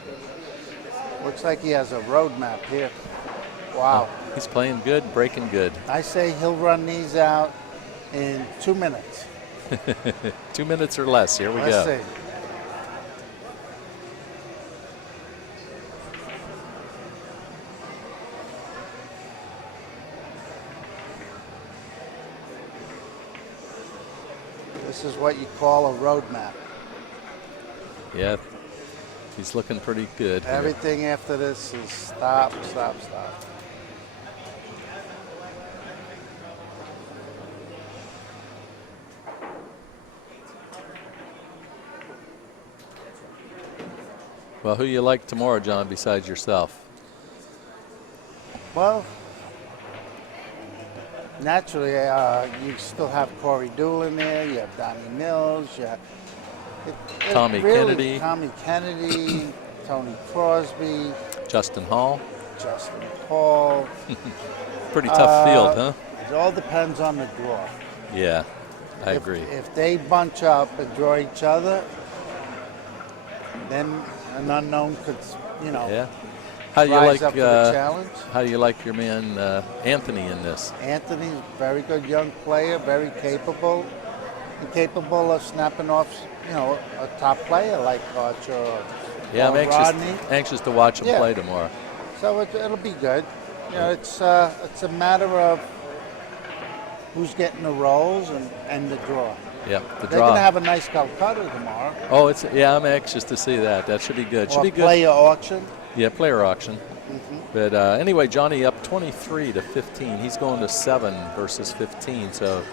Looks like he has a roadmap here. Wow. He's playing good, breaking good. I say he'll run these out in 2 minutes. 2 minutes or less. Here we Let's go. see. This is what you call a roadmap. Yeah, he's looking pretty good here. Everything after this is stop, stop, stop. Well, who you like tomorrow, John, besides yourself? Well, naturally, you still have Corey Doolin there. You have Donnie Mills. You have Tommy Kennedy. Tommy Kennedy, Tony Crosby, Justin Hall. Justin Paul. Pretty tough field, huh? It all depends on the draw. Yeah, I agree. If they bunch up and draw each other, then an unknown could, Yeah. How do you rise like up to the challenge. how do you like your man Anthony in this? Anthony's a very good young player, very capable, and capable of snapping off, a top player like Archer or Yeah, I'm Rodney. anxious to watch him Yeah. play tomorrow. So it'll be good. It's a matter of who's getting the rolls and the draw. Yeah, the They're draw. going to have a nice Calcutta tomorrow. Oh, I'm anxious to see that. That should be good. Should Or be good. player auction. Yeah, player auction. But anyway, Johnny up 23 to 15. He's going to 7 versus 15. So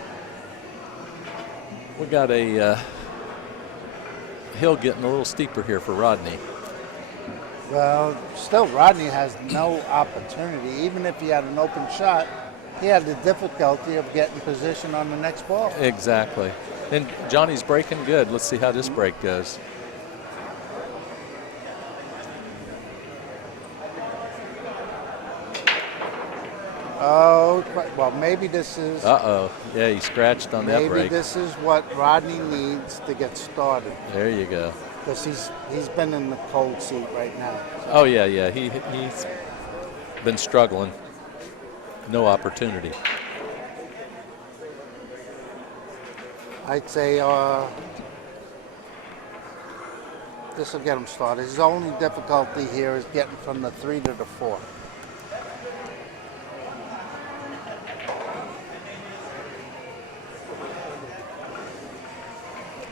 we got a hill getting a little steeper here for Rodney. Well, still Rodney has no opportunity. Even if he had an open shot, he had the difficulty of getting position on the next ball. Exactly. And Johnny's breaking good. Let's see how this break goes. Oh, well, maybe this is Uh-oh. Yeah, he scratched on that maybe break. this is what Rodney needs to get started, There you go. because he's been in the cold seat right now. Oh, yeah. He's been struggling. No opportunity. I'd say this will get him started. His only difficulty here is getting from the 3 to the 4.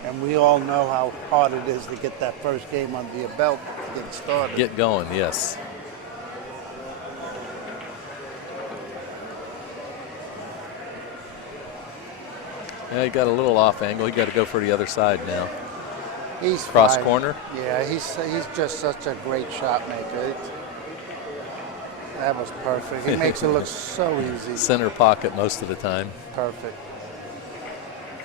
And we all know how hard it is to get that first game under your belt to get started. Get going, yes. Yeah, he got a little off angle. He got to go for the other side now. He's Cross fine. corner. Yeah, he's just such a great shot maker. That was perfect. He makes it look so easy. Center pocket most of the time. Perfect.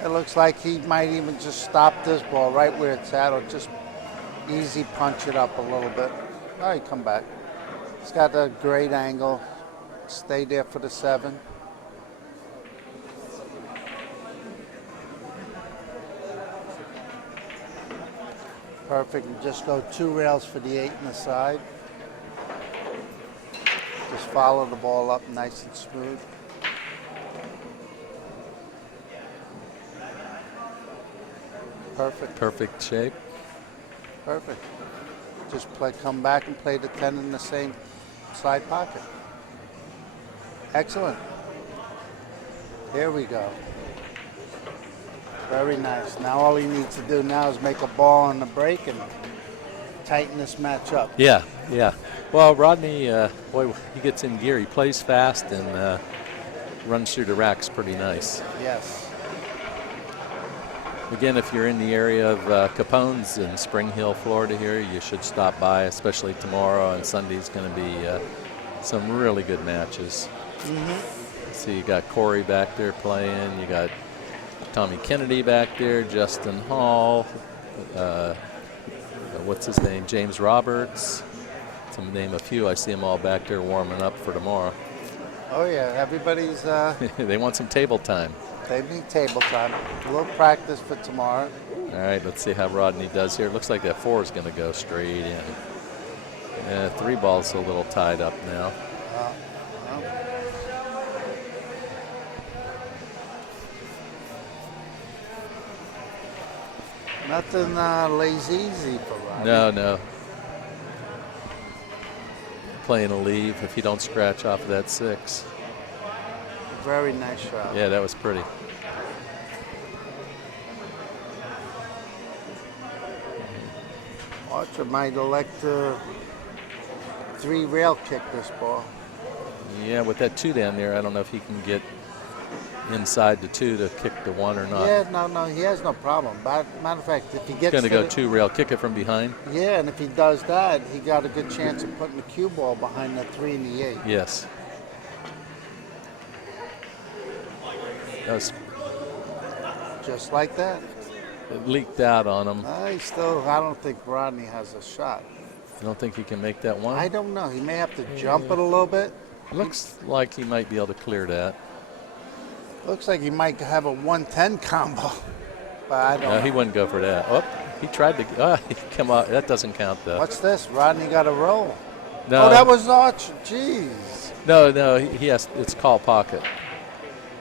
It looks like he might even just stop this ball right where it's at, or just easy punch it up a little bit. Oh, he come back. He's got a great angle. Stay there for the 7. Perfect. And just go 2 rails for the 8 in the side. Just follow the ball up nice and smooth. Perfect. Perfect shape. Perfect. Just come back and play the 10 in the same side pocket. Excellent. There we go. Very nice. Now all he needs to do now is make a ball on the break and tighten this match up. Yeah. Well, Rodney, boy, he gets in gear. He plays fast and runs through the racks pretty nice. Yes. Again, if you're in the area of Capone's in Spring Hill, Florida here, you should stop by, especially tomorrow, and Sunday's going to be some really good matches. See, you got Corey back there playing. You got Tommy Kennedy back there, Justin Hall, what's his name, James Roberts, to name a few. I see them all back there warming up for tomorrow. Oh yeah, everybody's They want some table time. they need table time. A little practice for tomorrow. All right, let's see how Rodney does here. Looks like that 4 is going to go straight in. Yeah, 3 ball's a little tied up now. Nothing lays easy for Rodney. No. Playing a leave if you don't scratch off of that 6. Very nice shot. Yeah, that was pretty. Archer might elect to 3-rail kick this ball. Yeah, with that 2 down there, I don't know if he can get inside the 2 to kick the 1 or not. Yeah, no, he has no problem. But matter of fact, if he gets Going to go the- 2-rail, kick it from behind. yeah, and if he does that, he got a good chance of putting the cue ball behind the 3 and the 8. Yes. That was, Just like that. it leaked out on him. I don't think Rodney has a shot. I don't think he can make that 1. I don't know. He may have to jump it a little bit. Looks like he might be able to clear that. Looks like he might have a 110 combo. But I don't No, know. he wouldn't go for that. Oh, he tried to. He come out. That doesn't count though. What's this? Rodney got a roll. No, Oh, that was Archer. Jeez. no. He has. It's call pocket.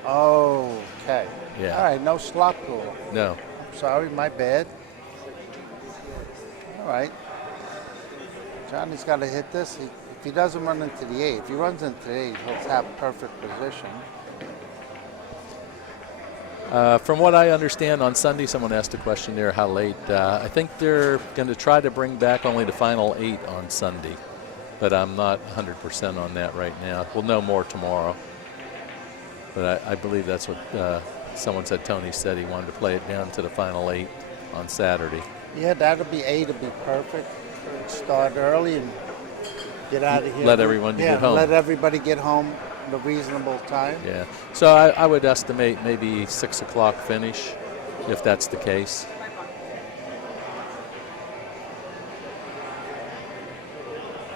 Oh, okay. Yeah. All right, no slot rule. No. Sorry, my bad. All right. Johnny's got to hit this. If he doesn't run into the 8, if he runs into the 8, he'll have perfect position. From what I understand, on Sunday, someone asked a question there, how late. I think they're going to try to bring back only the final 8 on Sunday, but I'm not 100% on that right now. We'll know more tomorrow. But I believe that's what someone said. Tony said he wanted to play it down to the final 8 on Saturday. Yeah, that'll be 8 to be perfect. Start early and get out of here. Let everyone get home. Let everybody get home at a reasonable time. Yeah. So I would estimate maybe 6 o'clock finish, if that's the case.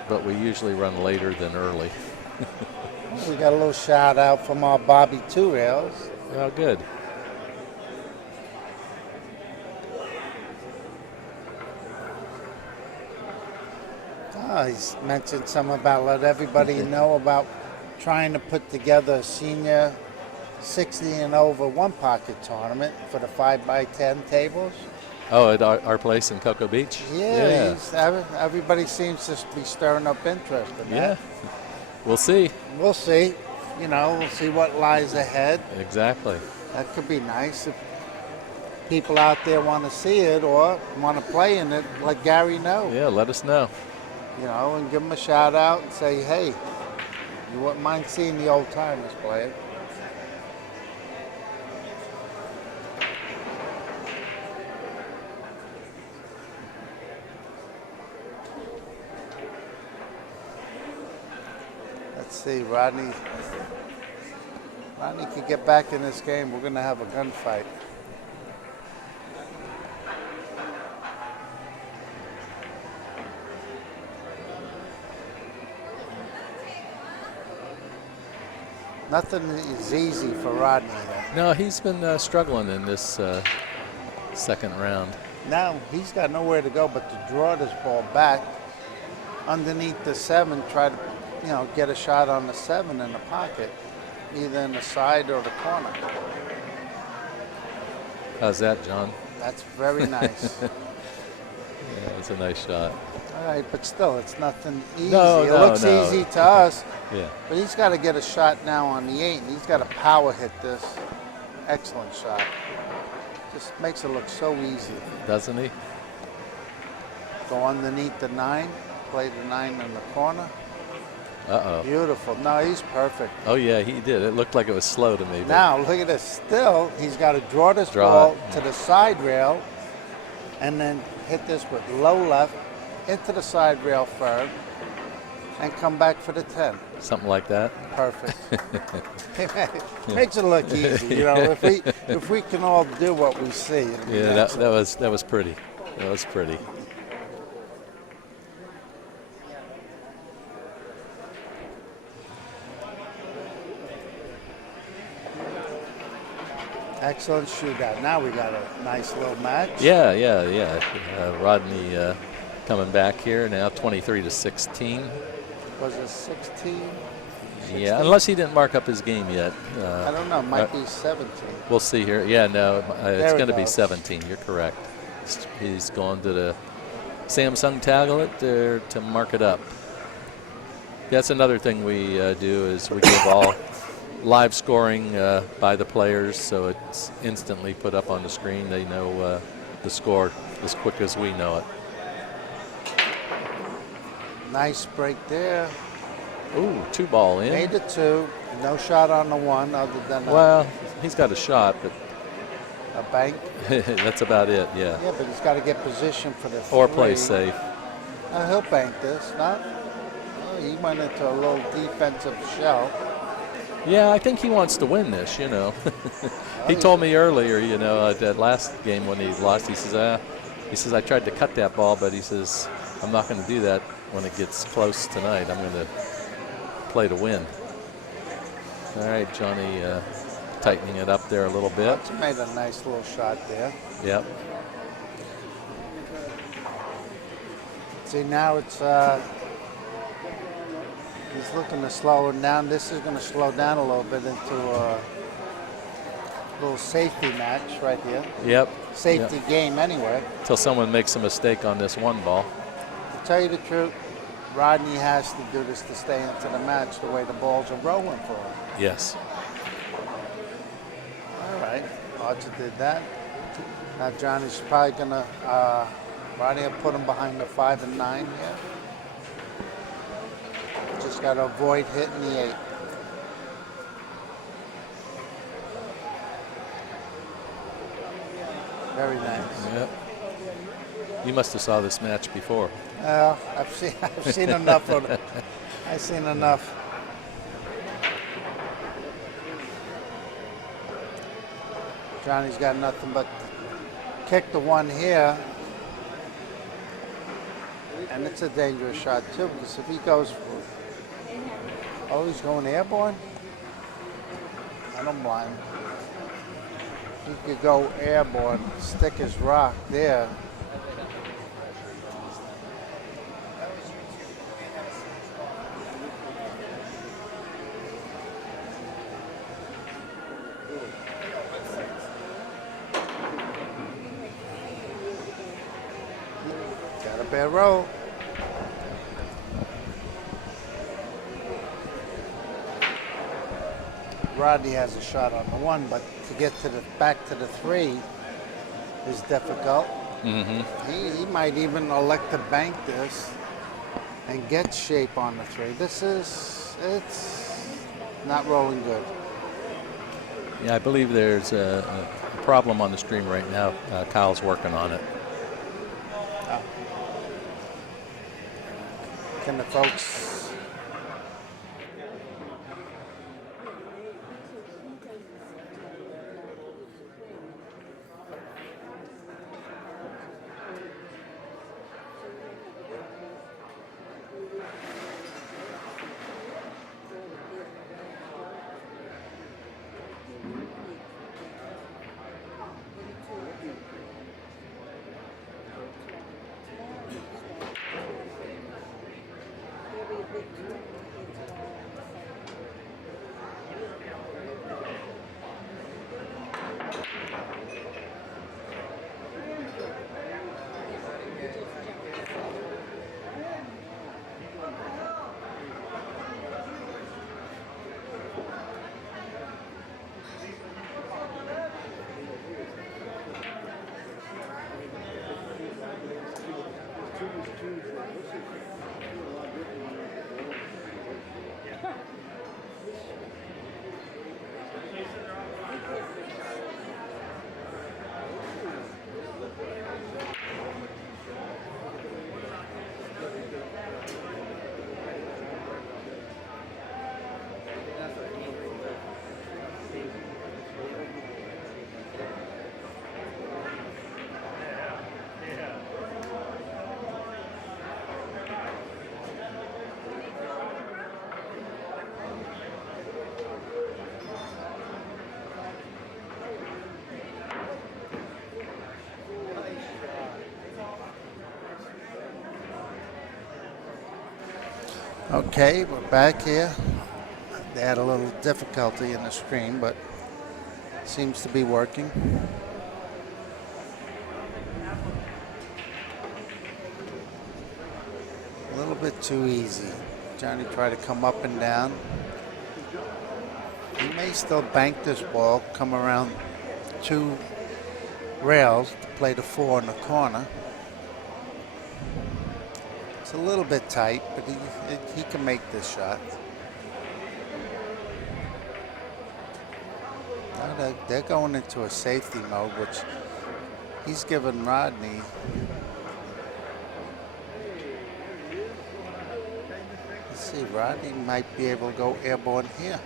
But we usually run later than early. We got a little shout out from our Bobby 2 rails. Oh, good. Oh, he's mentioned something about let everybody know about trying to put together a senior 60 and over 1-pocket tournament for the 5x10 tables. Oh, at our place in Cocoa Beach? Yeah. Everybody seems to be stirring up interest in Yeah. that. We'll see. We'll see. We'll see what lies ahead. Exactly. That could be nice if people out there want to see it or want to play in it, let Gary know. Yeah, let us know. And give him a shout out and say, hey, you wouldn't mind seeing the old timers play it. Let's see, Rodney could get back in this game. We're going to have a gunfight. Nothing is easy for Rodney. No, he's been struggling in this second round. Now he's got nowhere to go but to draw this ball back underneath the 7, try to, get a shot on the 7 in the pocket, either in the side or the corner. How's that, John? That's very nice. Yeah, it's a nice shot. All right, but still, it's nothing easy. No, it no, looks no. easy to us, Yeah. but he's got to get a shot now on the 8, and he's got to power hit this. Excellent shot. Just makes it look so easy. Doesn't he? Go underneath the 9, play the 9 in the corner. Uh-oh. Beautiful. No, he's perfect. Oh, yeah, he did. It looked like it was slow to me. but- Now, look at this. Still, he's got to draw this Draw ball it, to the side rail and then hit this with low left into the side rail firm and come back for the 10. Something like that. Perfect. Makes it look easy. If we can all do what we see. it'll be Yeah, that excellent. was pretty. That was pretty. Excellent shootout. Now we got a nice little match. Yeah. Rodney coming back here now, 23-16. Was it 16? Yeah, unless he didn't mark up his game yet. I don't know. Might be 17. We'll see here. Yeah, no, it's There it going to be goes. 17. You're correct. He's going to the Samsung tablet there to mark it up. That's another thing we do is we give all live scoring by the players, so it's instantly put up on the screen. They know the score as quick as we know it. Nice break there. Ooh, 2-ball in. Made it 2. No shot on the 1 other than Well, he's got a shot, but a bank. that's about it, yeah. Yeah, but he's got to get position for the 3. Or play safe. He'll bank this, not? Oh, he went into a little defensive shell. Yeah, I think he wants to win this, you know. He told me earlier, you know, that last game when he lost, he says, I tried to cut that ball, but he says, I'm not going to do that when it gets close tonight. I'm going to play to win. All right, Johnny tightening it up there a little bit. He made a nice little shot there. Yep. See, now it's he's looking to slow it down. This is going to slow down a little bit into a little safety match right here. Yep. Safety game anyway. Until someone makes a mistake on this 1 ball. To tell you the truth, Rodney has to do this to stay into the match the way the balls are rolling for him. Yes. All right, Archer did that. Now Johnny's probably going to, Rodney will put him behind the 5 and 9 here. Just got to avoid hitting the 8. Very nice. Yep. You must have saw this match before. I've seen enough of it. I've seen enough. Johnny's got nothing but kick the 1 here. And it's a dangerous shot too, because if he goes he's going airborne? I don't mind. He could go airborne, stick his rock there. Got a bad roll. Rodney has a shot on the 1, but to get to the back to the 3 is difficult. Mm-hmm. He might even elect to bank this and get shape on the 3. It's not rolling good. Yeah, I believe there's a problem on the stream right now. Kyle's working on it. Can the folks... Okay, we're back here. They had a little difficulty in the stream, but it seems to be working. A little bit too easy. Johnny tried to come up and down. He may still bank this ball, come around 2 rails to play the 4 in the corner. It's a little bit tight, but he can make this shot. Now they're going into a safety mode, which he's given Rodney. Let's see, Rodney might be able to go airborne here.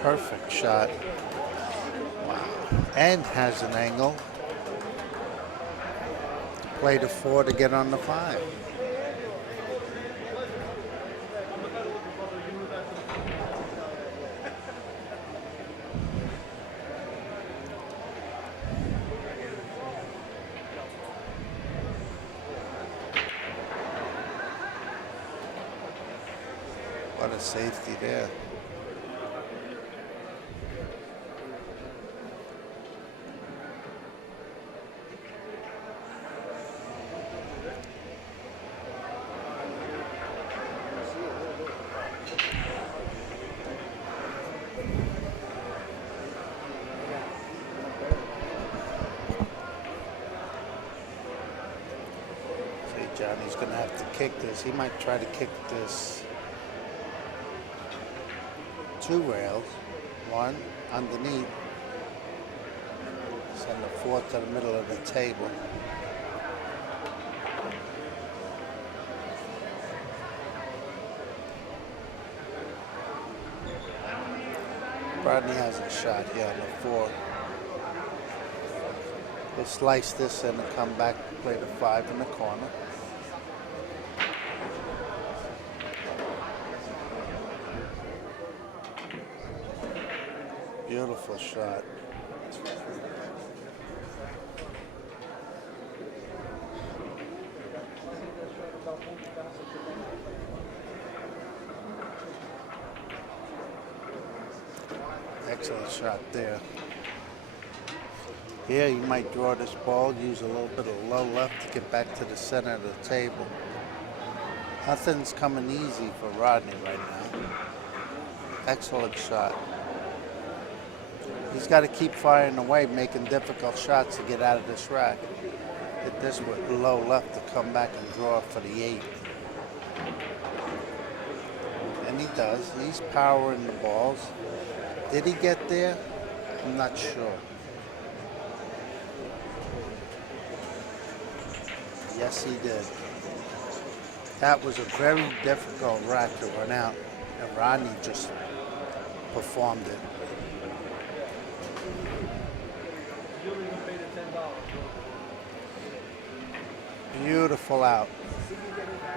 Perfect shot. Wow. And has an angle. Play the 4 to get on the 5. What a safety there. Johnny's going to have to kick this. He might try to kick this 2 rails, 1 underneath, send the 4 to the middle of the table. Rodney has a shot here on the 4. He'll slice this in and come back to play the 5 in the corner. Beautiful shot. Excellent shot there. Here you might draw this ball, use a little bit of low left to get back to the center of the table. Nothing's coming easy for Rodney right now. Excellent shot. He's got to keep firing away, making difficult shots to get out of this rack. Hit this with low left to come back and draw for the 8. And he does. He's powering the balls. Did he get there? I'm not sure. Yes, he did. That was a very difficult rack to run out, and Rodney just performed it. Beautiful out.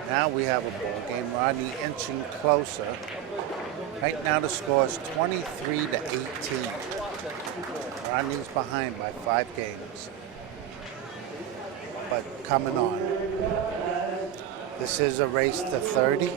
Now we have a ball game. Rodney inching closer. Right now the score is 23 to 18. Rodney's behind by 5 games. But coming on. This is a race to 30.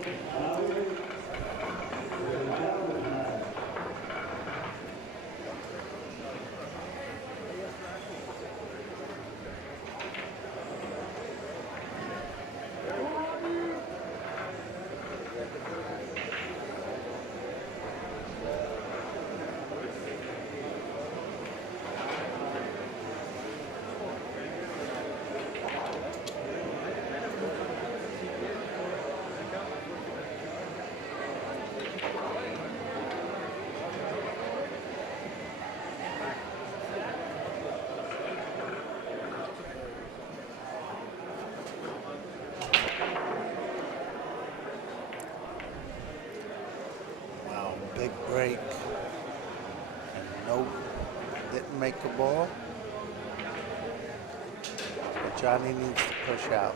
Big break. And nope, didn't make a ball. But Johnny needs to push out.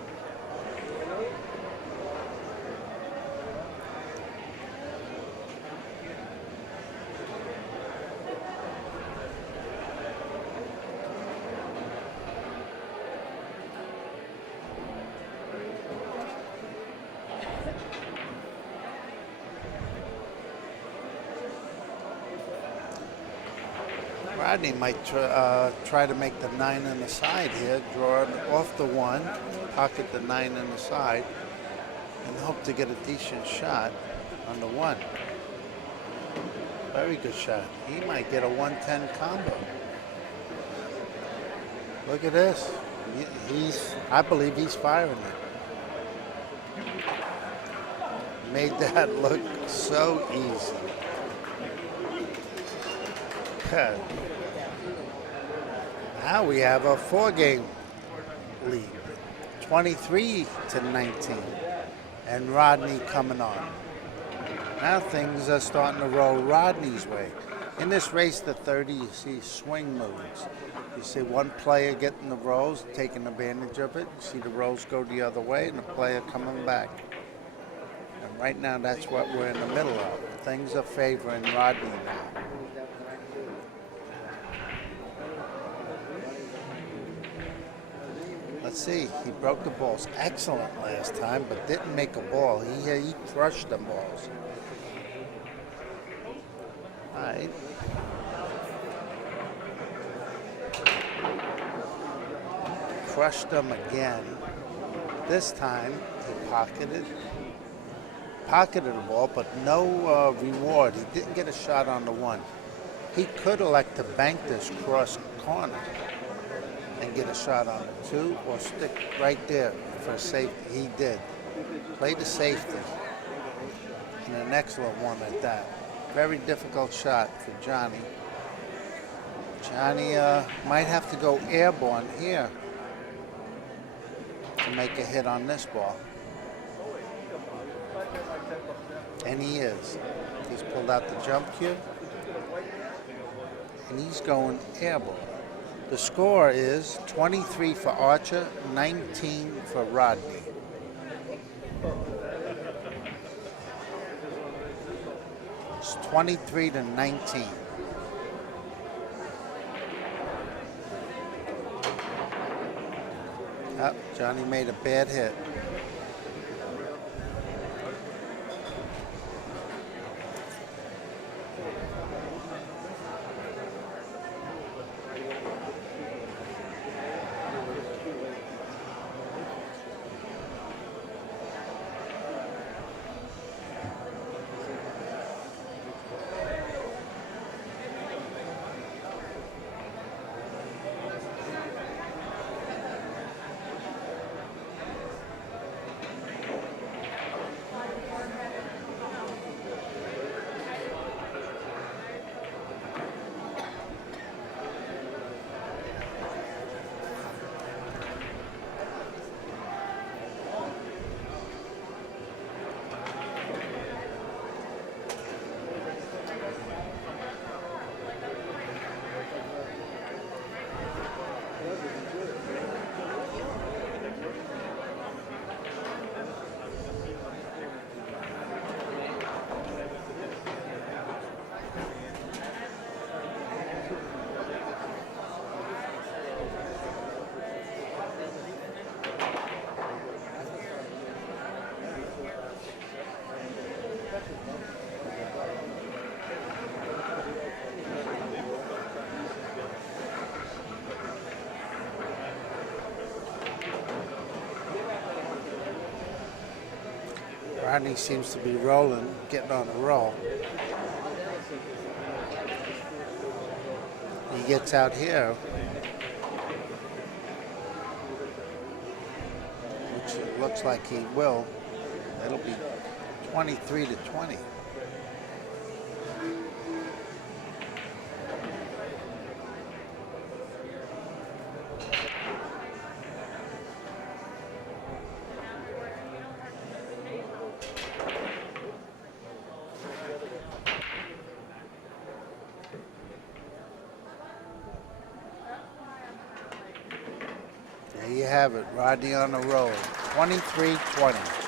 Rodney might try to make the 9 on the side here, draw it off the 1, pocket the 9 on the side, and hope to get a decent shot on the 1. Very good shot. He might get a 110 combo. Look at this. I believe he's firing it. Made that look so easy. Okay. Now we have a 4-game lead, 23-19, and Rodney coming on. Now things are starting to roll Rodney's way. In this race to 30, you see swing moves. You see one player getting the rolls, taking advantage of it. You see the rolls go the other way and the player coming back. And right now, that's what we're in the middle of. Things are favoring Rodney now. Let's see, he broke the balls excellent last time, but didn't make a ball. He crushed the balls. All right. Crushed them again. This time, he pocketed the ball, but no reward. He didn't get a shot on the one. He could elect to bank this cross corner and get a shot on the 2 or stick right there for safety. He did. Played the safety. And an excellent one at that. Very difficult shot for Johnny. Johnny might have to go airborne here to make a hit on this ball. And he is. He's pulled out the jump cue. And he's going airborne. The score is 23 for Archer, 19 for Rodney. It's 23-19. Oh, Johnny made a bad hit. Rodney seems to be rolling, getting on a roll. He gets out here, which it looks like he will. It'll be 23-20. There you have it, Rodney on the roll, 23-20.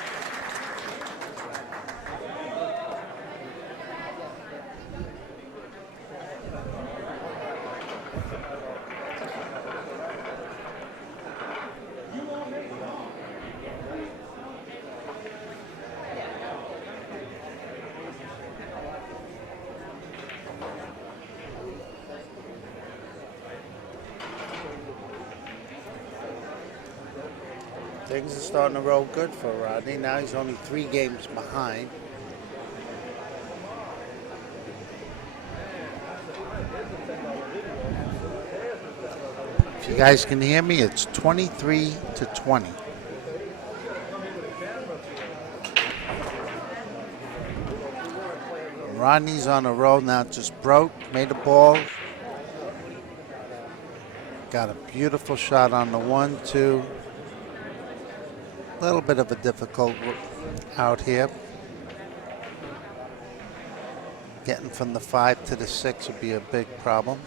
Things are starting to roll good for Rodney. Now he's only 3 games behind. If you guys can hear me, it's 23-20. Rodney's on a roll now, just broke, made a ball. Got a beautiful shot on the 1-2. A little bit of a difficult out here. Getting from the 5 to the 6 would be a big problem.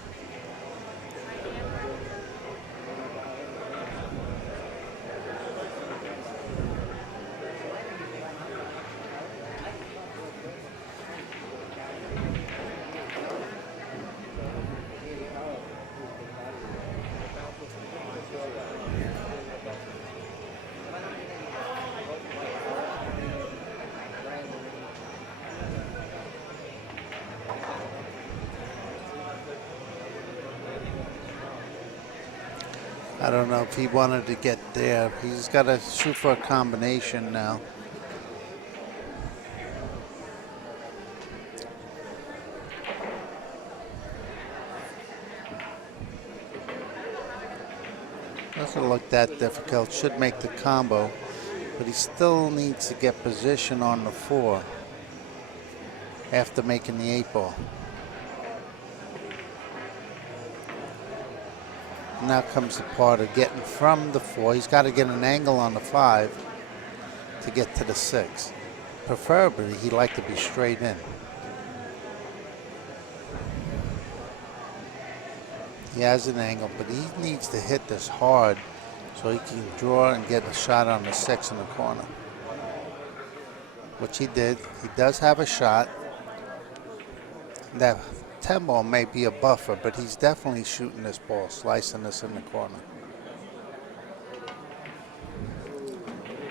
I don't know if he wanted to get there. He's got to shoot for a combination now. Doesn't look that difficult. Should make the combo, but he still needs to get position on the 4 after making the 8 ball. Now comes the part of getting from the 4. He's got to get an angle on the 5 to get to the 6. Preferably, he'd like to be straight in. He has an angle, but he needs to hit this hard so he can draw and get a shot on the 6 in the corner, which he did. He does have a shot. That 10 ball may be a buffer, but he's definitely shooting this ball, slicing this in the corner.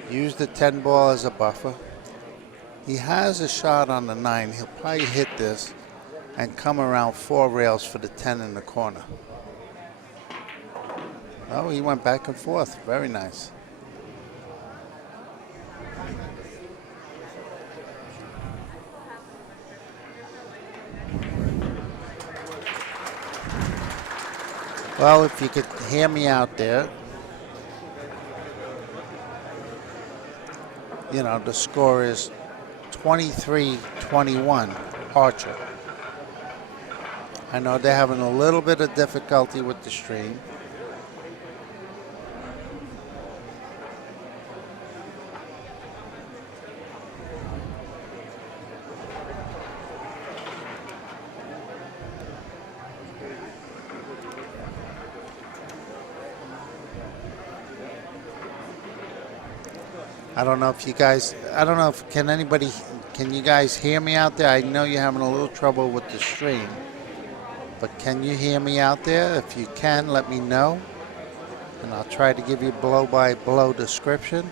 Use the 10 ball as a buffer. He has a shot on the 9. He'll probably hit this and come around 4 rails for the 10 in the corner. Oh, he went back and forth. Very nice. Well, if you could hear me out there, you know, the score is 23-21, Archer. I know they're having a little bit of difficulty with the stream. I don't know if you guys, can you guys hear me out there? I know you're having a little trouble with the stream, but can you hear me out there? If you can, let me know, and I'll try to give you a blow-by-blow description.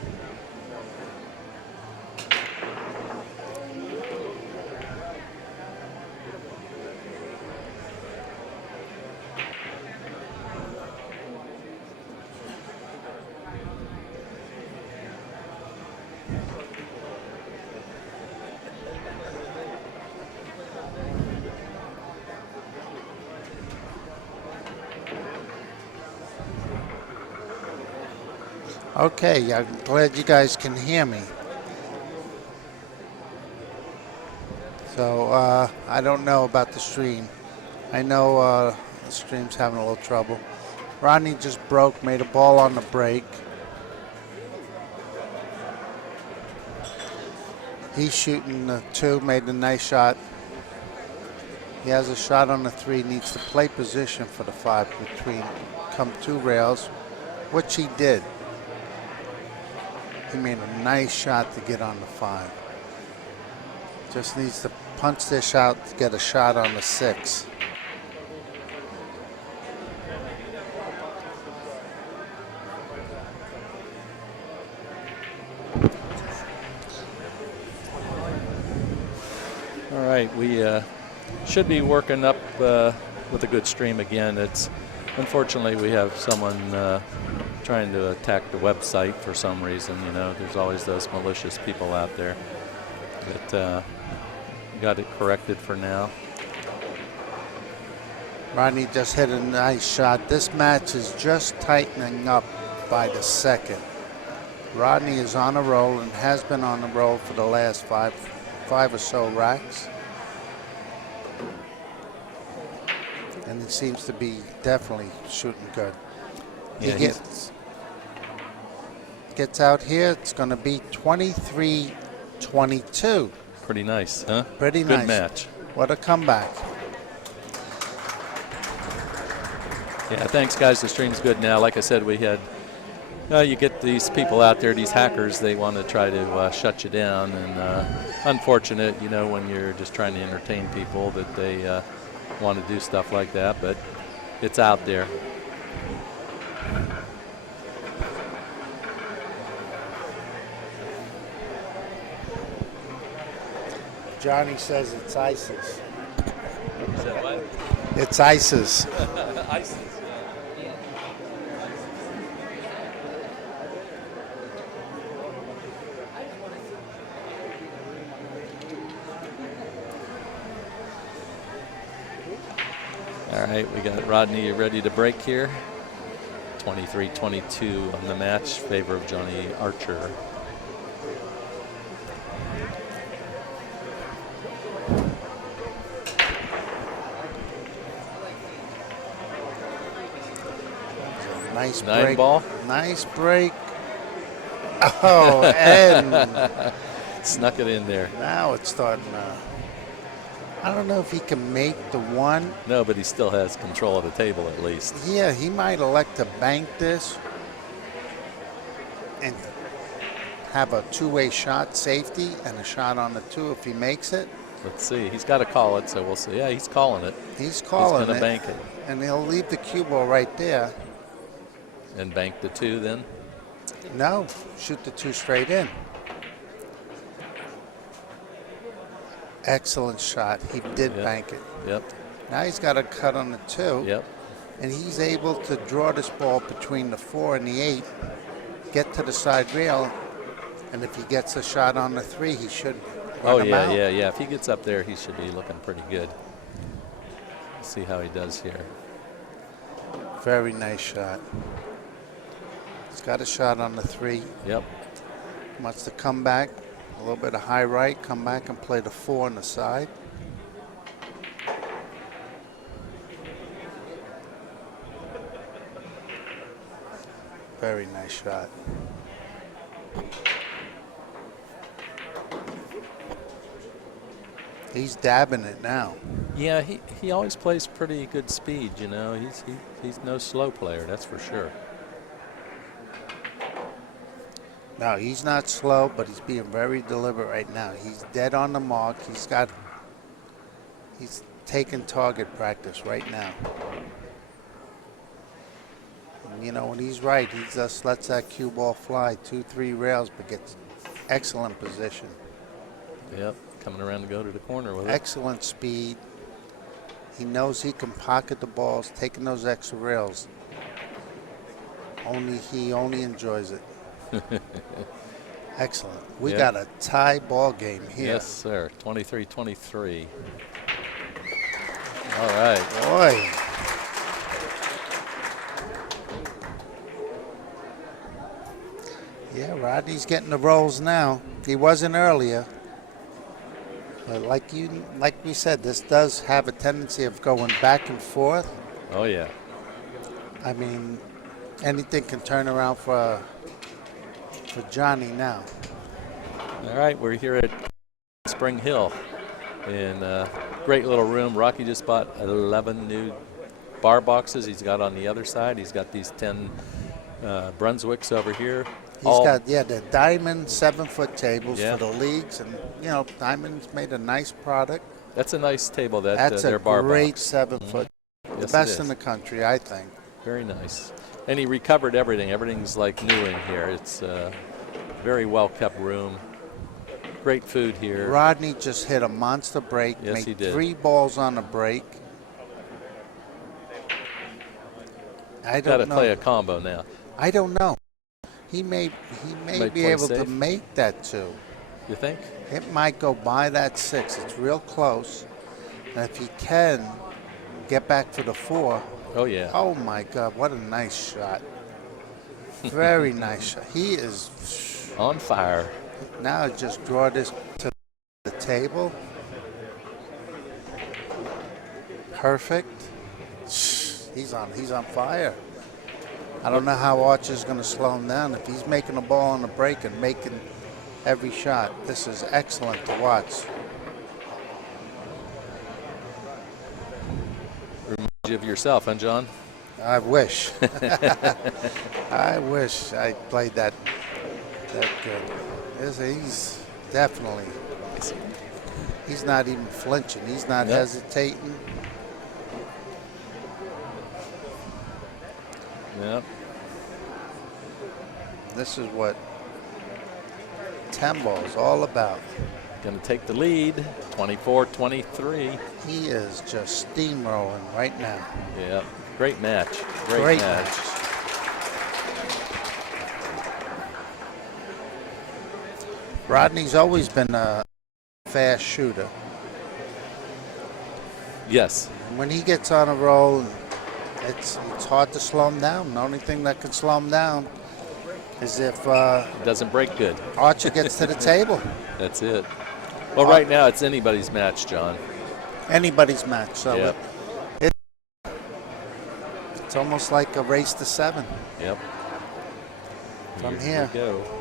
Okay, I'm glad you guys can hear me. So, I don't know about the stream. I know the stream's having a little trouble. Rodney just broke, made a ball on the break. He's shooting the 2, made a nice shot. He has a shot on the 3, needs to play position for the 5 between come 2 rails, which he did. He made a nice shot to get on the 5. Just needs to punch this out to get a shot on the 6. All right, we should be working up with a good stream again. It's unfortunately we have someone trying to attack the website for some reason. You know, there's always those malicious people out there. But got it corrected for now. Rodney just hit a nice shot. This match is just tightening up by the second. Rodney is on a roll and has been on a roll for the last five or so racks. And he seems to be definitely shooting good. Yeah, He gets out here, it's going to be 23-22. Pretty nice, huh? Pretty nice. Good match. What a comeback. Yeah, thanks, guys. The stream's good now. Like I said, we had, you get these people out there, these hackers, they want to try to shut you down. And unfortunate, you know, when you're just trying to entertain people that they want to do stuff like that. But it's out there. Johnny says it's ISIS. Is that what? It's ISIS. ISIS. All right, we got Rodney ready to break here. 23-22 on the match, favor of Johnny Archer. Nice Nine break. ball. Nice break. Oh, and Snuck it in there. now it's starting to. I don't know if he can make the one. No, but he still has control of the table at least. Yeah, he might elect to bank this and have a two-way shot, safety, and a shot on the two if he makes it. Let's see. He's got to call it, so we'll see. Yeah, he's calling it. He's calling He's going it. to bank it. And he'll leave the cue ball right there. And bank the two then? No, shoot the two straight in. Excellent shot. He did Yep. bank it. Yep. Now he's got a cut on the two. Yep. And he's able to draw this ball between the 4 and the 8, get to the side rail, and if he gets a shot on the 3, he should run him out. Yeah. If he gets up there, he should be looking pretty good. Let's see how he does here. Very nice shot. He's got a shot on the 3. Yep. Wants to come back, a little bit of high right, come back and play the 4 on the side. Very nice shot. He's dabbing it now. Yeah, he always plays pretty good speed, you know. He's no slow player, that's for sure. No, he's not slow, but he's being very deliberate right now. He's dead on the mark. He's taking target practice right now. And, you know, when he's right, he just lets that cue ball fly 2-3 rails, but gets excellent position. Yep, coming around to go to the corner with it. Excellent speed. He knows he can pocket the balls, taking those extra rails. He only enjoys it. Excellent. We got a tie ball game here. Yes, sir. 23-23. All right. Boy. Yeah, Rodney's getting the rolls now. He wasn't earlier. But like we said, this does have a tendency of going back and forth. Oh, yeah. I mean, anything can turn around for Johnny now. All right, we're here at Spring Hill in a great little room. Rocky just bought 11 new bar boxes. He's got on the other side. He's got these 10 Brunswicks over here. He's got the Diamond 7-foot tables Yeah. for the leagues, and you know Diamond's made a nice product. That's a nice table. That's their a bar great box. 7-foot, the Yes, it best is. in the country, I think. Very nice. And he recovered everything. Everything's like new in here. It's a very well kept room. Great food here. Rodney just hit a monster break. Yes, made he did. 3 balls on the break. I Got to don't know. play a combo now. I don't know. He may Might be play able to safe. make that 2. You think? It might go by that 6. It's real close. And if he can, get back for the 4. Oh, yeah. Oh my God, what a nice shot. Very nice shot. He is On fire. now just draw this to the table. Perfect. He's on fire. I don't know how Archer's going to slow him down. If he's making a ball on the break and making every shot, this is excellent to watch. Reminds you of yourself, huh, John? I wish. I wish I played that good. He's definitely. He's not even flinching. He's not hesitating. Yep. This is what 10 ball is all about. Going to take the lead, 24-23. He is just steamrolling right now. Yeah, great match. Great match. Rodney's always been a fast shooter. Yes. And when he gets on a roll, it's hard to slow him down. The only thing that can slow him down is if It doesn't break good. Archer gets to the table. That's it. Well, right now it's anybody's match, John. Anybody's match. So Yep. it's almost like a race to 7. Yep. From Here here. we go.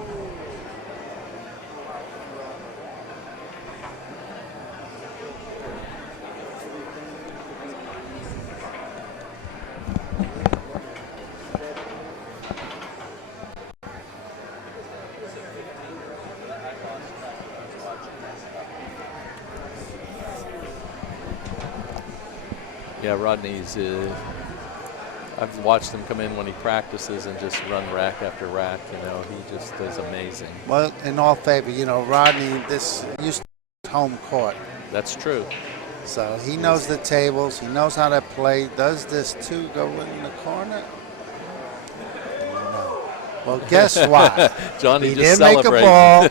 Yeah, Rodney's, I've watched him come in when he practices and just run rack after rack. You know, he just is amazing. Well, in all favor, Rodney, this used to be home court. That's true. So he knows the tables. He knows how to play. Does this too go in the corner? No. Well, guess what? Johnny He just didn't make a celebrating. ball.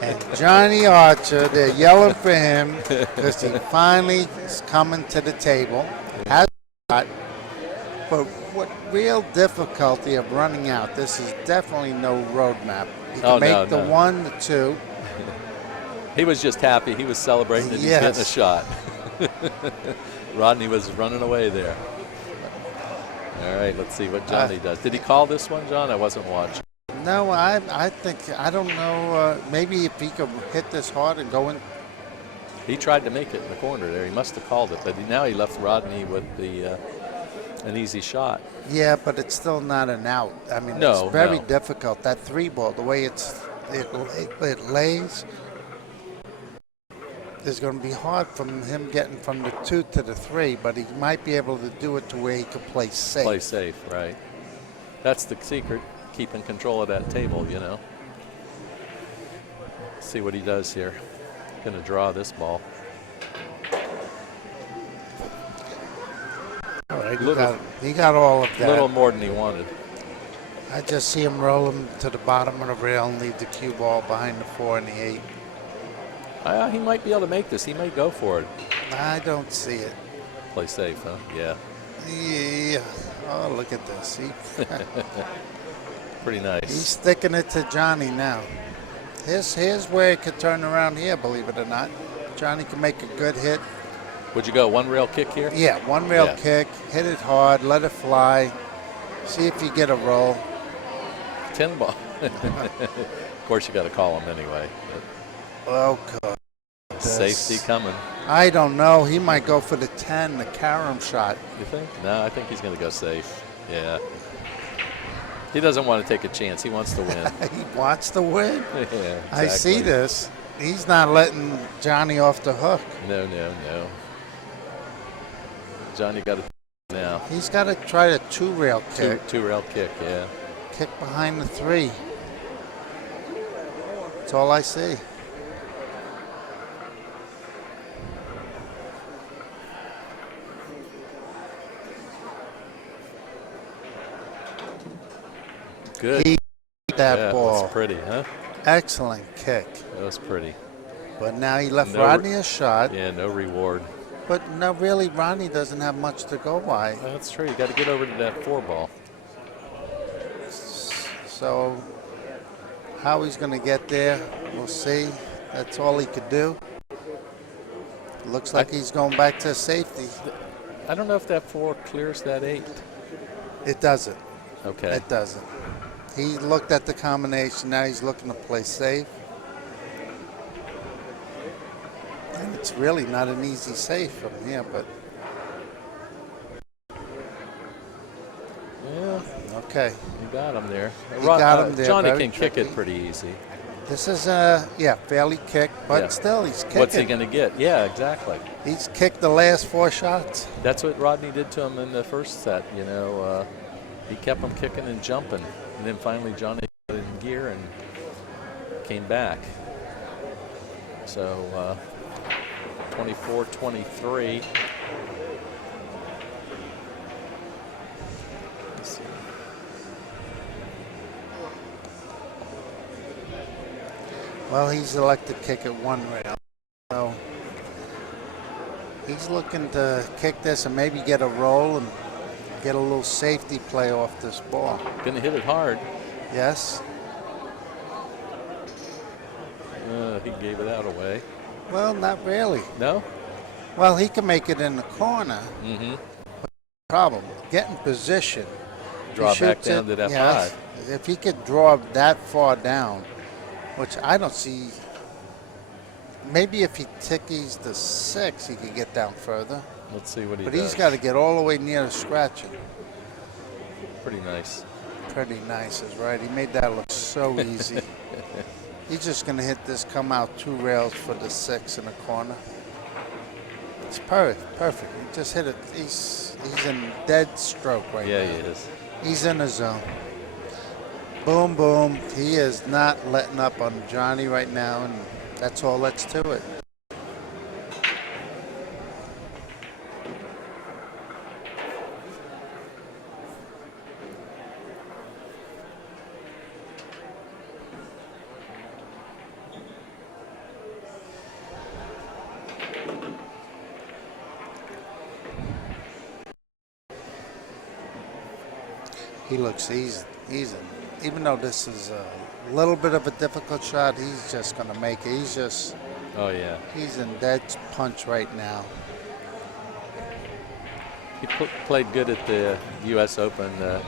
And Johnny Archer, they're yelling for him because he finally is coming to the table. Has a shot, but what real difficulty of running out? This is definitely no roadmap. You can make the 1, the 2. He was just happy. He was celebrating that he's getting a shot. Rodney was running away there. All right, let's see what Johnny does. Did he call this one, John? I wasn't watching. No, I don't know. Maybe if he could hit this hard and go in. He tried to make it in the corner there. He must have called it, but now he left Rodney with the an easy shot. Yeah, but it's still not an out. I mean, it's very difficult. That 3 ball, the way it lays, is going to be hard from him getting from the 2 to the 3, but he might be able to do it to where he can play safe. Play safe, right. That's the secret, keeping control of that table, you know. See what he does here. Going to draw this ball. All right, he got all of that. A little more than he wanted. I just see him roll him to the bottom of the rail and leave the cue ball behind the 4 and the 8. He might be able to make this. He might go for it. I don't see it. Play safe, huh? Yeah. Yeah. Oh, look at this. Pretty nice. He's sticking it to Johnny now. Here's where it could turn around here, believe it or not. Johnny can make a good hit. Would you go 1 rail kick here? Yeah, 1 rail kick. Hit it hard. Let it fly. See if you get a roll. 10 ball. Of course, you got to call him anyway. Oh, God. Safety coming. I don't know. He might go for the 10, the carom shot. You think? No, I think he's going to go safe. Yeah. He doesn't want to take a chance. He wants to win. He wants to win? Yeah, exactly. I see this. He's not letting Johnny off the hook. No. Johnny got it now. He's got to try a 2 rail kick. Two rail kick, yeah. Kick behind the 3. That's all I see. Good. He that ball. That's pretty, huh? Excellent kick. That was pretty. But now he left Rodney a shot. Yeah, no reward. But no, really, Rodney doesn't have much to go by. That's true. You got to get over to that 4 ball. So how he's going to get there, we'll see. That's all he could do. Looks like he's going back to safety. I don't know if that 4 clears that 8. It doesn't. Okay. It doesn't. He looked at the combination. Now he's looking to play safe. And it's really not an easy save from here, but Yeah, okay. you got him there. He got him there, Johnny very can kick tricky. it pretty easy. This is fairly kicked, but Yeah. still he's kicking. What's he going to get? Yeah, exactly. He's kicked the last 4 shots. That's what Rodney did to him in the first set. He kept him kicking and jumping, and then finally Johnny got in gear and came back. So 24-23. Let's see. Well, he's elected to kick it 1 rail. So he's looking to kick this and maybe get a roll and get a little safety play off this ball. Gonna hit it hard. Yes. He gave it out away. Well, not really. No? Well, he can make it in the corner. Mm-hmm. Problem, get in position. Draw He back shoots down it, to that yes. 5. If he could draw that far down, which I don't see. Maybe if he tickies the 6, he could get down further. Let's see what he But does. he's got to get all the way near the scratching. Pretty nice. Pretty nice is right. He made that look so easy. He's just going to hit this, come out 2 rails for the 6 in the corner. It's perfect. Perfect. He just hit it. He's in dead stroke right Yeah, now. he is. He's in the zone. Boom, boom. He is not letting up on Johnny right now, and that's all that's to it. He looks easy. Even though this is a little bit of a difficult shot, he's just going to make it. Oh, yeah. He's in dead punch right now. He played good at the U.S. Open. The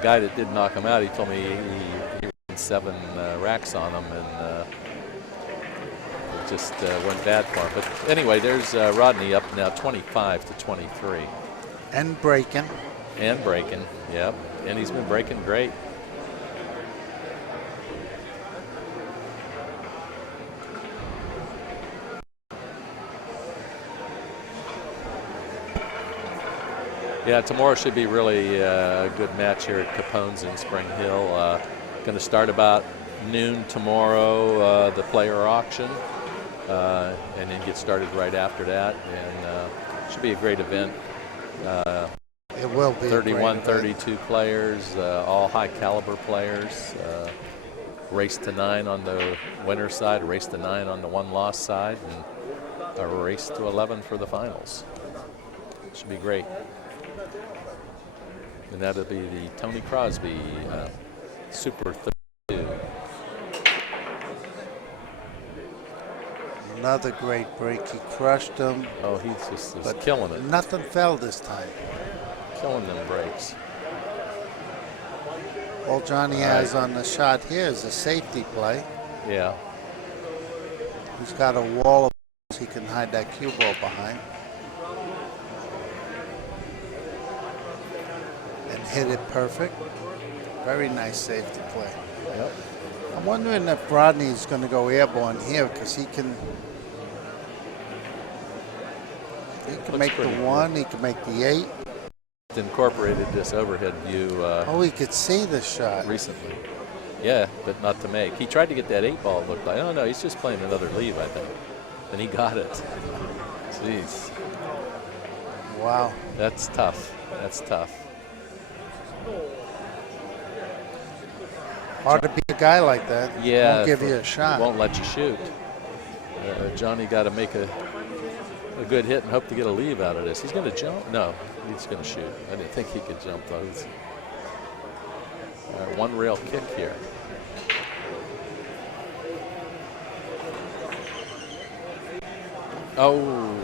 guy that did knock him out, he told me he ran 7 racks on him, and it just went bad for him. But anyway, there's Rodney up now 25-23. And breaking. And breaking, yep. And he's been breaking great. Yeah, tomorrow should be really a good match here at Capone's in Spring Hill. Going to start about noon tomorrow, the player auction, and then get started right after that. And should be a great event. It will be 31, a great event. 32 players, all high caliber players. Race to 9 on the winner's side, a race to 9 on the 1 loss side, and a race to 11 for the finals. Should be great. And that'll be the Tony Crosby Super 32. Another great break. He crushed him. Oh, he's just But killing it. Nothing fell this time. Killing them breaks. All Johnny has on the shot here is a safety play. Yeah. He's got a wall of balls he can hide that cue ball behind. And hit it perfect. Very nice safety play. Yep. I'm wondering if Rodney's going to go airborne here because he can Looks make the pretty good. 1, he can make the 8. Incorporated this overhead view Oh, he could see the shot. recently. Yeah, but not to make. He tried to get that 8 ball, it looked like. Oh, no, he's just playing another leave, I think. And he got it. Jeez. Wow. That's tough. That's tough. Hard to beat a guy like that. Yeah. Won't give you a shot. Won't let you shoot. Johnny got to make a good hit and hope to get a leave out of this. He's going to jump? No, he's going to shoot. I didn't think he could jump those. One rail kick here. Oh,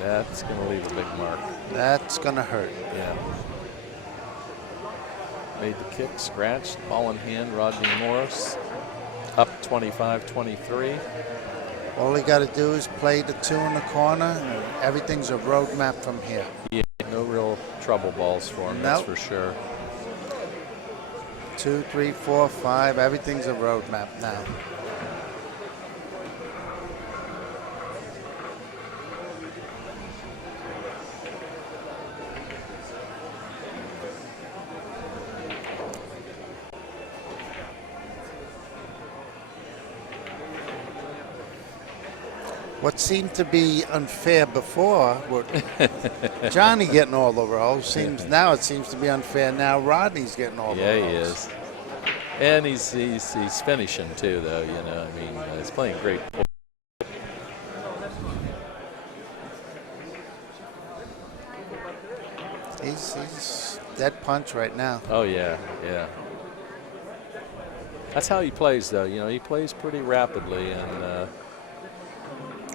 that's going to leave a big mark. That's going to hurt. Yeah. Made the kick, scratched, ball in hand, Rodney Morris. Up 25-23. All he got to do is play the 2 in the corner, and everything's a roadmap from here. Yeah, no real trouble balls for him, that's for sure. 2, 3, 4, 5, everything's a roadmap now. What seemed to be unfair before, Johnny getting all the rolls, now it seems to be unfair. Now Rodney's getting all the rolls. Yeah, he is. And he's finishing too, though. You know, I mean, he's playing great. He's dead punch right now. Oh yeah, yeah. That's how he plays, though. You know, he plays pretty rapidly, and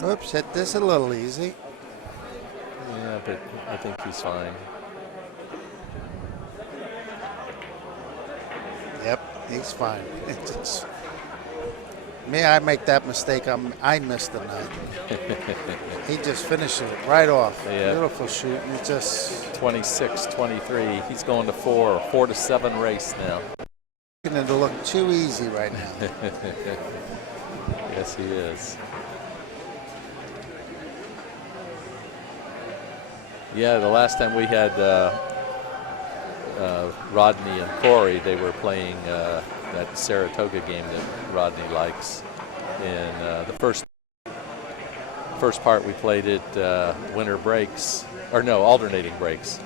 oops, hit this a little easy. yeah, but I think he's fine. Yep, he's fine. Me, I make that mistake. I missed the night. He just finishes it right off. Yeah. Beautiful shoot. And it just 26-23. He's going to 4-7 race now. making it look too easy right now. Yes, he is. Yeah, the last time we had Rodney and Corey, they were playing that Saratoga game that Rodney likes. And the first part we played it winter breaks, or no, alternating breaks.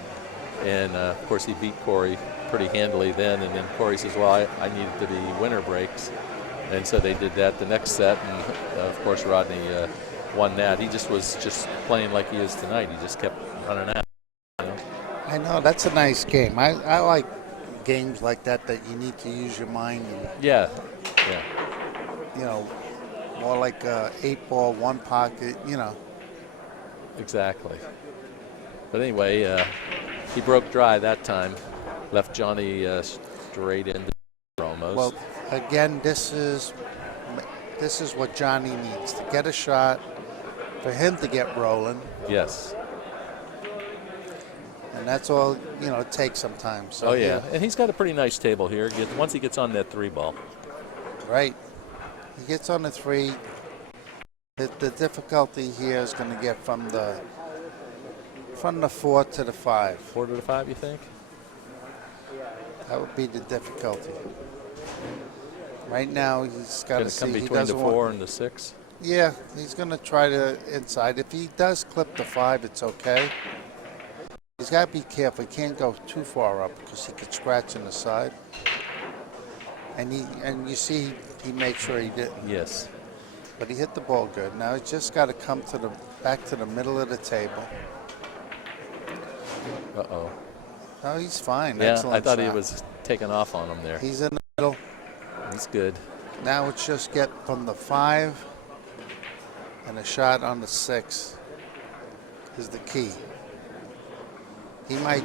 And of course he beat Corey pretty handily then, and then Corey says, well, I needed to be winter breaks. And so they did that the next set, and of course Rodney won that. He was just playing like he is tonight. He just kept running out. You know? I know, that's a nice game. I like games like that you need to use your mind. And, yeah, yeah. You know, more like 8-ball, one pocket, you know. Exactly. But anyway, he broke dry that time. Left Johnny straight into almost. Well, again, this is what Johnny needs to get a shot, for him to get rolling. Yes. And that's all, you know, it takes sometimes. So oh, yeah. And he's got a pretty nice table here. Once he gets on that 3-ball. Right. He gets on the 3. The difficulty here is going to get from the 4 to the 5. 4 to the 5, you think? That would be the difficulty. Right now, he's got to see. Come between the 4 and the 6? Yeah, he's going to try to inside. If he does clip the 5, it's okay. He's got to be careful. He can't go too far up because he could scratch in the side. And you see, he made sure he didn't. Yes. But he hit the ball good. Now he's just got to come back to the middle of the table. Uh-oh. No, he's fine. Yeah, excellent I thought shot. he was taking off on him there. He's in the middle. He's good. Now it's just get from the 5 and a shot on the 6 is the key. He might,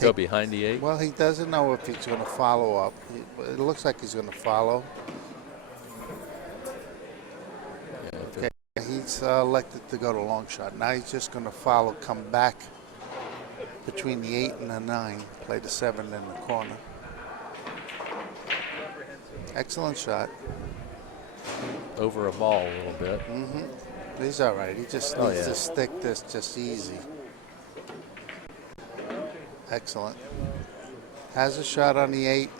go behind the 8. Well, he doesn't know if he's going to follow up. It looks like he's going to follow. Yeah, okay, he's elected to go to long shot. Now he's just going to follow, come back between the 8 and the 9, play the 7 in the corner. Excellent shot. Over a ball a little bit. Mm-hmm. He's all right. He just needs to stick this just easy. Excellent. Has a shot on the 8.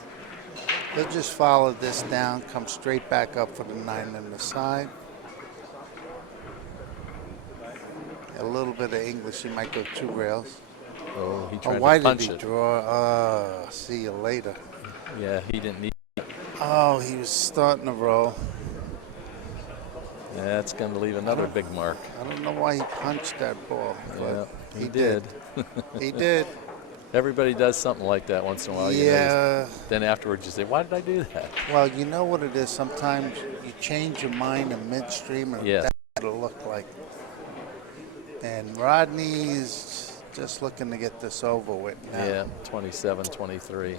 He'll just follow this down, come straight back up for the 9 in the side. A little bit of English. He might go 2 rails. Oh, he tried why to punch did he it. draw? See you later. Yeah, he didn't need. Oh, he was starting to roll. That's going to leave another big mark. I don't know why he punched that ball, Yeah, but he did. He did. Everybody does something like that once in a while. You know, Yeah. then afterwards you say, why did I do that? Well, you know what it is. Sometimes you change your mind in midstream, and Yeah. that's what it'll look like. And Rodney's just looking to get this over with now. Yeah, 27-23.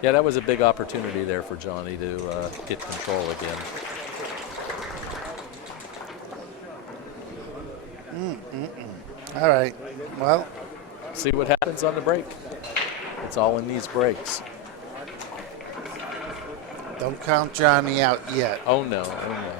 Yeah, that was a big opportunity there for Johnny to get control again. All right. Well, See what happens on the break. It's all in these breaks. don't count Johnny out yet. Oh no, oh no.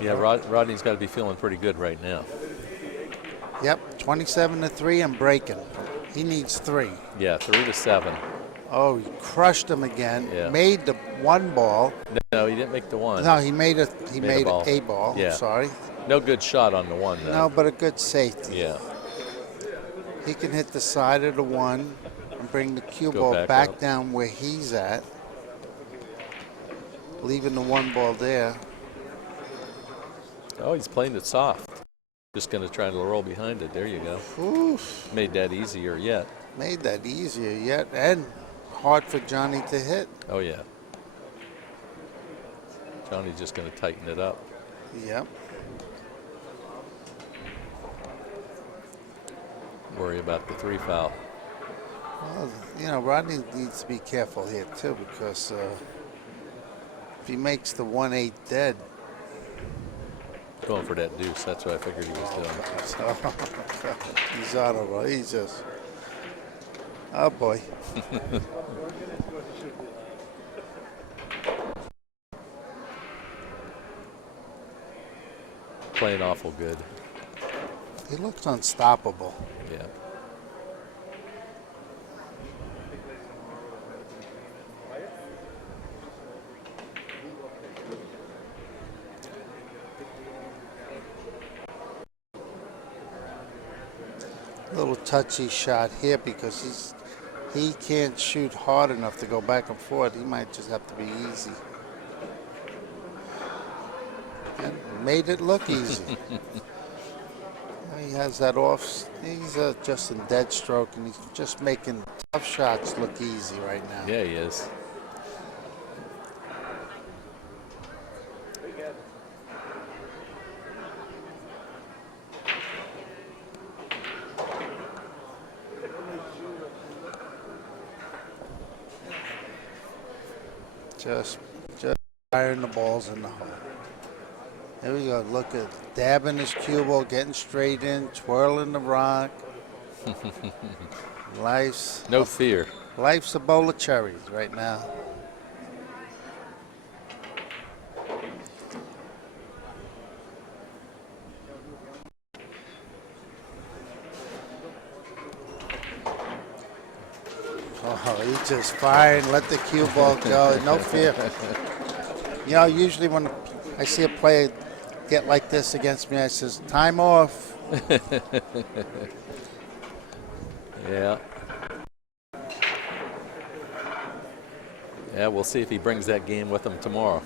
Yeah, Rodney's got to be feeling pretty good right now. Yep, 27-3 and breaking. He needs 3. Yeah, 3-7. Oh, he crushed him again. Yeah. Made the 1 ball. No, he didn't make the one. No, he made a ball. a ball. Yeah. I'm sorry. No good shot on the one, though. No, but a good safety. Yeah. He can hit the side of the 1 and bring the cue Go ball back back up. down where he's at, leaving the 1 ball there. Oh, he's playing it soft. Just going to try to roll behind it. There you go. Oof. Made that easier yet. Made that easier yet, and hard for Johnny to hit. Oh, yeah. Johnny's just going to tighten it up. Yep. Worry about the 3 foul. Well, you know, Rodney needs to be careful here, too, because if he makes the 1-8 dead, Going for that deuce. That's what I figured he was doing. so he's on a roll. He's just, oh, boy. Playing awful good. He looks unstoppable. Yeah. Little touchy shot here because he can't shoot hard enough to go back and forth. He might just have to be easy. And made it look easy. He has that off. He's just in dead stroke, and he's just making tough shots look easy right now. Yeah, he is. Just firing the balls in the hole. There we go. Look at dabbing his cue ball, getting straight in, twirling the rock. Life's No fear. Life's a bowl of cherries right now. Oh, he's just firing. Let the cue ball go. No fear. You know, usually when I see a player get like this against me, I says, time off. Yeah. Yeah, we'll see if he brings that game with him tomorrow.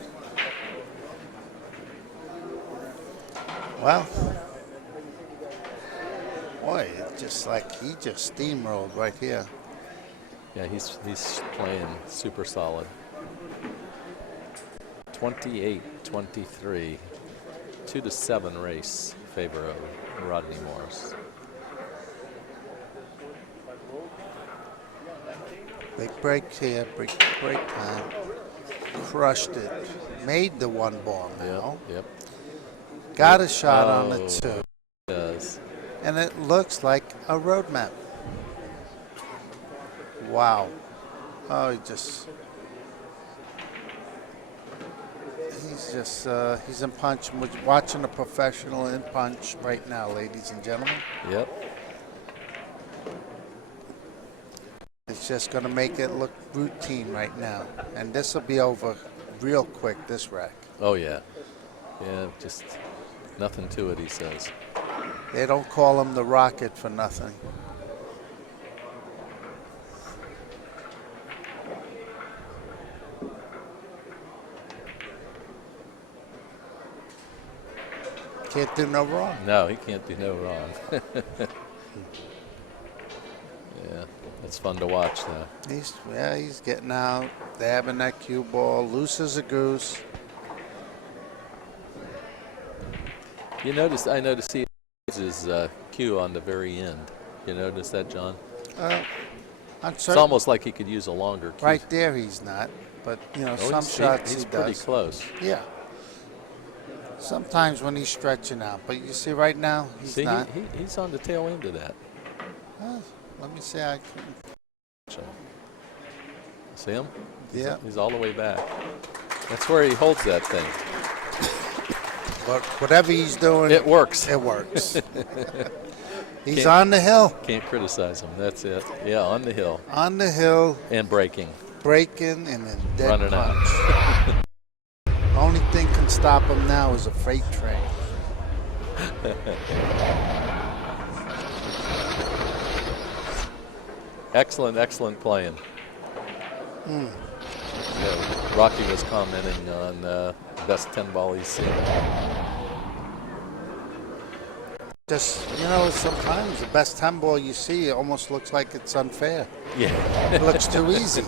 Well, boy, it's just like he just steamrolled right here. Yeah, he's playing super solid. 28-23. 2-7 race in favor of Rodney Morris. Big break here, break time. Crushed it. Made the 1 ball now. Yep. Got a shot on the 2. Does. And it looks like a roadmap. Wow. Oh, he's in punch. We're watching a professional in punch right now, ladies and gentlemen. Yep. It's just going to make it look routine right now. And this will be over real quick, this rack. Oh, yeah. Yeah, just nothing to it, he says. They don't call him the Rocket for nothing. Can't do no wrong. No, he can't do no wrong. Yeah, it's fun to watch, though. He's getting out, dabbing that cue ball, loose as a goose. I noticed he has his cue on the very end. You notice that, John? It's almost like he could use a longer cue. Right there, he's not. But some shots he's he pretty does. close. Yeah. Sometimes when he's stretching out, but you see right now he's not. He's on the tail end of that. Let me see. I can. See him? Yeah. He's all the way back. That's where he holds that thing. But whatever he's doing, It works. It works. He's on the hill. Can't criticize him. That's it. Yeah, on the hill. On the hill, And breaking. breaking, and then dead Running punch. out. The only thing can stop him now is a freight train. Excellent playing. Yeah, Rocky was commenting on best 10 ball he's seen. Just, sometimes the best 10 ball you see almost looks like it's unfair. Yeah. It looks too easy.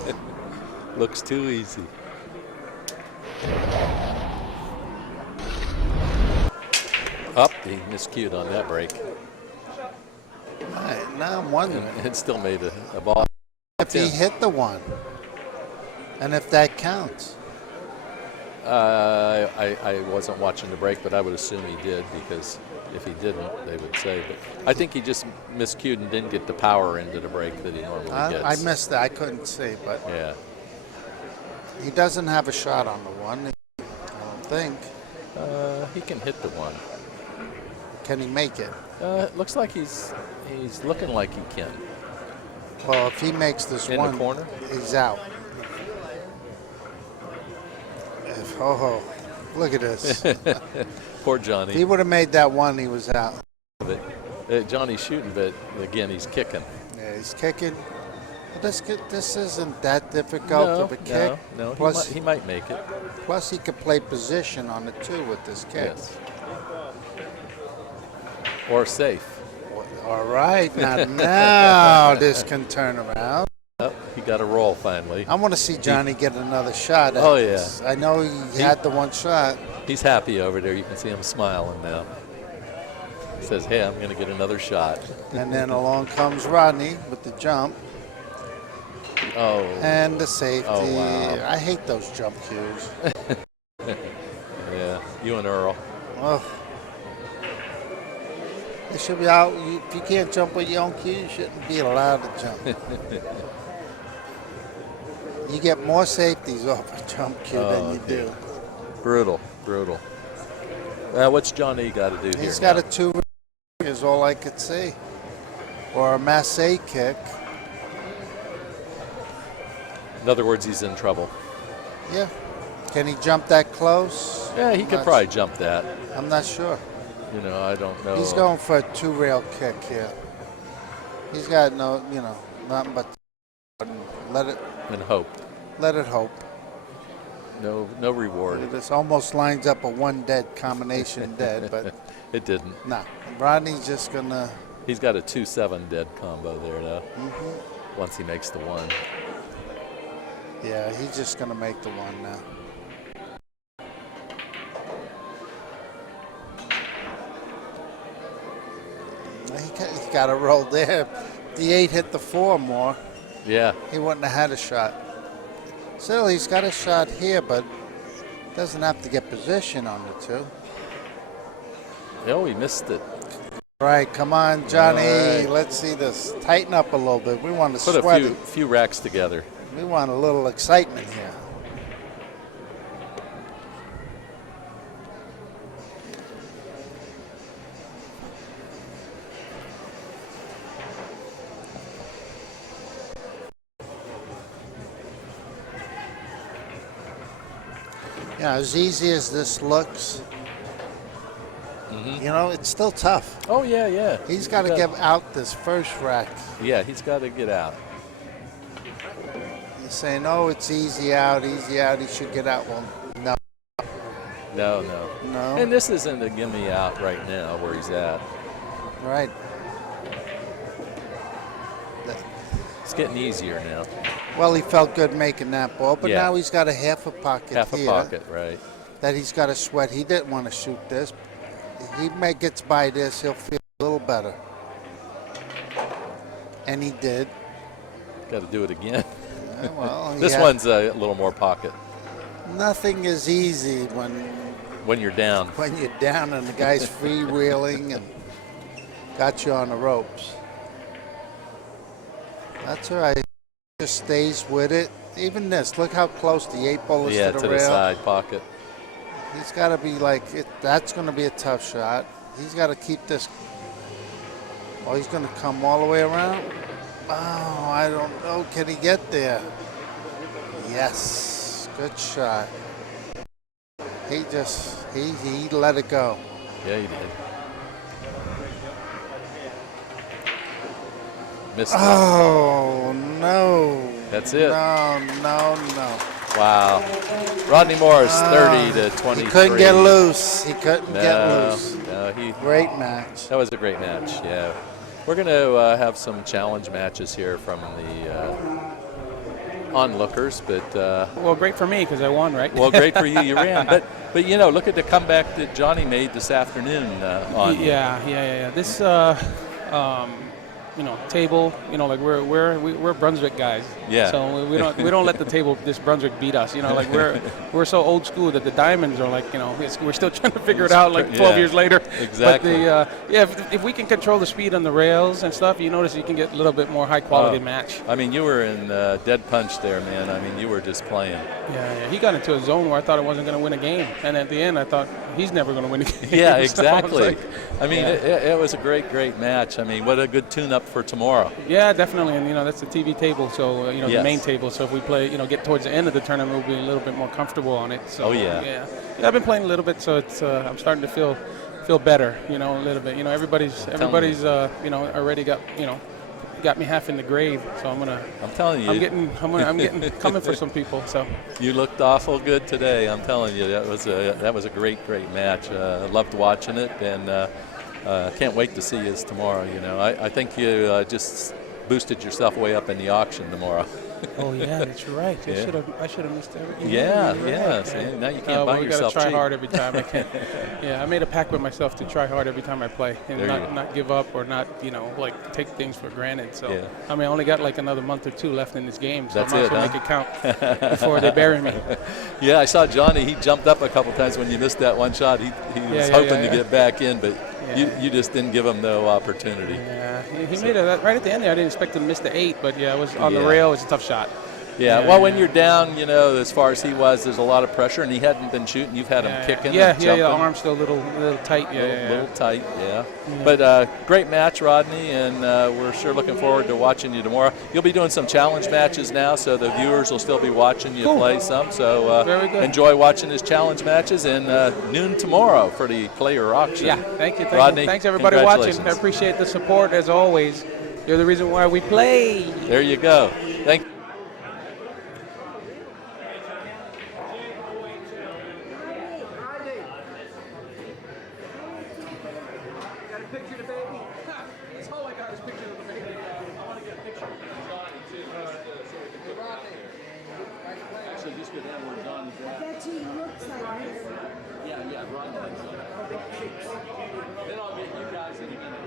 Looks too easy. Up, he miscued on that break. All right, now I'm wondering It still made a ball. if he hit the one and if that counts. I wasn't watching the break, but I would assume he did, because if he didn't, they would say. But I think he just miscued and didn't get the power into the break that he normally gets. I missed that. I couldn't see, but Yeah. he doesn't have a shot on the one, I don't think. He can hit the one. Can he make it? It looks like he's looking like he can. Well, if he makes this In one, the corner? he's out. Look at this. Poor If he Johnny. would have made that one, he was out. Johnny's shooting, but again, he's kicking. Yeah, he's kicking. But this isn't that difficult of a kick. No. Plus, He might make it. plus he could play position on the two with this kick. Yes. Or safe. All right, now this can turn around. Oh, he got a roll finally. I want to see Johnny get another shot at Oh, this. I know he had the one shot. He's happy over there. You can see him smiling now. He says, hey, I'm going to get another shot. And then along comes Rodney with the jump Oh, and the safety. Oh, wow. I hate those jump cues. yeah. You and Earl. Oh. They should be out. If you can't jump with your own cue, you shouldn't be allowed to jump. You get more safeties off a jump cue than you do. Brutal. What's Johnny got to do here? He's got now? a 2 is all I could see. Or a masse kick. In other words, he's in trouble. Yeah. Can he jump that close? Yeah, he could probably jump that. I'm not sure. I don't know. He's going for a 2-rail kick here. He's got nothing but let it And hope. hope. No reward. This almost lines up a 1 dead combination dead, but It didn't. no. Rodney's just gonna. He's got a 2-7 dead combo there, though. Once he makes the one. Yeah, he's just gonna make the one now. He got a roll there. The 8 hit the 4 more. Yeah. He wouldn't have had a shot. Still, he's got a shot here, but doesn't have to get position on the 2. Oh, he missed it. All right, come on, Johnny. All right. Let's see this. Tighten up a little bit. We want to Put sweat a it. few racks together. We want a little excitement here. Yeah, as easy as this looks, you know, it's still tough. Oh yeah, yeah. He's got to get out this first rack. Yeah, he's got to get out. He's saying, "Oh, it's easy out, easy out. He should get out." Well, no, No. no. And this isn't a gimme out right now where he's at. Right. It's getting easier now. Well, he felt good making that ball, but Yeah. now he's got a half a pocket Half a here pocket, right? that he's got to sweat. He didn't want to shoot this. He gets by this, he'll feel a little better. And he did. Got to do it again. Yeah, well, This one's a little more pocket nothing is easy when you're down. when you're down and the guy's freewheeling and got you on the ropes. That's all right. Just stays with it. Even this, look how close the 8-ball is Yeah, to to the the rail. side pocket. He's got to be like, that's going to be a tough shot. He's got to keep this. Oh, he's going to come all the way around. Oh, I don't know. Can he get there? Yes. Good shot. He let it go. Yeah, he did. Missed it. Oh, no. That's it. No. Wow. Rodney Morris, 30 to 23. He couldn't get loose. He couldn't get loose. No, Great match. that was a great match, yeah. We're going to have some challenge matches here from the onlookers, but Well, great for me because I won, right? well, great for you. You ran, but you know, look at the comeback that Johnny made this afternoon on. Yeah. This, table. Like we're Brunswick guys. Yeah. So we don't let the table this Brunswick beat us. Like we're so old school that the diamonds are like we're still trying to figure it out like 12 years later. Exactly. But if we can control the speed on the rails and stuff, you notice you can get a little bit more high quality match. I mean, you were in dead punch there, man. I mean, you were just playing. Yeah. He got into a zone where I thought I wasn't going to win a game, and at the end I thought he's never going to win a game. Yeah, So exactly. like, I mean, it was a great match. I mean, what a good tune-up for tomorrow. Yeah, definitely, and that's the TV table, so Yes. the main table. So if we play, get towards the end of the tournament, we'll be a little bit more comfortable on it. So, Oh, yeah. yeah. I've been playing a little bit, so it's I'm starting to feel better, a little bit. Everybody's already got me half in the grave, so I'm telling you, I'm getting coming for some people. So you looked awful good today. I'm telling you, that was a great match. I loved watching it, and can't wait to see you tomorrow. I think you just boosted yourself way up in the auction tomorrow. Oh yeah, that's right. Yeah. I should have missed everything. Yeah. Right. See, now you can't buy we yourself gotta try cheap. hard every time I can. Yeah, I made a pact with myself to try hard every time I play and There you go. not give up or not take things for granted. So Yeah. I mean, I only got like another month or two left in this game, so That's I might it, as well huh? make it count before they bury me. Yeah, I saw Johnny. He jumped up a couple times when you missed that one shot. He was hoping to get back in, but you just didn't give him no opportunity. Yeah, he made it right at the end there. I didn't expect him to miss the 8, but it was on the rail. It was a tough shot. Yeah, well, when you're down, as far as he was, there's a lot of pressure, and he hadn't been shooting. You've had him kicking and jumping. The arm's still a little tight. Little tight, yeah. But great match, Rodney, and we're sure looking forward to watching you tomorrow. You'll be doing some challenge matches now, so the viewers will still be watching you play some. So Very good. enjoy watching his challenge matches, and noon tomorrow for the player auction. Yeah, thank you. Rodney, Thanks everybody watching. congratulations. I appreciate the support as always. You're the reason why we play. There you go. Thank you. Bet you he looks like this. Yeah, Rodney. Then I'll get you guys in a minute.